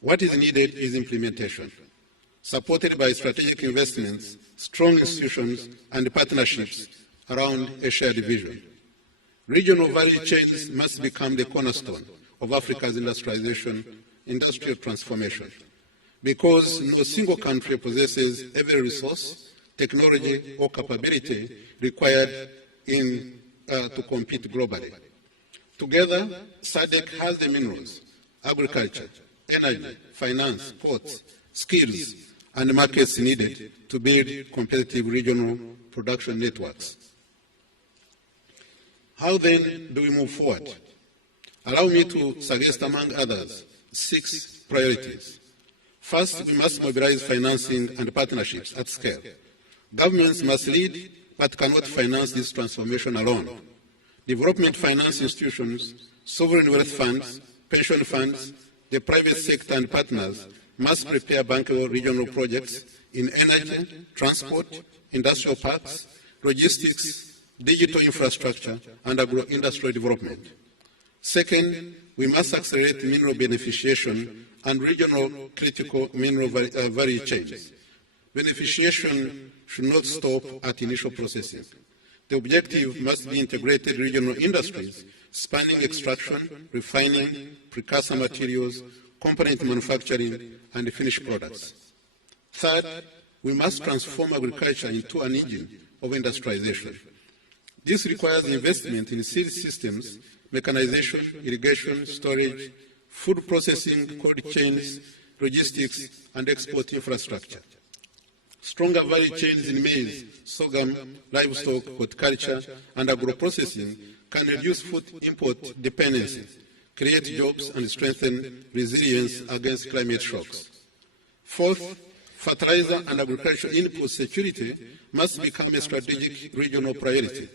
What is needed is implementation, supported by strategic investments, strong institutions, and partnerships around a shared vision. Regional value chains must become the cornerstone of Africa's industrial transformation, because no single country possesses every resource, technology, or capability required to compete globally. Together, SADC has the minerals, agriculture, energy, finance, ports, skills, and markets needed to build competitive regional production networks. How then do we move forward? Allow me to suggest, among others, 6 priorities. First, we must mobilize financing and partnerships at scale. Governments must lead, but cannot finance this transformation alone. Development finance institutions, sovereign wealth funds, pension funds, the private sector and partners must prepare bankable regional projects in energy, transport, industrial parks, logistics, digital infrastructure, and agro-industrial development. Second, we must accelerate mineral beneficiation and regional critical mineral value chains. Beneficiation should not stop at initial processing. The objective must be integrated regional industries spanning extraction, refining, precursor materials, component manufacturing, and finished products. Third, we must transform agriculture into an engine of industrialization. This requires investment in seed systems, mechanization, irrigation, storage, food processing, cold chains, logistics, and export infrastructure. Stronger value chains in maize, sorghum, livestock, horticulture, and agro-processing can reduce food import dependency, create jobs, and strengthen resilience against climate shocks. Fourth, fertilizer and agricultural input security must become a strategic regional priority.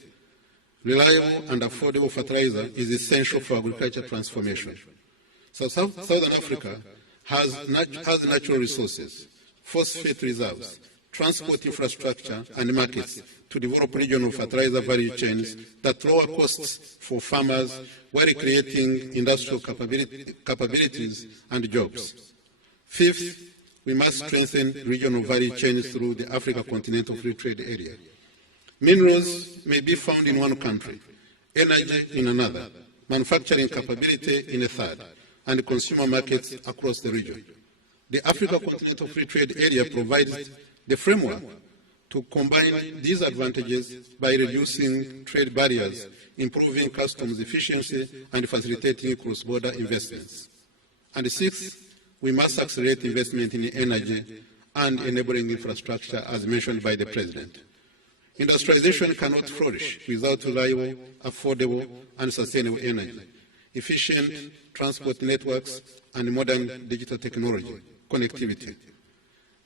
Reliable and affordable fertilizer is essential for agriculture transformation. So Southern Africa has natural resources, phosphate reserves, transport infrastructure, and markets to develop regional fertilizer value chains that lower costs for farmers while creating industrial capabilities and jobs. Fifth, we must strengthen regional value chains through the Africa Continental Free Trade Area. Minerals may be found in one country, energy in another, manufacturing capability in a third, and consumer markets across the region. The Africa Continental Free Trade Area provides the framework to combine these advantages by reducing trade barriers, improving customs efficiency, and facilitating cross-border investments. And sixth, we must accelerate investment in energy and enabling infrastructure as mentioned by the President. Industrialization cannot flourish without reliable, affordable, and sustainable energy, efficient transport networks, and modern digital technology, connectivity.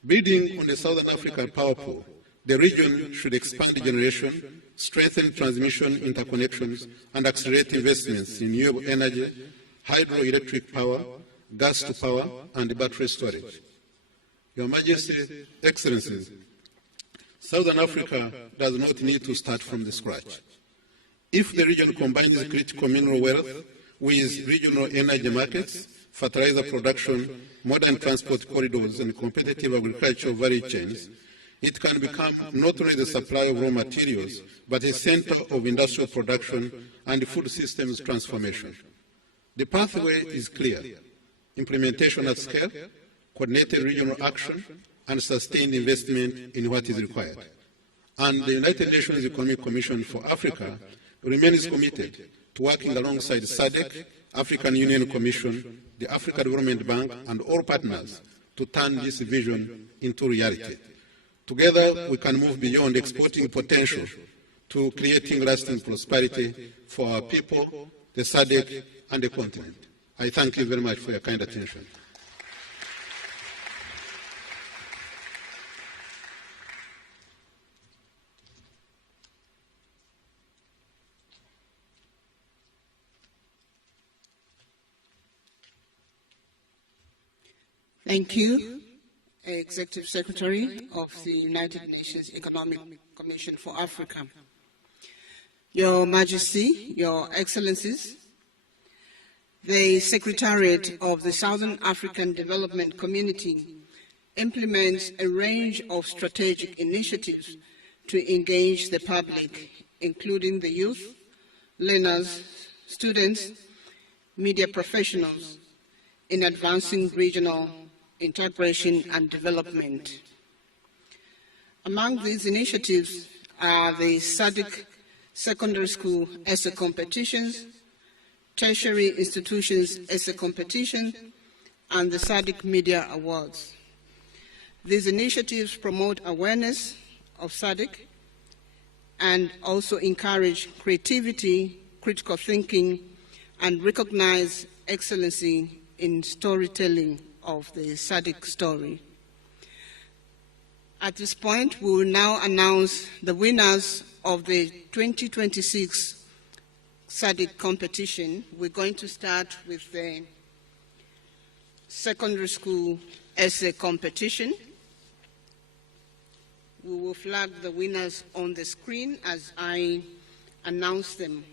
Building on the Southern African power pool, the region should expand generation, strengthen transmission interconnections, and accelerate investments in renewable energy, hydroelectric power, gas to power, and battery storage. Your Majesty, Excellencies, Southern Africa does not need to start from the scratch. If the region combines critical mineral wealth with regional energy markets, fertilizer production, modern transport corridors, and competitive agricultural value chains, it can become not only the supply of raw materials, but a center of industrial production and food systems transformation. The pathway is clear: implementation at scale, coordinated regional action, and sustained investment in what is required. And the United Nations Economic Commission for Africa remains committed to working alongside SADC, African Union Commission, the Africa Development Bank, and all partners to turn this vision into reality. Together, we can move beyond exporting potential to creating lasting prosperity for our people, the SADC, and the continent. I thank you very much for your kind attention. Thank you, Executive Secretary of the United Nations Economic Commission for Africa. Your Majesty, Your Excellencies, the Secretariat of the Southern African Development Community implements a range of strategic initiatives to engage the public, including the youth, learners, students, media professionals, in advancing regional integration and development. Among these initiatives are the SADC Secondary School Essay Competitions, Tertiary Institutions Essay Competition, and the SADC Media Awards. These initiatives promote awareness of SADC and also encourage creativity, critical thinking, and recognize excellency in storytelling of the SADC story. At this point, we will now announce the winners of the 2026 SADC competition. We're going to start with the secondary school essay competition. We will flag the winners on the screen as I announce them.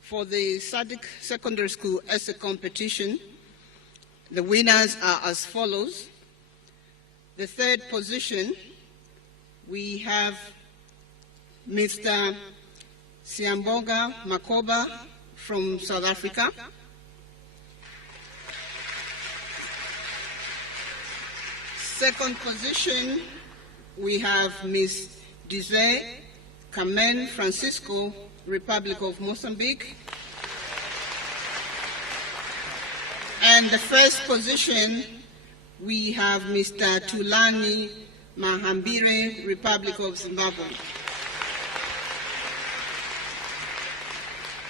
For the SADC secondary school essay competition, the winners are as follows. The third position, we have Mr. Siamboga Makoba from South Africa. Second position, we have Ms. Dize Carmen Francisco, Republic of Mozambique. And the first position, we have Mr. Tulani Mahambire, Republic of Zimbabwe.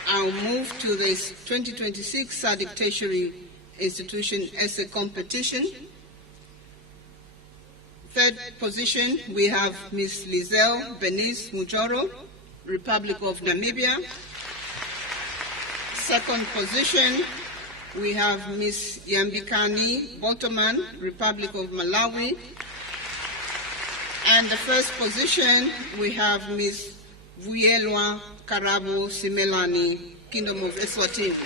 I'll move to this 2026 SADC Tertiary Institution Essay Competition. Third position, we have Ms. Lizelle Bernice Mujoro, Republic of Namibia. Second position, we have Ms. Yambikani Botoman, Republic of Malawi. And the first position, we have Ms. Vuyelwa Karabo Simelani, Kingdom of Eswatini.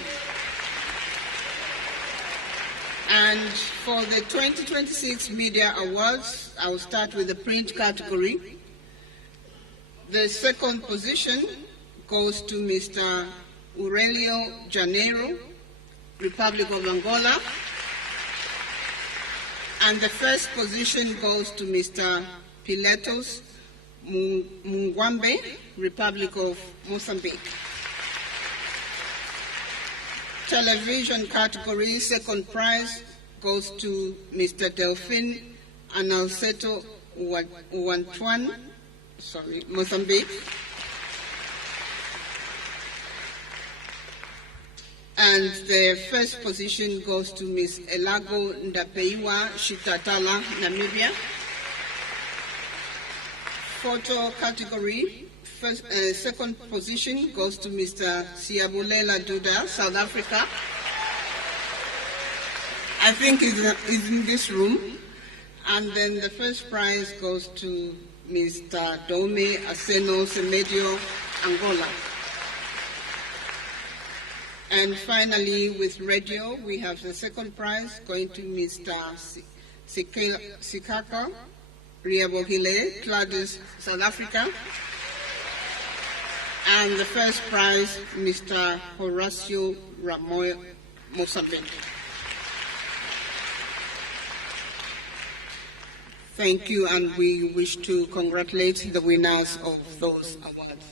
And for the 2026 Media Awards, I'll start with the print category. The second position goes to Mr. Aurelio Janeiro, Republic of Angola. And the first position goes to Mr. Pilatos Mungwambe, Republic of Mozambique. Television category, second prize goes to Mr. Delphine Analceto Uwantuan, Mozambique. And the first position goes to Ms. Elago Ndapeiwa Shitatala, Namibia. Photo category, second position goes to Mr. Siabulela Duda, South Africa. I think he's in this room. And then the first prize goes to Mr. Dome Aseno Semedio, Angola. And finally, with radio, we have the second prize going to Mr. Sikaka Riabohile, Gladys, South Africa. And the first prize, Mr. Horacio Ramoy, Mozambique. Thank you, and we wish to congratulate the winners of those awards.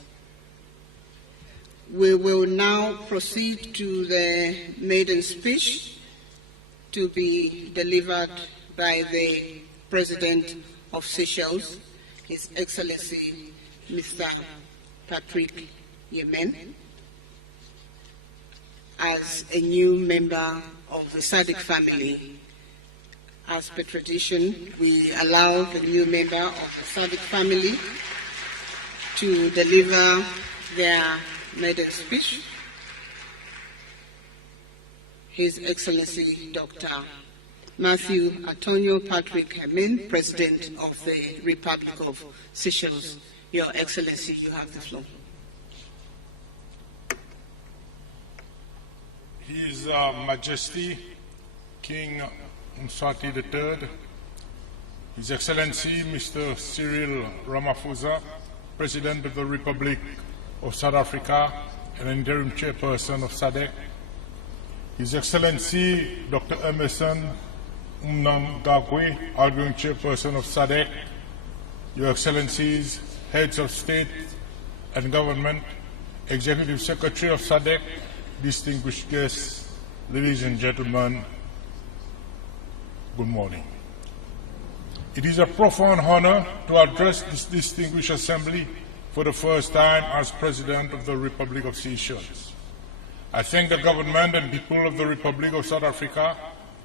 We will now proceed to the maiden speech to be delivered by the President of Seychelles, His Excellency Mr. Patrick Yemen. As a new member of the SADC family, as per tradition, we allow the new member of the SADC family to deliver their maiden speech. His Excellency Dr. Matthew Antonio Patrick Yemen, President of the Republic of Seychelles. Your Excellency, you have the floor. His Majesty King Mswati III, His Excellency Mr. Cyril Ramaphosa, President of the Republic of South Africa and interim chairperson of SADC, His Excellency Dr. Emerson Mnangagwa, outgoing chairperson of SADC, Your Excellencies, heads of state and government, Executive Secretary of SADC, distinguished guests, ladies and gentlemen, good morning. It is a profound honor to address this distinguished assembly for the first time as President of the Republic of Seychelles. I thank the government and people of the Republic of South Africa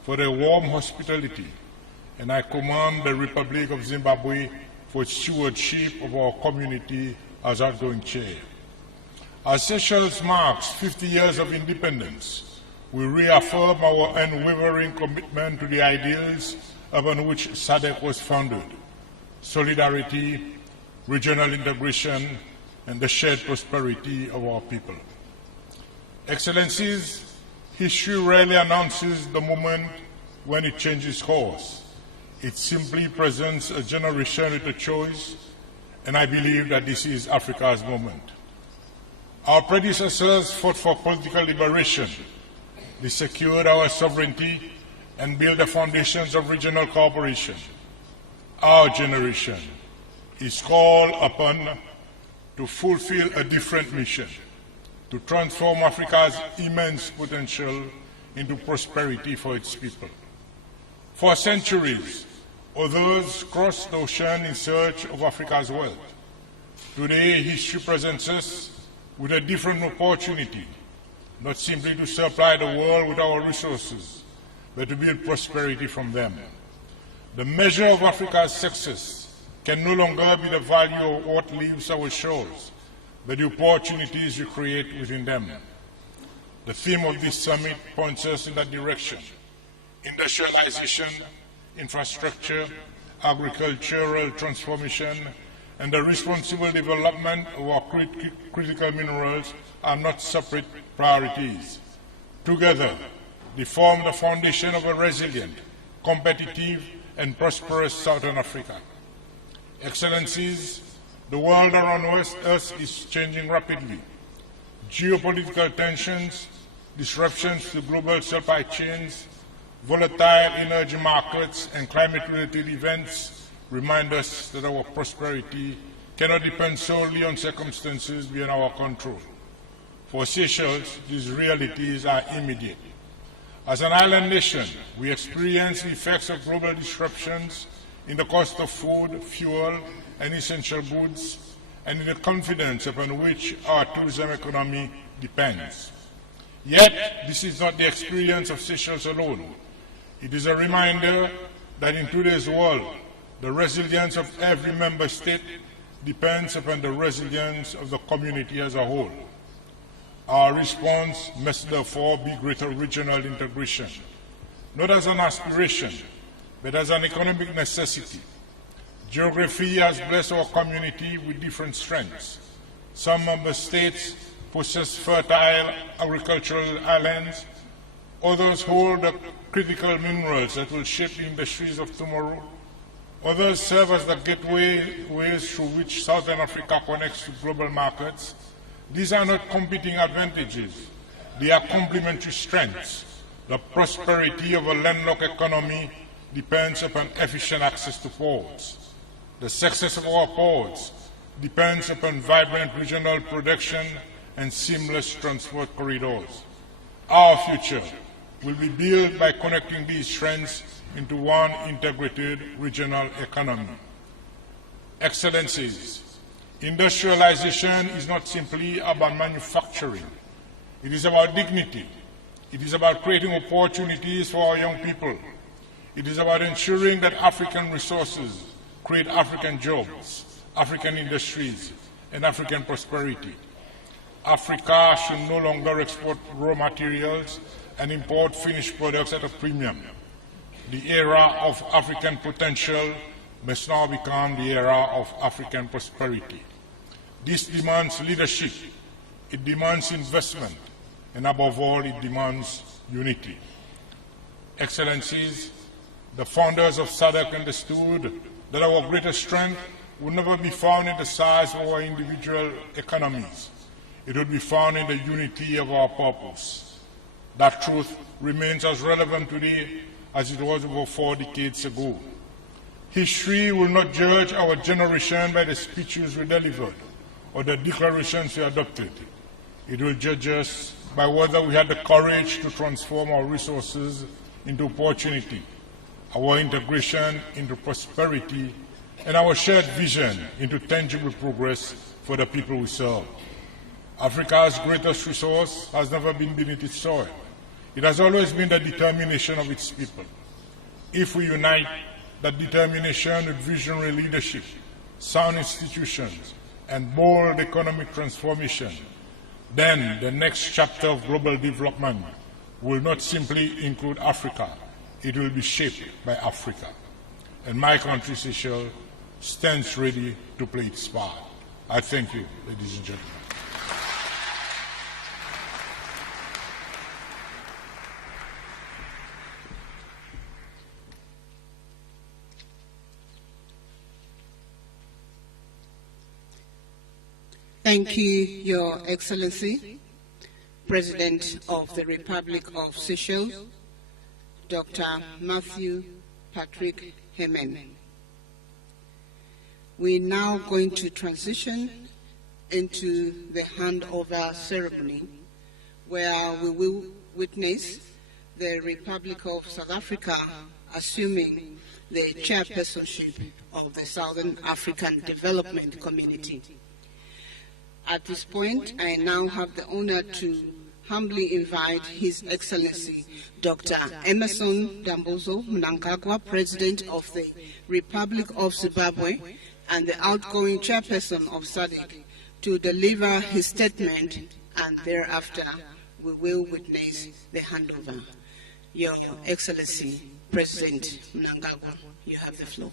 for their warm hospitality, and I commend the Republic of Zimbabwe for its stewardship of our community as outgoing chair. As Seychelles marks 50 years of independence, we reaffirm our unwavering commitment to the ideals upon which SADC was founded: solidarity, regional integration, and the shared prosperity of our people. Excellencies, history rarely announces the moment when it changes course. It simply presents a generation with a choice, and I believe that this is Africa's moment. Our predecessors fought for political liberation. They secured our sovereignty and built the foundations of regional cooperation. Our generation is called upon to fulfill a different mission: to transform Africa's immense potential into prosperity for its people. For centuries, others crossed the ocean in search of Africa's wealth. Today, history presents us with a different opportunity, not simply to supply the world with our resources, but to build prosperity from them. The measure of Africa's success can no longer be the value of what leaves our shores, but the opportunities we create within them. The theme of this summit points us in that direction: industrialization, infrastructure, agricultural transformation, and the responsible development of our critical minerals are not separate priorities. Together, they form the foundation of a resilient, competitive, and prosperous Southern Africa. Excellencies, the world around us is changing rapidly. Geopolitical tensions, disruptions to global supply chains, volatile energy markets, and climate-related events remind us that our prosperity cannot depend solely on circumstances beyond our control. For Seychelles, these realities are immediate. As an island nation, we experience the effects of global disruptions in the cost of food, fuel, and essential goods, and in the confidence upon which our tourism economy depends. Yet, this is not the experience of Seychelles alone. It is a reminder that in today's world, the resilience of every member state depends upon the resilience of the community as a whole. Our response must therefore be greater regional integration, not as an aspiration, but as an economic necessity. Geography has blessed our community with different strengths. Some member states possess fertile agricultural islands. Others hold the critical minerals that will shape the industries of tomorrow. Others serve as the gateways through which Southern Africa connects to global markets. These are not competing advantages. They are complementary strengths. The prosperity of a landlocked economy depends upon efficient access to ports. The success of our ports depends upon vibrant regional production and seamless transport corridors. Our future will be built by connecting these strengths into one integrated regional economy. Excellencies, industrialization is not simply about manufacturing. It is about dignity. It is about creating opportunities for our young people. It is about ensuring that African resources create African jobs, African industries, and African prosperity. Africa should no longer export raw materials and import finished products at a premium. The era of African potential must now become the era of African prosperity. This demands leadership, it demands investment, and above all, it demands unity. Excellencies, the founders of SADC understood that our greatest strength would never be found in the size of our individual economies. It would be found in the unity of our purpose. That truth remains as relevant today as it was over 4 decades ago. History will not judge our generation by the speeches we delivered or the declarations we adopted. It will judge us by whether we had the courage to transform our resources into opportunity, our integration into prosperity, and our shared vision into tangible progress for the people we serve. Africa's greatest resource has never been beneath its soil. It has always been the determination of its people. If we unite that determination with visionary leadership, sound institutions, and bold economic transformation, then the next chapter of global development will not simply include Africa, it will be shaped by Africa. And my country, Seychelles, stands ready to play its part. I thank you, ladies and gentlemen. Thank you, Your Excellency, President of the Republic of Seychelles, Dr. Matthew Patrick Hemen. We're now going to transition into the handover ceremony, where we will witness the Republic of South Africa assuming the chairpersonship of the Southern African Development Community. At this point, I now have the honor to humbly invite His Excellency Dr. Emmerson Dambozo Mnangagwa, President of the Republic of Zimbabwe and the outgoing chairperson of SADC, to deliver his statement, and thereafter we will witness the handover. Your Excellency, President Mnangagwa, you have the floor.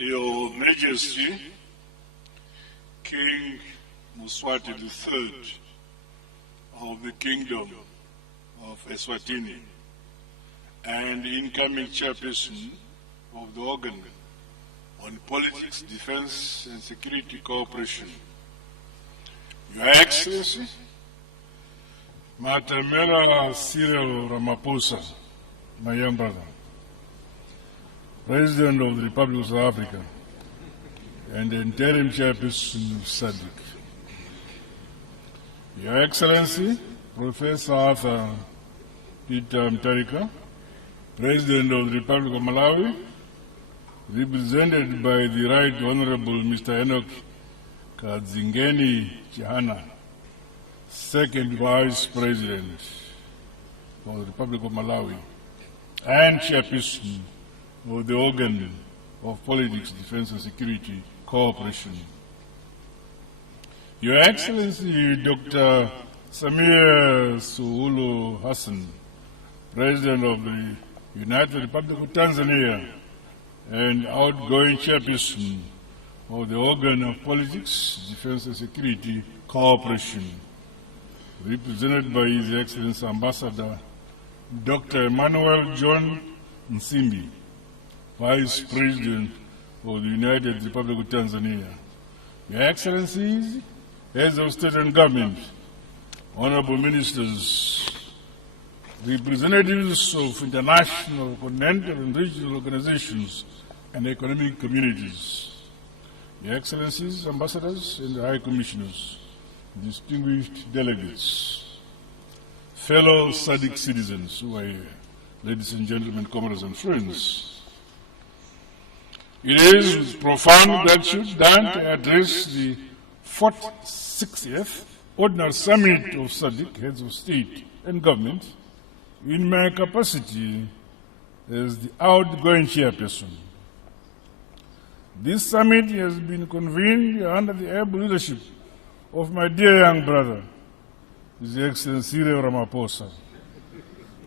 Your Majesty, King Mswati III of the Kingdom of Eswatini and incoming chairperson of the organ on politics, defense and security cooperation. Your Excellency, Matamela Cyril Ramaphosa, my young brother, President of the Republic of South Africa and the interim chairperson of SADC. Your Excellency, Professor Arthur Peter Mutharika, President of the Republic of Malawi, represented by the Right Honorable Mr. Enoch Kadzingeni Chihana, Second Vice President of the Republic of Malawi and chairperson of the organ of politics, defense and security cooperation. Your Excellency, Dr. Samir Suluhu Hassan, President of the United Republic of Tanzania and outgoing chairperson of the organ of politics, defense and security cooperation, represented by His Excellency Ambassador Dr. Emmanuel John Nsimbi, Vice President of the United Republic of Tanzania. Your Excellencies, Heads of State and Government, Honorable Ministers, representatives of international, continental and regional organizations and economic communities, Your Excellencies, Ambassadors and High Commissioners, distinguished delegates, fellow SADC citizens who are here, ladies and gentlemen, comrades and friends. It is with profound gratitude that I address the 46th Ordinary Summit of SADC, Heads of State and Government, in my capacity as the outgoing chairperson. This summit has been convened under the able leadership of my dear young brother, His Excellency Cyril Ramaphosa,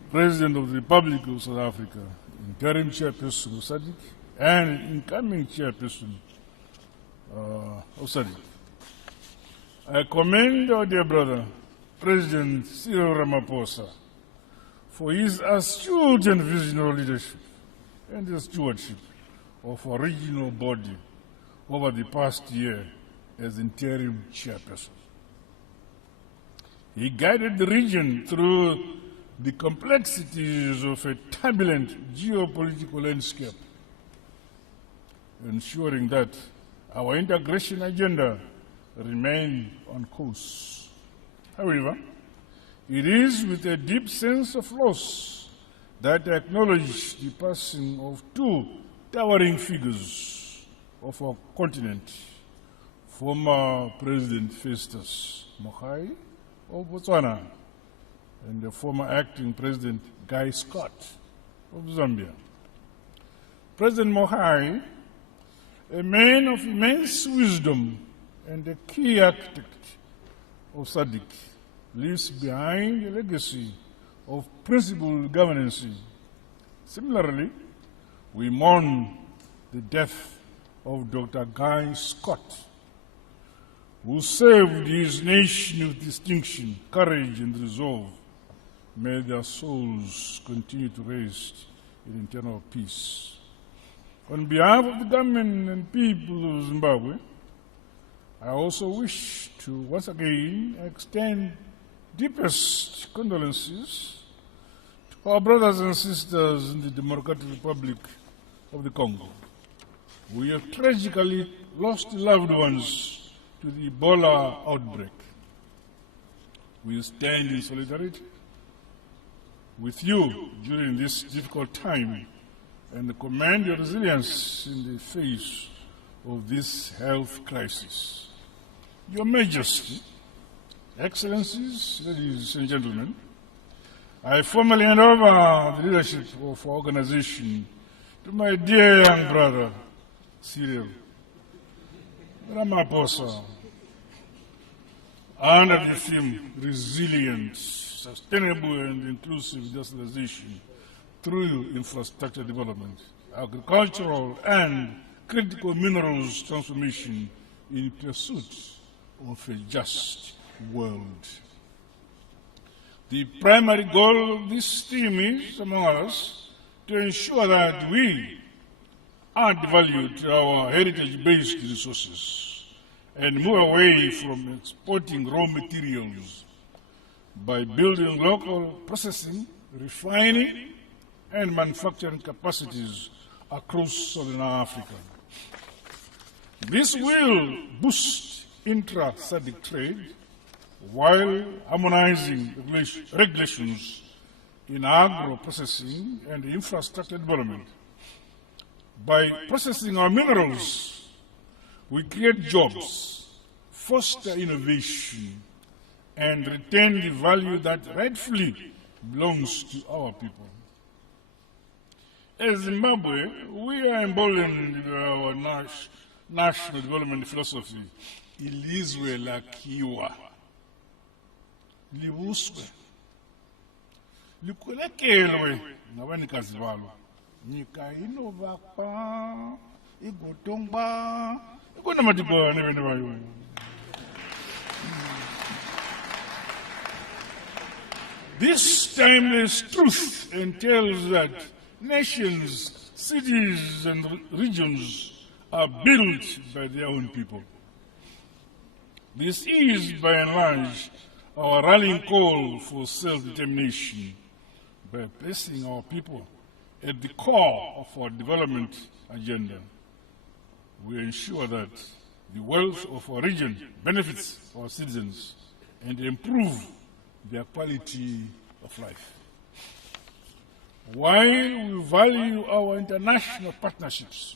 President of the Republic of South Africa, interim chairperson of SADC, and incoming chairperson of SADC. I commend our dear brother, President Cyril Ramaphosa, for his astute and visionary leadership and the stewardship of our regional body over the past year as interim chairperson. He guided the region through the complexities of a turbulent geopolitical landscape, ensuring that our integration agenda remained on course. However, it is with a deep sense of loss that I acknowledge the passing of two towering figures of our continent, former President Festus Mogae of Botswana and the former acting President Guy Scott of Zambia. President Mogae, a man of immense wisdom and a key architect of SADC, leaves behind a legacy of principled governance. Similarly, we mourn the death of Dr. Guy Scott, who served his nation with distinction, courage, and resolve. May their souls continue to rest in eternal peace. On behalf of the government and people of Zimbabwe, I also wish to once again extend deepest condolences to our brothers and sisters in the Democratic Republic of the Congo. We have tragically lost loved ones to the Ebola outbreak. We stand in solidarity with you during this difficult time and commend your resilience in the face of this health crisis. Your Majesty, Excellencies, ladies and gentlemen, I formally hand over the leadership of our organization to my dear young brother, Cyril Ramaphosa, under the theme Resilient, Sustainable and Inclusive Industrialization through Infrastructure Development, Agricultural and Critical Minerals Transformation in Pursuit of a Just World. The primary goal of this theme is, among others, to ensure that we add value to our heritage-based resources and move away from exporting raw materials by building local processing, refining, and manufacturing capacities across Southern Africa. This will boost intra-SADC trade while harmonizing regulations in agro-processing and infrastructure development. By processing our minerals, we create jobs, foster innovation, and retain the value that rightfully belongs to our people. As Zimbabwe, we are emboldened by our national development philosophy, ilizwe lakhiwa, libuswe, likhwelekelwe ngabanikazi balo, nyika inovakwa, igotongwa, ikonamatibane bene bayo. This timeless truth entails that nations, cities, and regions are built by their own people. This is, by and large, our rallying call for self-determination. By placing our people at the core of our development agenda, we ensure that the wealth of our region benefits our citizens and improve their quality of life. While we value our international partnerships,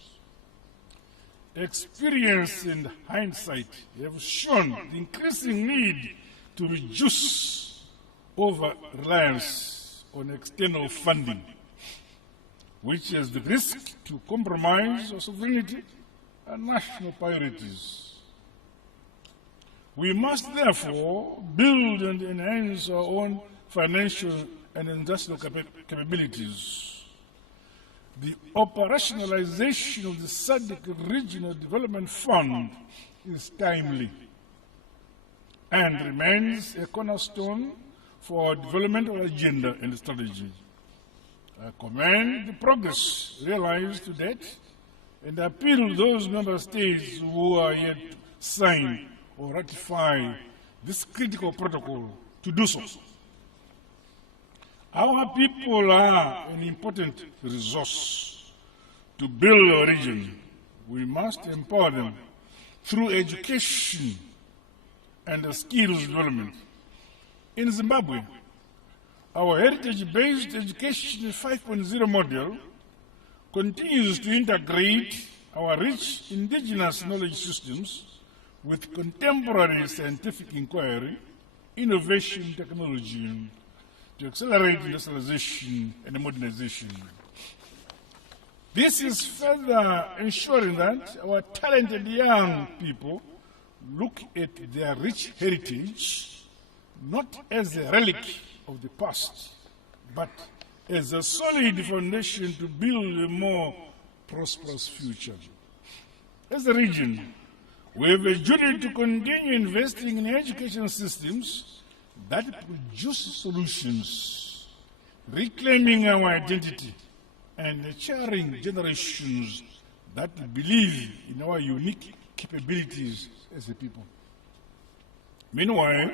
experience and hindsight have shown the increasing need to reduce over-reliance on external funding, which has the risk to compromise our sovereignty and national priorities. We must therefore build and enhance our own financial and industrial capabilities. The operationalization of the SADC Regional Development Fund is timely and remains a cornerstone for our developmental agenda and strategy. I commend the progress realized to date and appeal to those member states who are yet to sign or ratify this critical protocol to do so. Our people are an important resource to build our region. We must empower them through education and skills development. In Zimbabwe, our heritage-based education 5.0 model continues to integrate our rich indigenous knowledge systems with contemporary scientific inquiry, innovation technology, to accelerate industrialization and modernization. This is further ensuring that our talented young people look at their rich heritage not as a relic of the past, but as a solid foundation to build a more prosperous future. As a region, We have a duty to continue investing in education systems that produce solutions, reclaiming our identity and nurturing generations that believe in our unique capabilities as a people. Meanwhile,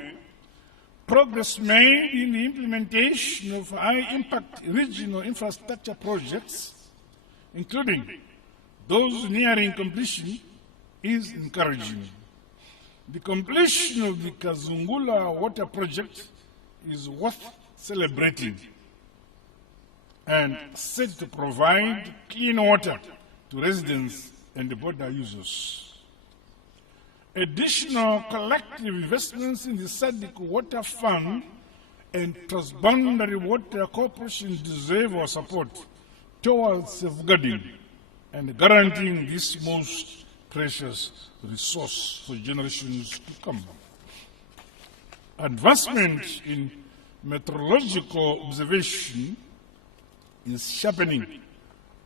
progress made in the implementation of high-impact regional infrastructure projects, including those nearing completion, is encouraging. The completion of the Kazungula water project is worth celebrating and said to provide clean water to residents and border users. Additional collective investments in the SADC Water Fund and Transboundary Water Corporation deserve our support towards safeguarding and guaranteeing this most precious resource for generations to come. Advancement in meteorological observation is sharpening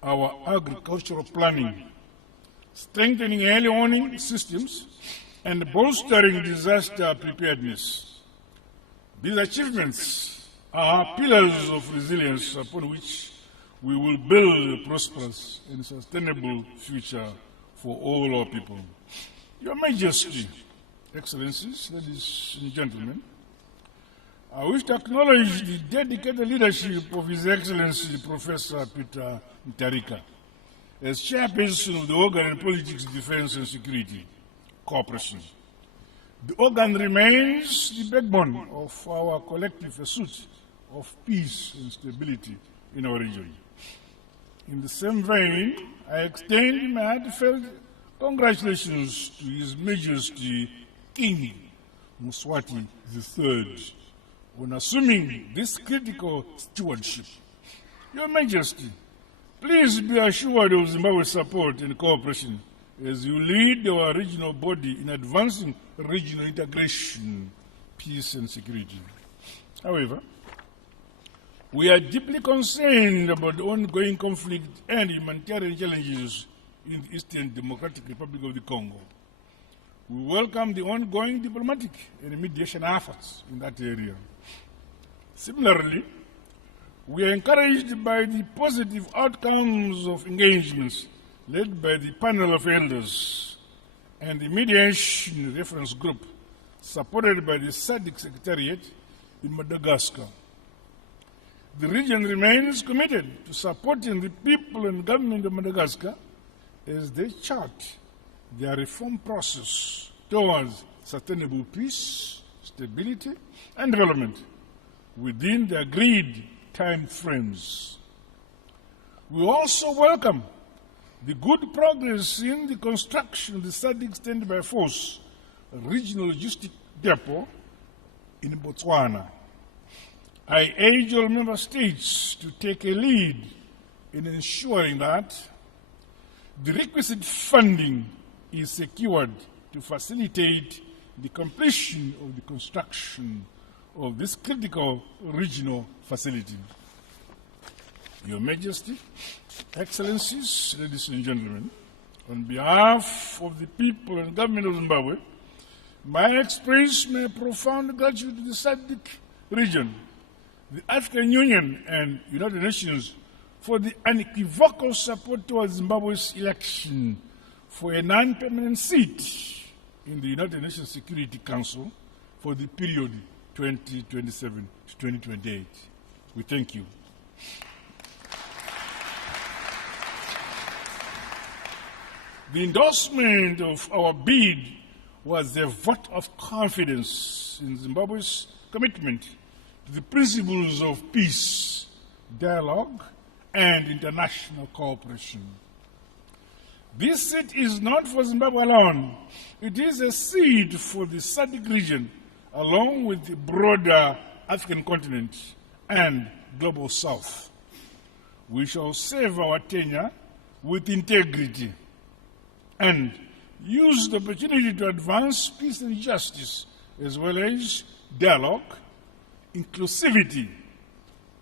our agricultural planning, strengthening early warning systems, and bolstering disaster preparedness. These achievements are pillars of resilience upon which we will build a prosperous and sustainable future for all our people. Your Majesty, Excellencies, ladies and gentlemen, I wish to acknowledge the dedicated leadership of His Excellency Professor Peter Mutharika as chairperson of the Organ on Politics, Defense and Security Cooperation. The organ remains the backbone of our collective pursuit of peace and stability in our region. In the same vein, I extend my heartfelt congratulations to His Majesty King Mswati III on assuming this critical stewardship. Your Majesty, please be assured of Zimbabwe's support and cooperation as you lead our regional body in advancing regional integration, peace and security. However, we are deeply concerned about the ongoing conflict and humanitarian challenges in the Eastern Democratic Republic of the Congo. We welcome the ongoing diplomatic and mediation efforts in that area. Similarly, we are encouraged by the positive outcomes of engagements led by the panel of elders and the mediation reference group supported by the SADC Secretariat in Madagascar. The region remains committed to supporting the people and government of Madagascar as they chart their reform process towards sustainable peace, stability, and development within the agreed time frames. We also welcome the good progress in the construction of the SADC Standby Force Regional Logistic Depot in Botswana. I urge all member states to take a lead in ensuring that the requisite funding is secured to facilitate the completion of the construction of this critical regional facility. Your Majesty, Excellencies, ladies and gentlemen, on behalf of the people and government of Zimbabwe, I express my profound gratitude to the SADC region, the African Union and United Nations for the unequivocal support towards Zimbabwe's election for a non-permanent seat in the United Nations Security Council for the period 2027 to 2028. We thank you. The endorsement of our bid was a vote of confidence in Zimbabwe's commitment to the principles of peace, dialogue, and international cooperation. This seat is not for Zimbabwe alone. It is a seat for the SADC region, along with the broader African continent and global south. We shall serve our tenure with integrity and use the opportunity to advance peace and justice, as well as dialogue, inclusivity,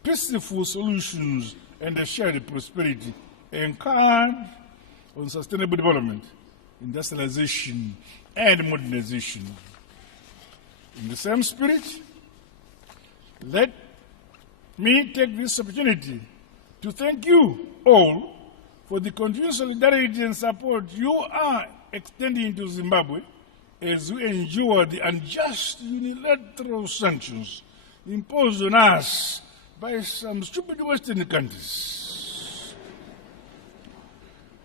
peaceful solutions, and a shared prosperity anchored on sustainable development industrialization, and modernization. In the same spirit, let me take this opportunity to thank you all for the continued solidarity and support you are extending to Zimbabwe as we endure the unjust unilateral sanctions imposed on us by some stupid Western countries.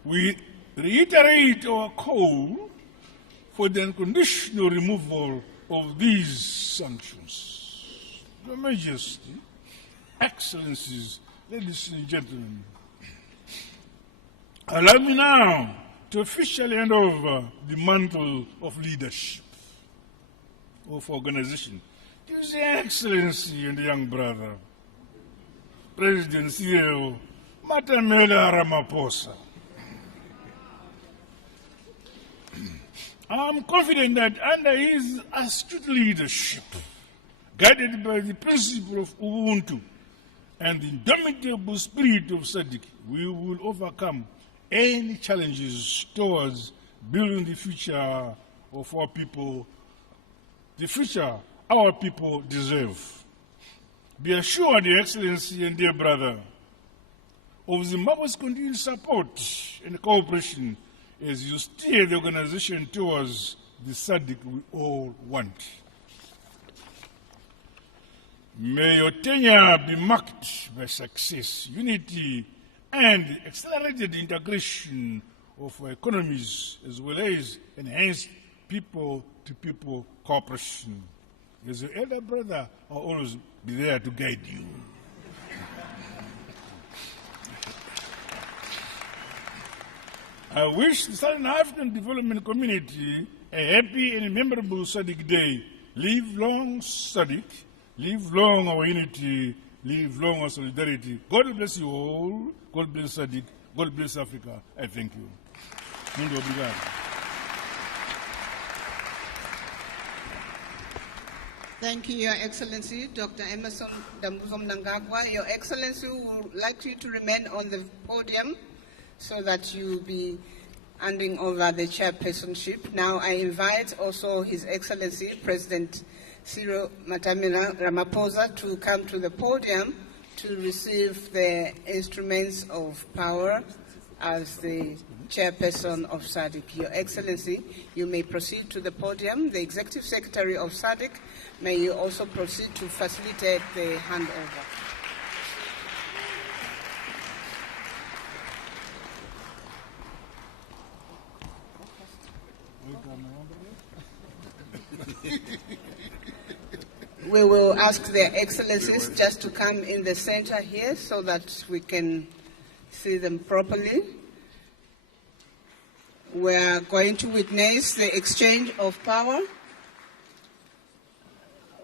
We reiterate our call for the unconditional removal of these sanctions. Your Majesty, Excellencies, ladies and gentlemen, allow me now to officially hand over the mantle of leadership of organization to His Excellency and young brother, President Cyril Ramaphosa. I am confident that under his astute leadership, guided by the principle of Ubuntu and the indomitable spirit of SADC, we will overcome any challenges towards building the future of our people, the future our people deserve. Be assured, Your Excellency and dear brother, of Zimbabwe's continued support and cooperation as you steer the organization towards the SADC we all want. May your tenure be marked by success, unity, and accelerated integration of our economies, as well as enhanced people-to-people cooperation. As your elder brother, I'll always be there to guide you. I wish the Southern African Development Community a happy and memorable SADC Day. Live long SADC, live long our unity, live long our solidarity. God bless you all. God bless SADC. God bless Africa. I thank you. Muito obrigado. Thank you, Your Excellency, Dr. Emerson Dambuzo Mnangagwa. Your Excellency, we would like you to remain on the podium so that you be handing over the chairpersonship. Now I invite also His Excellency, President Cyril Ramaphosa, to come to the podium to receive the instruments of power as the chairperson of SADC. Your Excellency, you may proceed to the podium. The Executive Secretary of SADC, may you also proceed to facilitate the handover. We will ask their excellencies just to come in the center here so that we can see them properly. We are going to witness the exchange of power,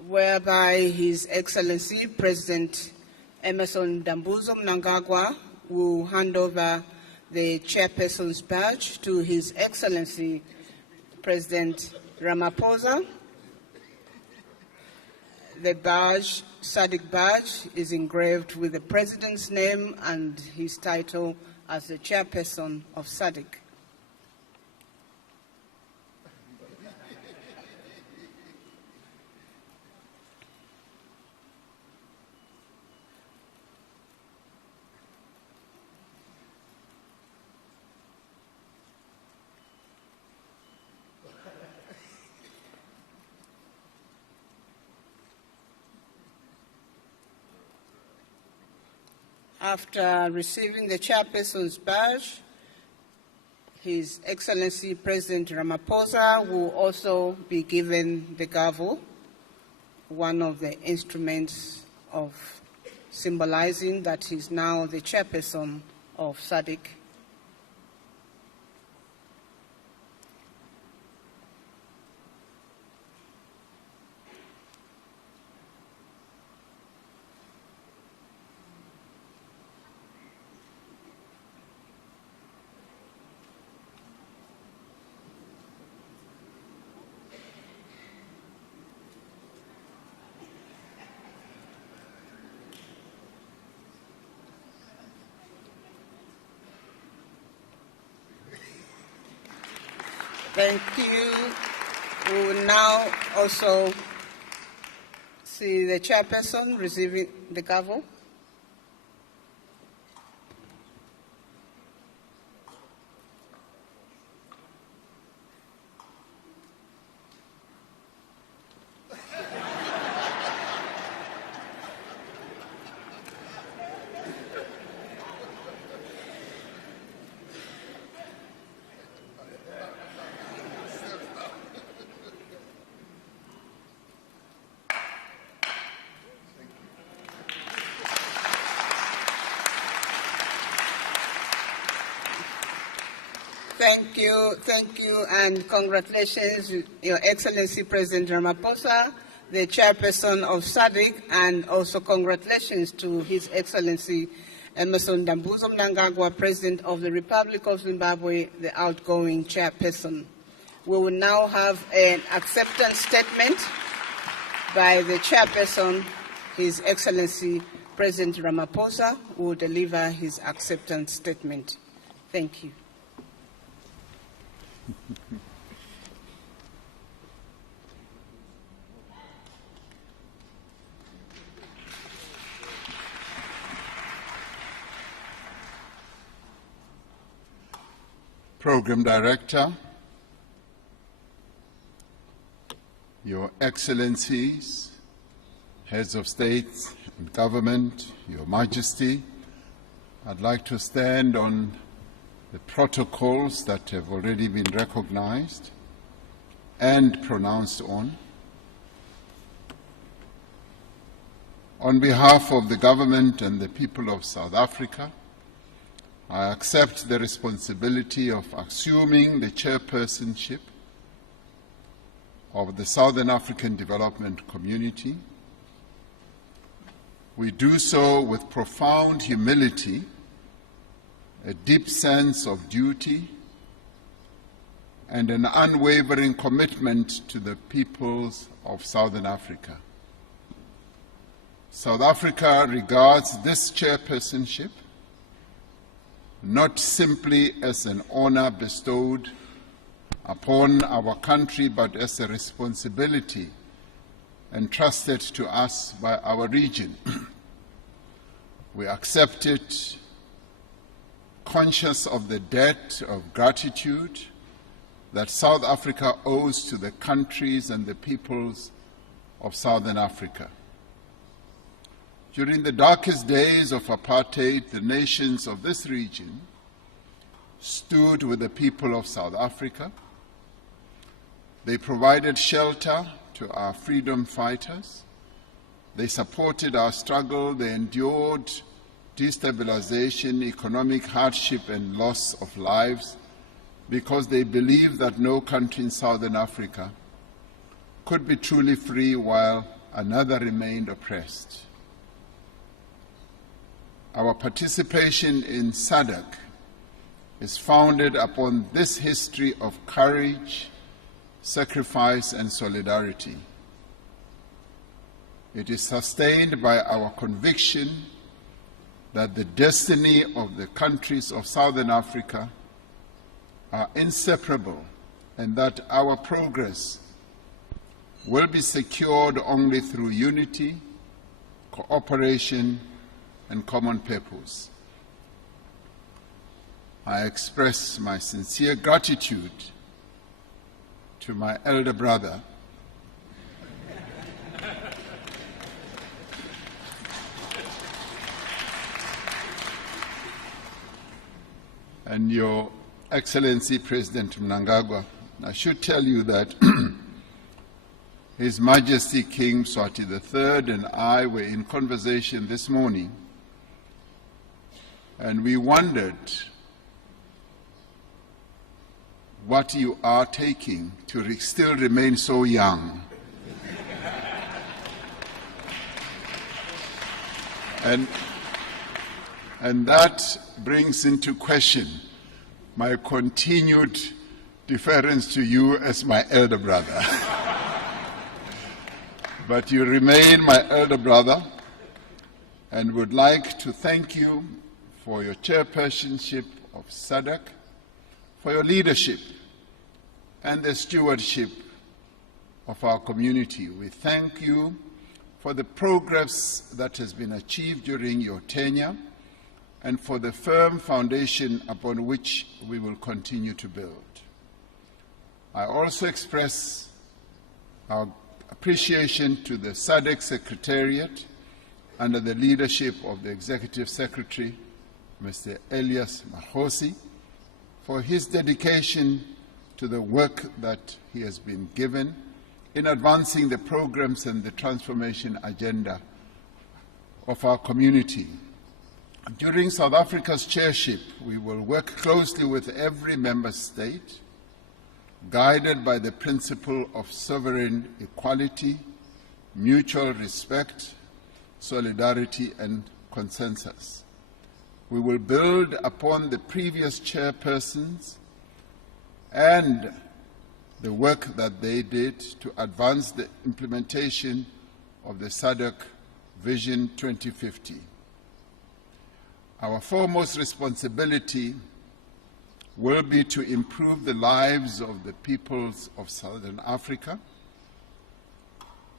whereby His Excellency President Emerson Dambuzo Mnangagwa will hand over the chairperson's badge to His Excellency President Ramaphosa. The badge, SADC badge, is engraved with the President's name and his title as the chairperson of SADC. After receiving the chairperson's badge, His Excellency President Ramaphosa will also be given the gavel, one of the instruments of symbolizing that he's now the chairperson of SADC. Thank you. We will now also see the chairperson receiving the gavel. Thank you, and congratulations, Your Excellency President Ramaphosa, the chairperson of SADC, and also congratulations to His Excellency Emmerson Dambuzo Mnangagwa, President of the Republic of Zimbabwe, the outgoing chairperson. We will now have an acceptance statement by the chairperson, His Excellency President Ramaphosa, who will deliver his acceptance statement. Thank you. Program Director, Your Excellencies, Heads of State and Government, Your Majesty, I'd like to stand on the protocols that have already been recognized and pronounced on. On behalf of the government and the people of South Africa, I accept the responsibility of assuming the chairpersonship of the Southern African Development Community. We do so with profound humility, a deep sense of duty, and an unwavering commitment to the peoples of Southern Africa. South Africa regards this chairpersonship not simply as an honor bestowed upon our country, but as a responsibility entrusted to us by our region. We accept it conscious of the debt of gratitude that South Africa owes to the countries and the peoples of Southern Africa. During the darkest days of apartheid, the nations of this region stood with the people of South Africa. They provided shelter to our freedom fighters. They supported our struggle. They endured destabilization, economic hardship, and loss of lives because they believed that no country in Southern Africa could be truly free while another remained oppressed. Our participation in SADC is founded upon this history of courage, sacrifice, and solidarity. It is sustained by our conviction that the destiny of the countries of Southern Africa are inseparable and that our progress will be secured only through unity, cooperation, and common purpose. I express my sincere gratitude to my elder brother, and Your Excellency President Mnangagwa. I should tell you that His Majesty King Mswati III and I were in conversation this morning, and we wondered what you are taking to still remain so young. And that brings into question my continued deference to you as my elder brother. But you remain my elder brother, and would like to thank you for your chairpersonship of SADC, for your leadership, and the stewardship of our community. We thank you for the progress that has been achieved during your tenure and for the firm foundation upon which we will continue to build. I also express our appreciation to the SADC Secretariat under the leadership of the Executive Secretary, Mr. Elias Mahosi, for his dedication to the work that he has been given in advancing the programs and the transformation agenda of our community. During South Africa's chairship, we will work closely with every member state, guided by the principle of sovereign equality, mutual respect, solidarity, and consensus. We will build upon the previous chairpersons and the work that they did to advance the implementation of the SADC Vision 2050. Our foremost responsibility will be to improve the lives of the peoples of Southern Africa.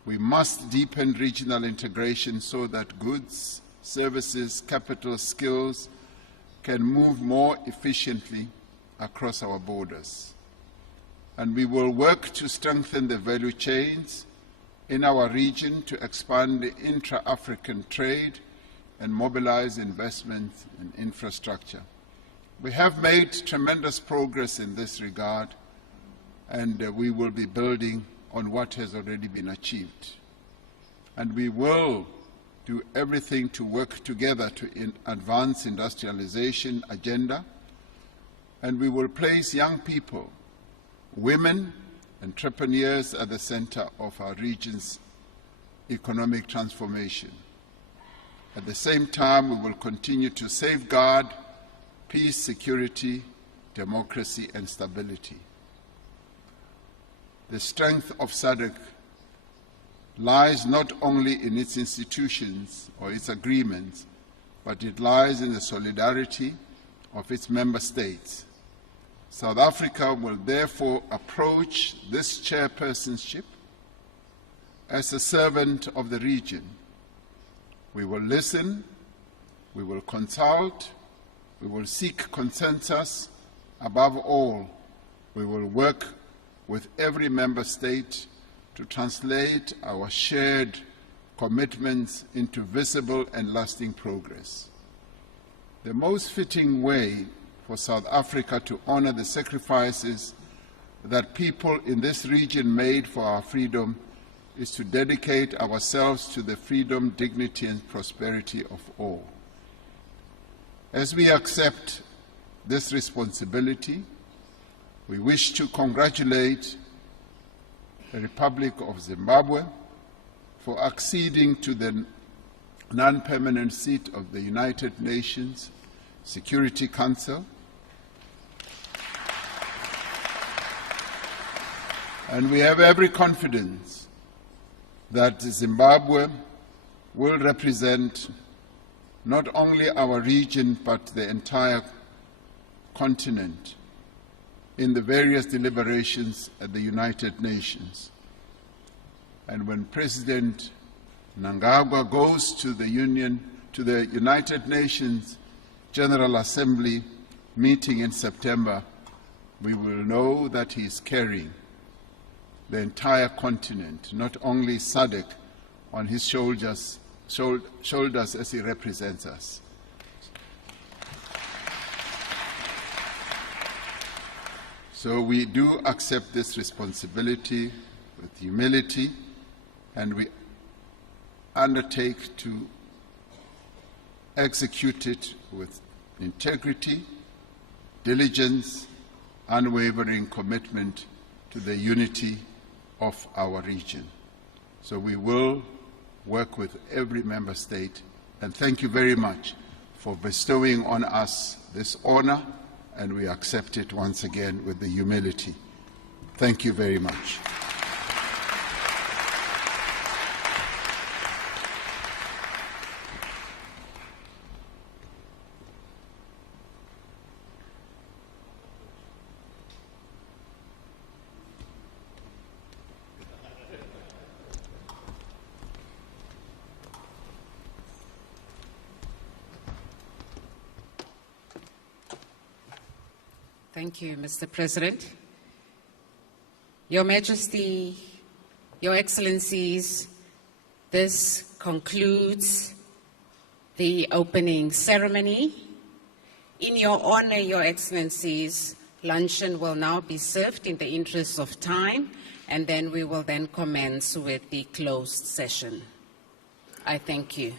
We must deepen regional integration so that goods, services, capital, skills can move more efficiently across our borders. And we will work to strengthen the value chains in our region to expand the intra-African trade and mobilize investment in infrastructure. We have made tremendous progress in this regard, and we will be building on what has already been achieved. And we will do everything to work together to advance industrialization agenda, and we will place young people, women, entrepreneurs at the center of our region's economic transformation. At the same time, we will continue to safeguard peace, security, democracy, and stability. The strength of SADC lies not only in its institutions or its agreements, but it lies in the solidarity of its member states. South Africa will therefore approach this chairpersonship as a servant of the region. We will listen, we will consult, we will seek consensus. Above all, we will work with every member state to translate our shared commitments into visible and lasting progress. The most fitting way for South Africa to honor the sacrifices that people in this region made for our freedom is to dedicate ourselves to the freedom, dignity, and prosperity of all. As we accept this responsibility, we wish to congratulate the Republic of Zimbabwe for acceding to the non-permanent seat of the United Nations Security Council. And we have every confidence that Zimbabwe will represent not only our region but the entire continent in the various deliberations at the United Nations. And when President Mnangagwa goes to the United Nations General Assembly meeting in September, we will know that he is carrying the entire continent, not only SADC, on his shoulders as he represents us. So we do accept this responsibility with humility, and we undertake to execute it with integrity, diligence, unwavering commitment to the unity of our region. So we will work with every member state, and thank you very much for bestowing on us this honor, and we accept it once again with the humility. Thank you very much. Thank you, Mr. President. Your Majesty, Your Excellencies, this concludes the opening ceremony. In your honor, Your Excellencies, luncheon will now be served in the interest of time, and then we will then commence with the closed session. I thank you.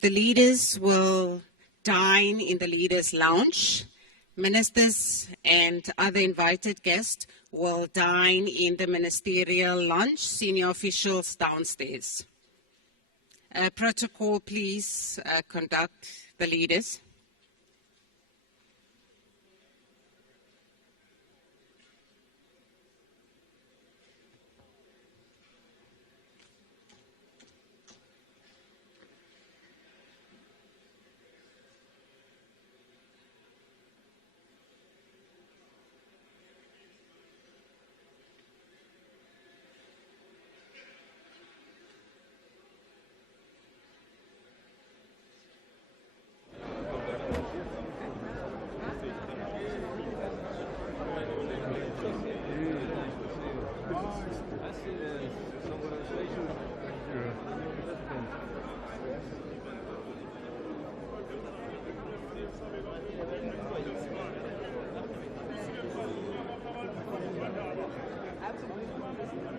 The leaders will dine in the Leaders' Lounge. Ministers and other invited guests will dine in the Ministerial Lounge, senior officials downstairs. Protocol, please conduct the leaders.